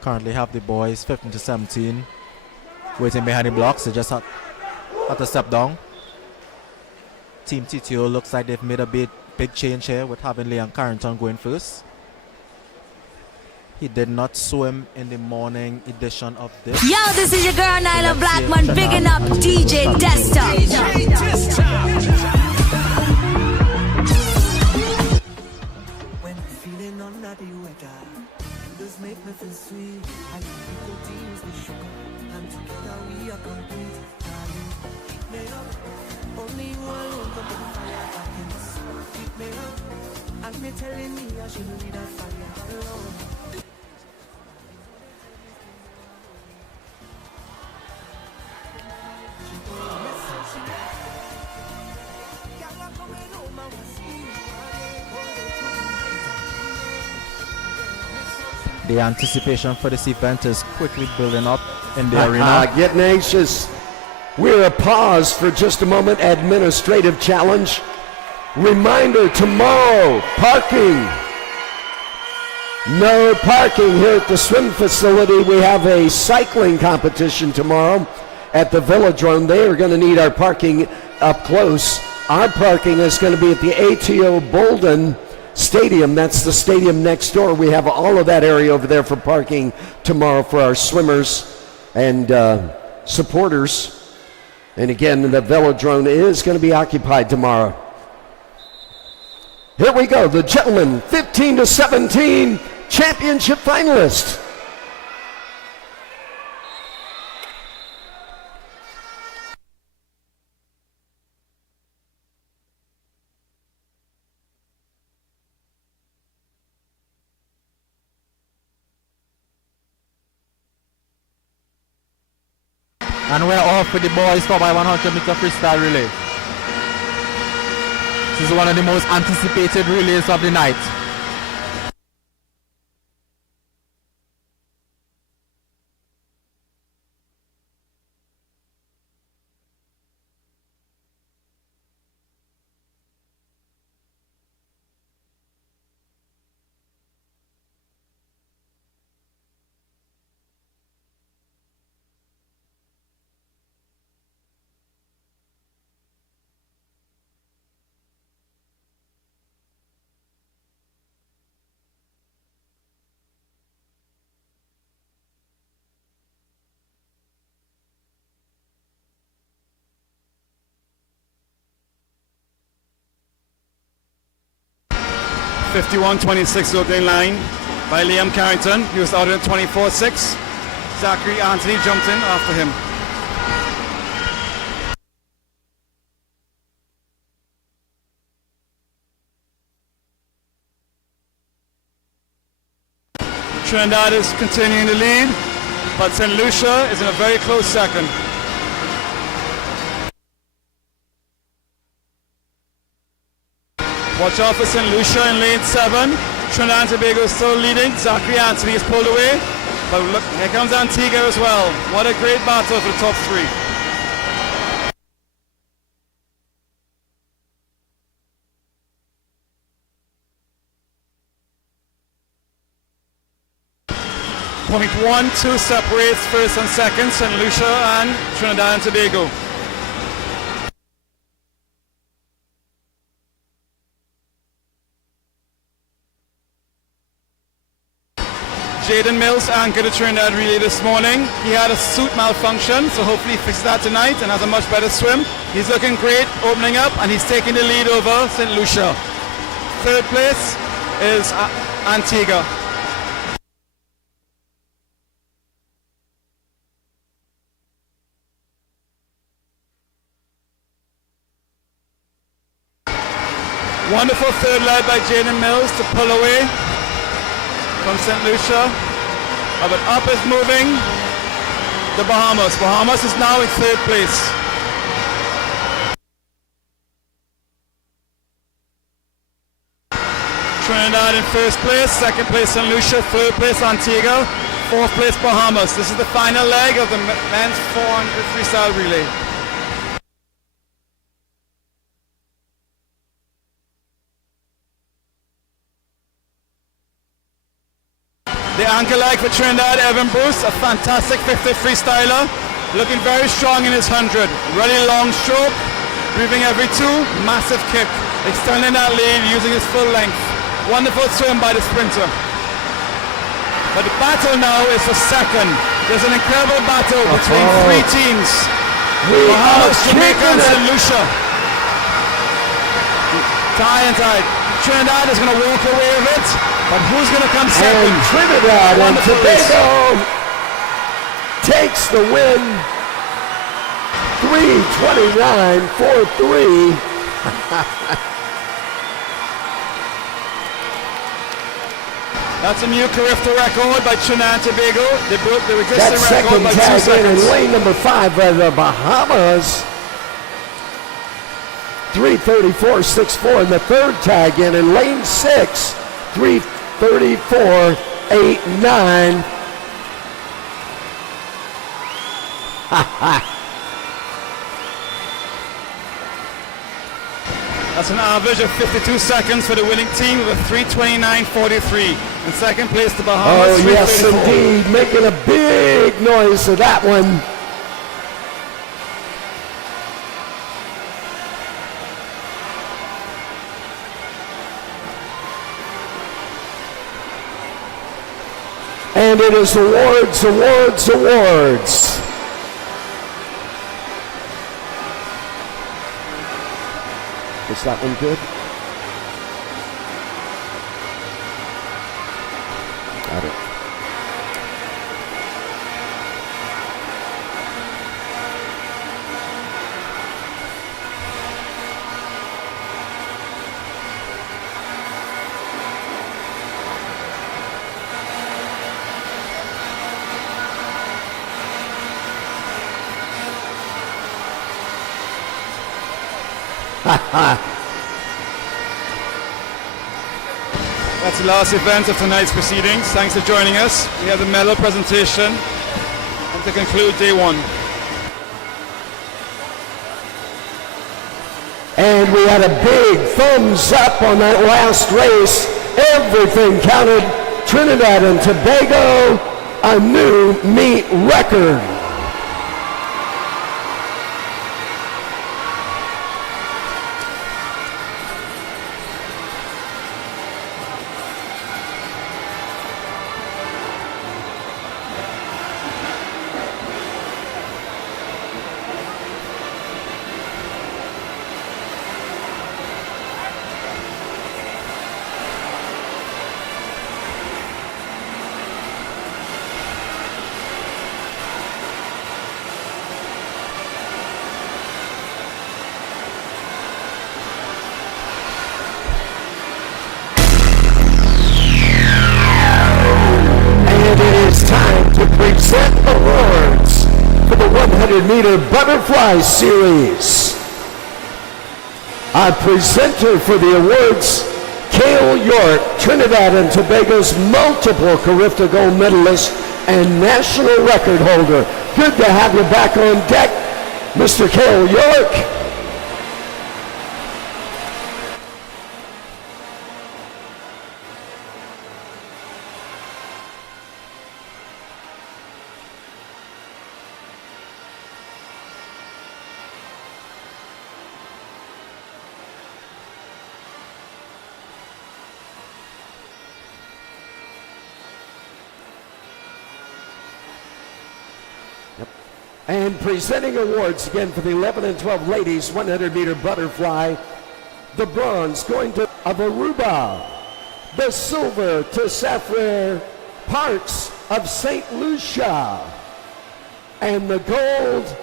Currently have the boys 15-17 waiting behind the blocks. They just had to step down. Team TTO looks like they've made a big change here with having Liam Carrington going first. He did not swim in the morning edition of this. Yo, this is your girl Nyla Blackman, bigging up DJ Desktop. When feeling under the weather, just make me feel sweet. I need to go deals with sugar, and together we are complete. Darling, keep me up. Only one won't come to the fire. I can keep me up. And me telling me I should leave that fire alone. The anticipation for this event is quickly building up in the arena. Getting anxious. We're a pause for just a moment. Administrative challenge. Reminder, tomorrow, parking. No parking here at the swim facility. We have a cycling competition tomorrow at the Velodrome. They are going to need our parking up close. Our parking is going to be at the ATO Bolden Stadium. That's the stadium next door. We have all of that area over there for parking tomorrow for our swimmers and supporters. And again, the Velodrome is going to be occupied tomorrow. Here we go, the gentlemen, 15-17 championship finalists. And we're off with the boys 4x100 meter freestyle relay. This is one of the most anticipated relays of the night. .51.26 opening line by Liam Carrington. He was out in 24.6. Zachary Anthony jumped in after him. Trinidad is continuing the lead, but St. Lucia is in a very close second. Watch out for St. Lucia in lane 7. Trinidad and Tobago is still leading. Zachary Anthony is pulled away. But look, here comes Antigua as well. What a great battle for the top 3. .12 separates first and second, St. Lucia and Trinidad and Tobago. Jaden Mills anchored the Trinidad relay this morning. He had a suit malfunction, so hopefully he fixes that tonight and has a much better swim. He's looking great opening up, and he's taking the lead over St. Lucia. Third place is Antigua. Wonderful third led by Jaden Mills to pull away from St. Lucia. But up is moving the Bahamas. Bahamas is now in third place. Trinidad in first place, second place St. Lucia, third place Antigua, fourth place Bahamas. This is the final leg of the men's 400 freestyle relay. The anchor leg for Trinidad, Evan Bruce, a fantastic 50 freestyler, looking very strong in his 100. Really long stroke, breathing every two, massive kick, extending that lead using his full length. Wonderful swim by the sprinter. But the battle now is for second. There's an incredible battle between three teams. Bahamas, Jamaica, and St. Lucia. Tie and tied. Trinidad is going to walk away with it. But who's going to come second? And Trinidad and Tobago takes the win. 3:29.43. That's a new Carifta record by Trinidad and Tobago. They broke the That existing record second by 2 tag in seconds. lane number 5 by the Bahamas. 3:34.64, and the third tag in lane 6. 3:34.89. That's an average of 52 seconds for the winning team with a 3:29.43. In second place, the Bahamas. Oh, yes, 3:34. indeed. Making a big noise for that one. And it is awards, awards, awards. Is that one good? Got it. That's the last event of tonight's proceedings. Thanks for joining us. We have the medal presentation and to conclude day one. And we had a big thumbs up on that last race. Everything counted. Trinidad and Tobago, a new meet record. Present awards for the 100-meter butterfly series. Our presenter for the awards, Cale York, Trinidad and Tobago's multiple Carifta gold medalist and national record holder. Good to have you back on deck, Mr. Cale York. And presenting awards again for the 11 and 12 ladies 100-meter butterfly. The bronze going to of Aruba. The silver to Sapphire Parks of St. Lucia. And the gold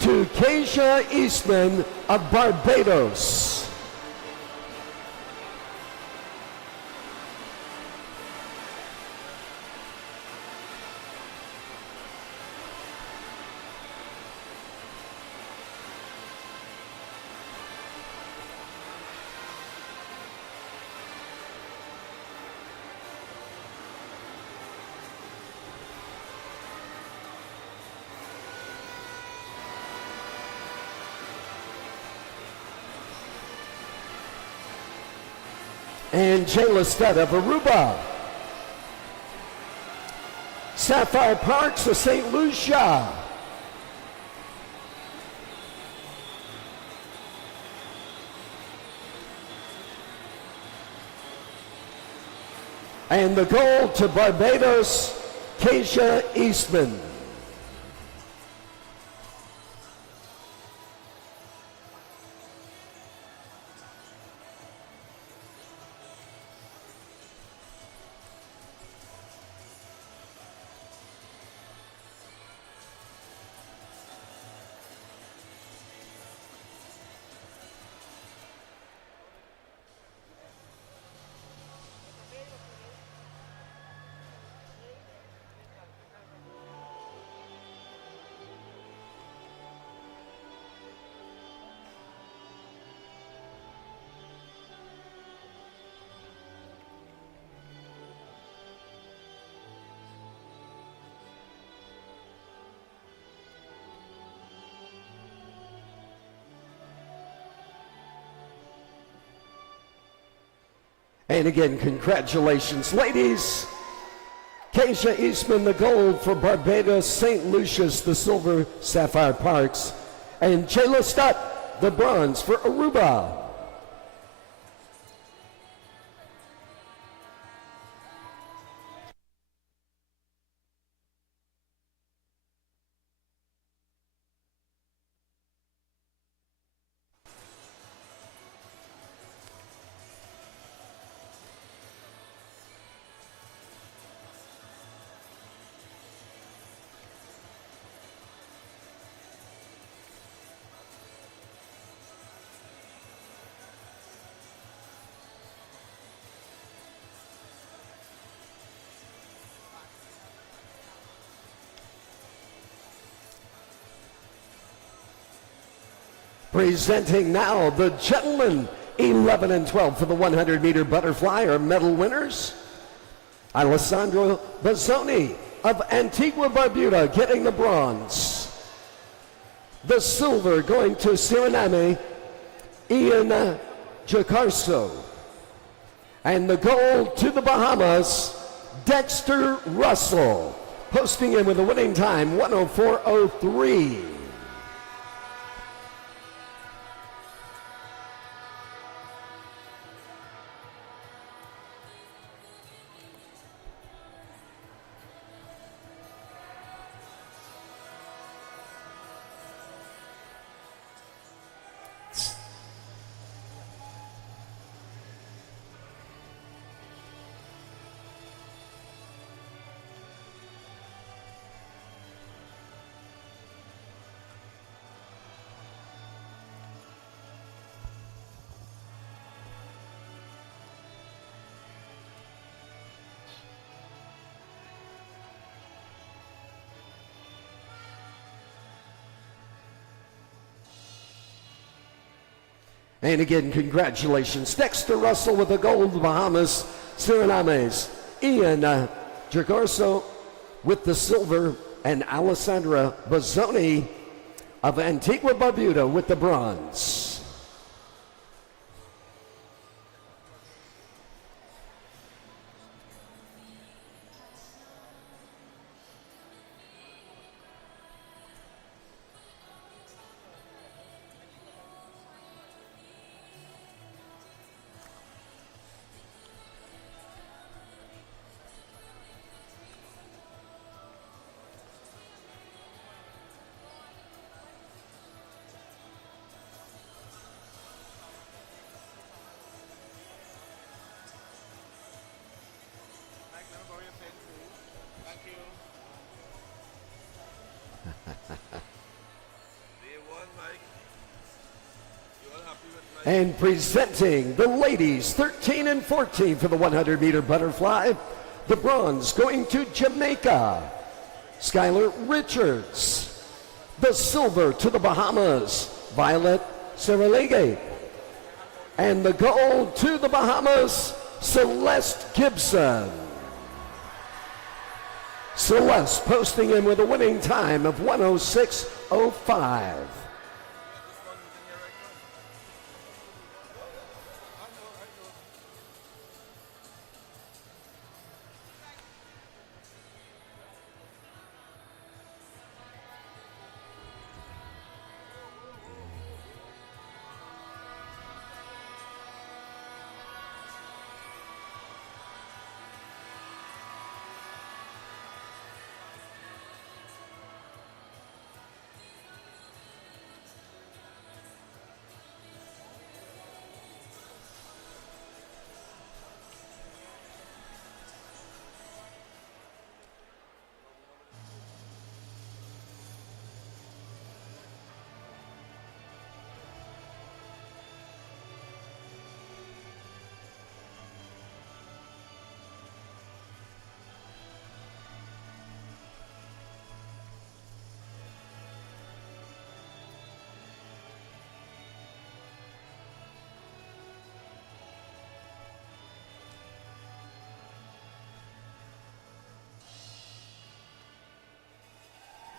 to Keisha Eastman of Barbados. And Jayla Studd of Aruba. Sapphire Parks of St. Lucia. And the gold to Barbados, Keisha Eastman. And again, congratulations, ladies. Keisha Eastman, the gold for Barbados, St. Lucia's, the silver, Sapphire Parks, and Jayla Stutt, the bronze for Aruba. Presenting now the gentlemen 11 and 12 for the 100-meter butterfly are medal winners. Alessandro Bazzoni of Antigua Barbuda getting the bronze. The silver going to Suriname, Ian Jacarso. And the gold to the Bahamas, Dexter Russell, posting in with a winning time, 104.03. And again, congratulations. Dexter Russell with the gold, Bahamas, Suriname's Ian Jagarso with the silver, and Alessandra Bazzoni of Antigua Barbuda with the bronze. And presenting the ladies 13 and 14 for the 100-meter butterfly, the bronze going to Jamaica, Skylar Richards. The silver to the Bahamas, Violet Saralege. And the gold to the Bahamas, Celeste Gibson. Celeste posting in with a winning time of 1:06.05.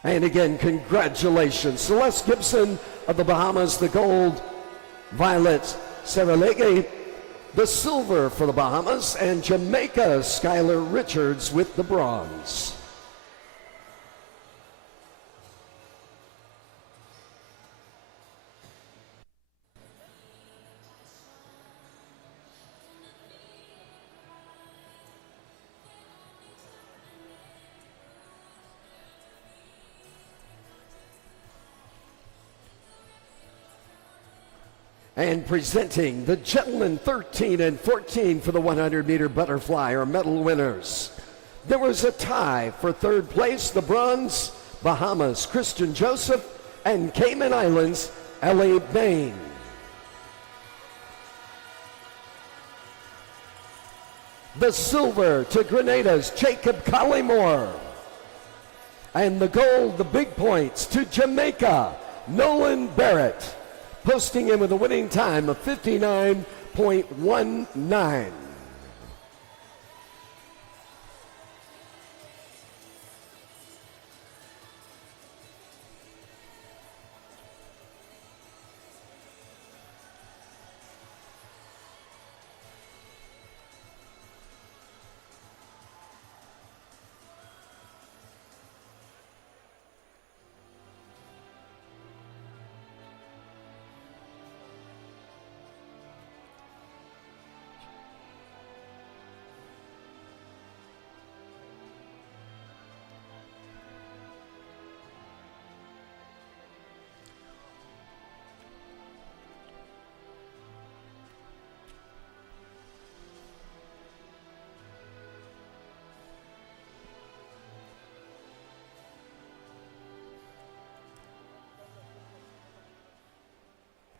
And again, congratulations. Celeste Gibson of the Bahamas, the gold. Violet Saralege, the silver for the Bahamas. And Jamaica, Skylar Richards with the bronze. And presenting the gentlemen 13 and 14 for the 100-meter butterfly are medal winners. There was a tie for third place, the bronze, Bahamas, Christian Joseph, and Cayman Islands, Ellie Bain. The silver to Grenada's Jacob Collymore. And the gold, the big points, to Jamaica, Nolan Barrett, posting in with a winning time of 59.19.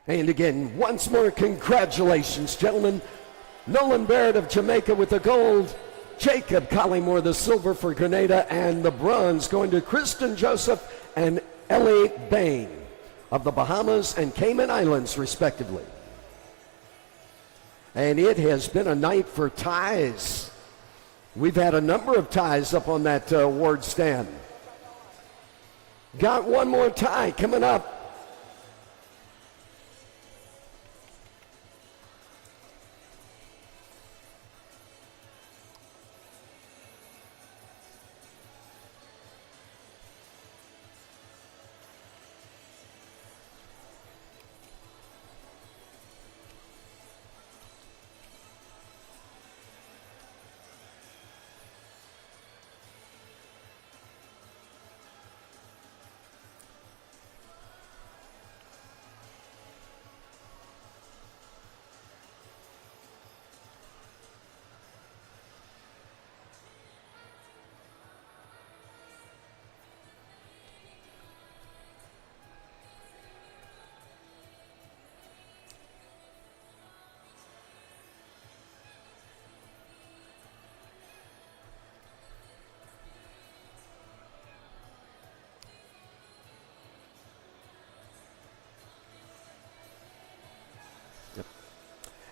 And again, once more, congratulations, gentlemen. Nolan Barrett of Jamaica with the gold. Jacob Collymore, the silver for Grenada, and the bronze going to Kristen Joseph and Ellie Bain of the Bahamas and Cayman Islands, respectively. And it has been a night for ties. We've had a number of ties up on that award stand. Got one more tie coming up.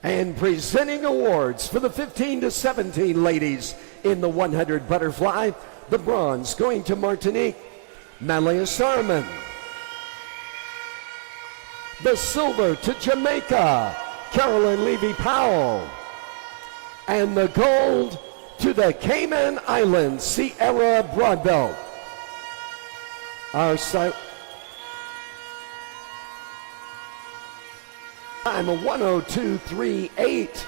And presenting awards for the 15 to 17 ladies in the 100 butterfly, the bronze going to Martinique, Malia Sarman. The silver to Jamaica, Carolyn Levy-Powell. And the gold to the Cayman Islands, Sierra Broadbelt. Our time of 102.38.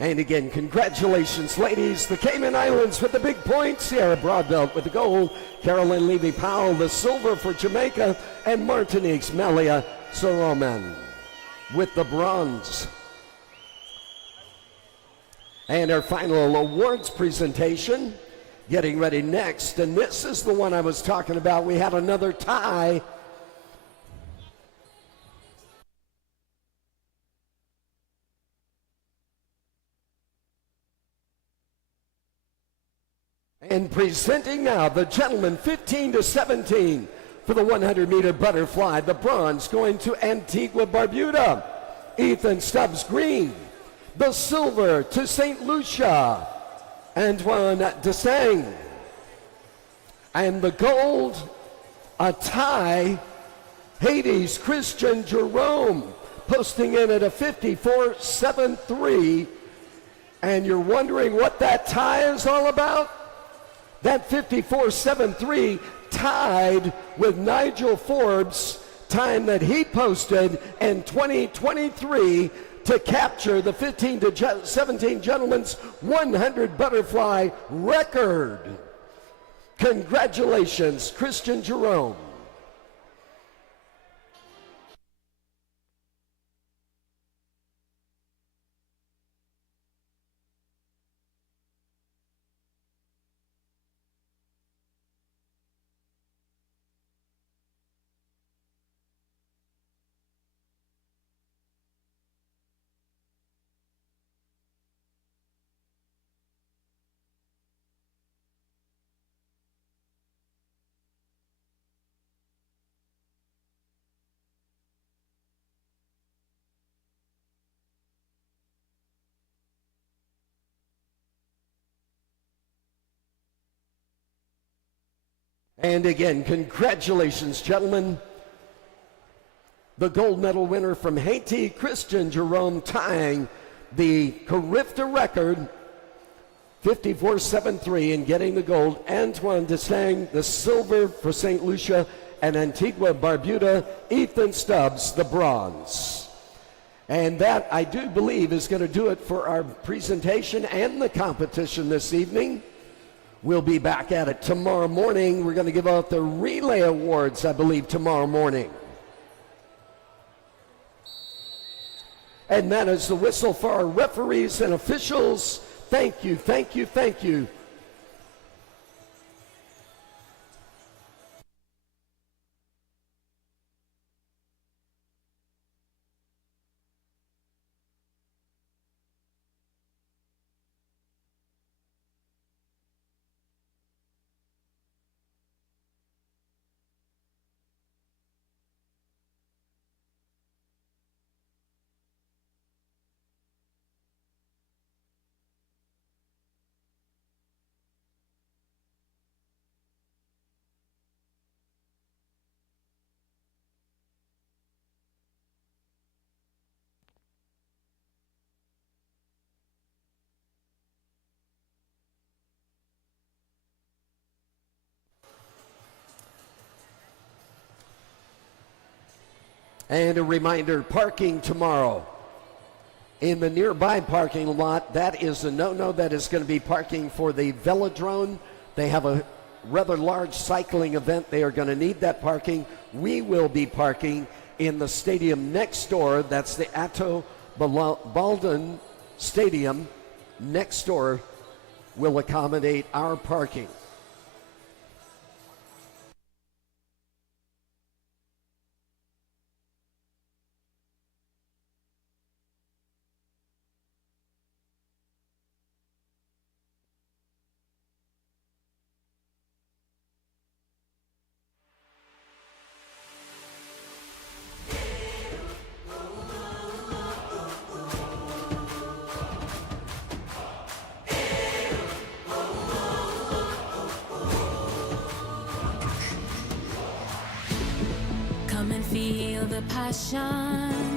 And again, congratulations, ladies. The Cayman Islands with the big points. Sierra Broadbelt with the gold. Carolyn Levy-Powell, the silver for Jamaica. And Martinique's Malia Soroman with the bronze. And our final awards presentation getting ready next. And this is the one I was talking about. We had another tie. And presenting now the gentlemen 15 to 17 for the 100-meter butterfly. The bronze going to Antigua Barbuda, Ethan Stubbs Green. The silver to St. Lucia, Antoine Desang. And the gold, a tie, Haiti's Christian Jerome, posting in at a 54.73. And you're wondering what that tie is all about? That 54.73 tied with Nigel Forbes' time that he posted in 2023 to capture the 15 to 17 gentlemen's 100 butterfly record. Congratulations, Christian Jerome. And again, congratulations, gentlemen. The gold medal winner from Haiti, Christian Jerome, tying the Carifta record, 54.73, and getting the gold. Antoine Desang, the silver for St. Lucia, and Antigua Barbuda, Ethan Stubbs, the bronze. And that, I do believe, is going to do it for our presentation and the competition this evening. We'll be back at it tomorrow morning. We're going to give out the relay awards, I believe, tomorrow morning. And that is the whistle for our referees and officials. Thank you, thank you, thank you. And a reminder, parking tomorrow. In the nearby parking lot, that is a no-no. That is going to be parking for the Velodrome. They have a rather large cycling event. They are going to need that parking. We will be parking in the stadium next door. That's the Atto Baldwin Stadium next door will accommodate our parking. Come and feel the passion.